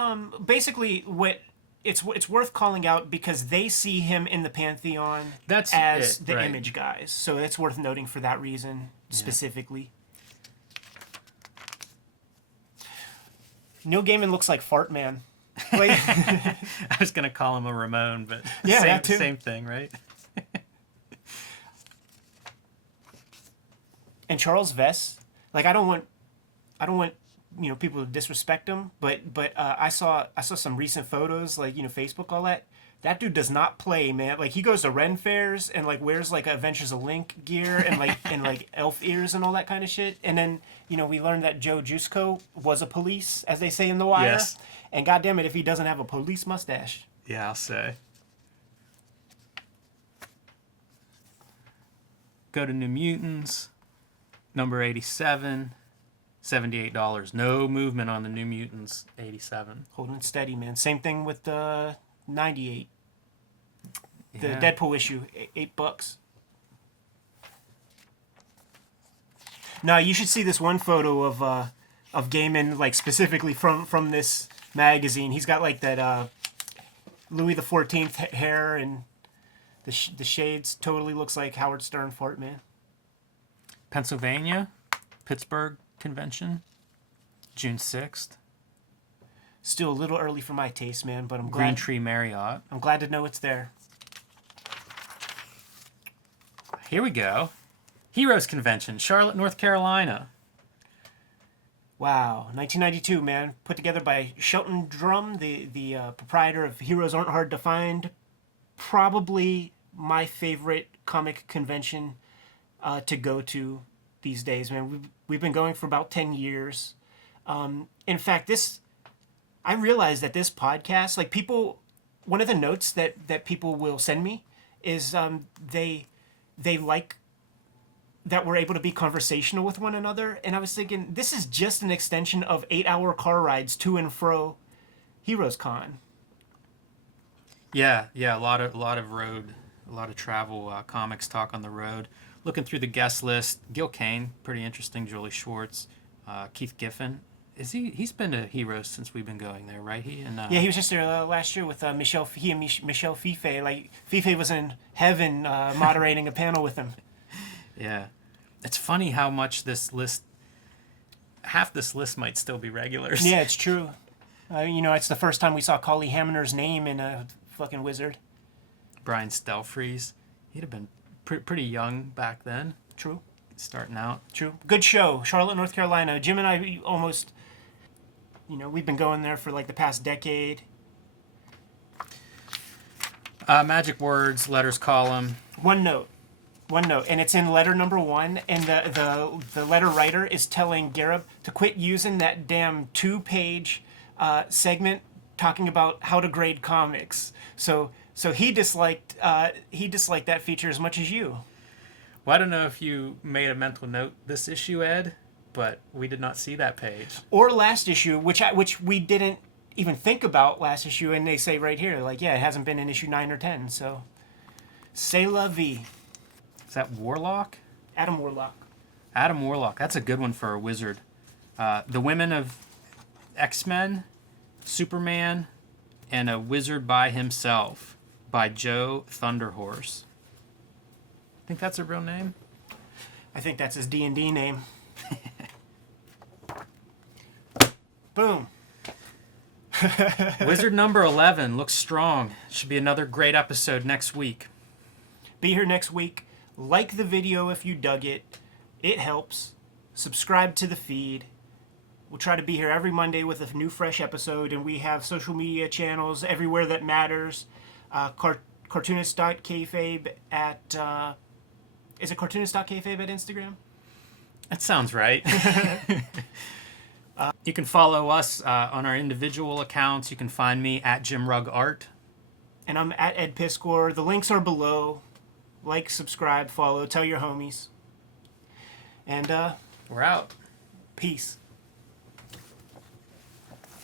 basically what it's worth calling out because they see him in the pantheon as the right. Image guys. So it's worth noting for that reason specifically. Neil Gaiman looks like Fart Man. Like, I was gonna call him a Ramon, but yeah, same, that too. Same thing, right? And Charles Vess, like I don't want people to disrespect him, but I saw some recent photos, like Facebook, all that. That dude does not play, man. Like he goes to Ren fairs and like wears like Adventures of Link gear and like elf ears and all that kind of shit. And then we learned that Joe Jusko was a police, as they say in The Wire. Yes. And goddamn it, if he doesn't have a police mustache. Yeah, I'll say. Go to New Mutants, number 87, $78. No movement on the New Mutants 87. Holding it steady, man. Same thing with the 98. The Yeah. Deadpool issue, $8. No, you should see this one photo of Gaiman, like specifically from this magazine. He's got like that Louis XIV hair and the shades. Totally looks like Howard Stern fart, man. Pennsylvania, Pittsburgh Convention, June 6th. Still a little early for my taste, man, but I'm Green glad. Tree Marriott. I'm glad to know it's there. Here we go. Heroes Convention, Charlotte, North Carolina. Wow, 1992, man. Put together by Shelton Drum, the proprietor of Heroes Aren't Hard to Find. Probably my favorite comic convention to go to these days, man. We've been going for about 10 years. In fact, I realized that this podcast, like one of the notes that people will send me is they like that were able to be conversational with one another. And I was thinking, this is just an extension of 8-hour car rides to and fro Heroes Con. Yeah, a lot of road, a lot of travel, comics talk on the road. Looking through the guest list, Gil Kane, pretty interesting. Julie Schwartz, Keith Giffen. He's been to Heroes since we've been going there, right? He was just there last year with Michelle. He and Michelle Fife. Like Fife was in heaven moderating a panel with him. Yeah, it's funny how much half this list might still be regulars. Yeah, it's true. It's the first time we saw Collie Hamner's name in a fucking Wizard. Brian Stelfreeze, he'd have been pretty young back then. True. Starting out. True. Good show. Charlotte, North Carolina. Jim and I almost, we've been going there for like the past decade. Magic Words, letters column. One note, and it's in letter number 1, and the letter writer is telling Gareb to quit using that damn 2-page segment talking about how to grade comics. So he disliked that feature as much as you. Well, I don't know if you made a mental note this issue, Ed, but we did not see that page. Or last issue, which we didn't even think about last issue, and they say right here, like, yeah, it hasn't been in issue 9 or 10, so c'est la vie. Is that Warlock? Adam Warlock. Adam Warlock. That's a good one for a wizard. The Women of X-Men, Superman, and a Wizard by Himself by Joe Thunderhorse. I think that's a real name. I think that's his D&D name. Boom. Wizard number 11 looks strong. Should be another great episode next week. Be here next week. Like the video if you dug it. It helps. Subscribe to the feed. We'll try to be here every Monday with a new fresh episode, and we have social media channels everywhere that matters. Cartoonist.kayfabe at... is it cartoonist.kayfabe at Instagram? That sounds right. You can follow us on our individual accounts. You can find me at Jim Rugg Art. And I'm at Ed Piscor. The links are below. Like, subscribe, follow, tell your homies. And we're out. Peace.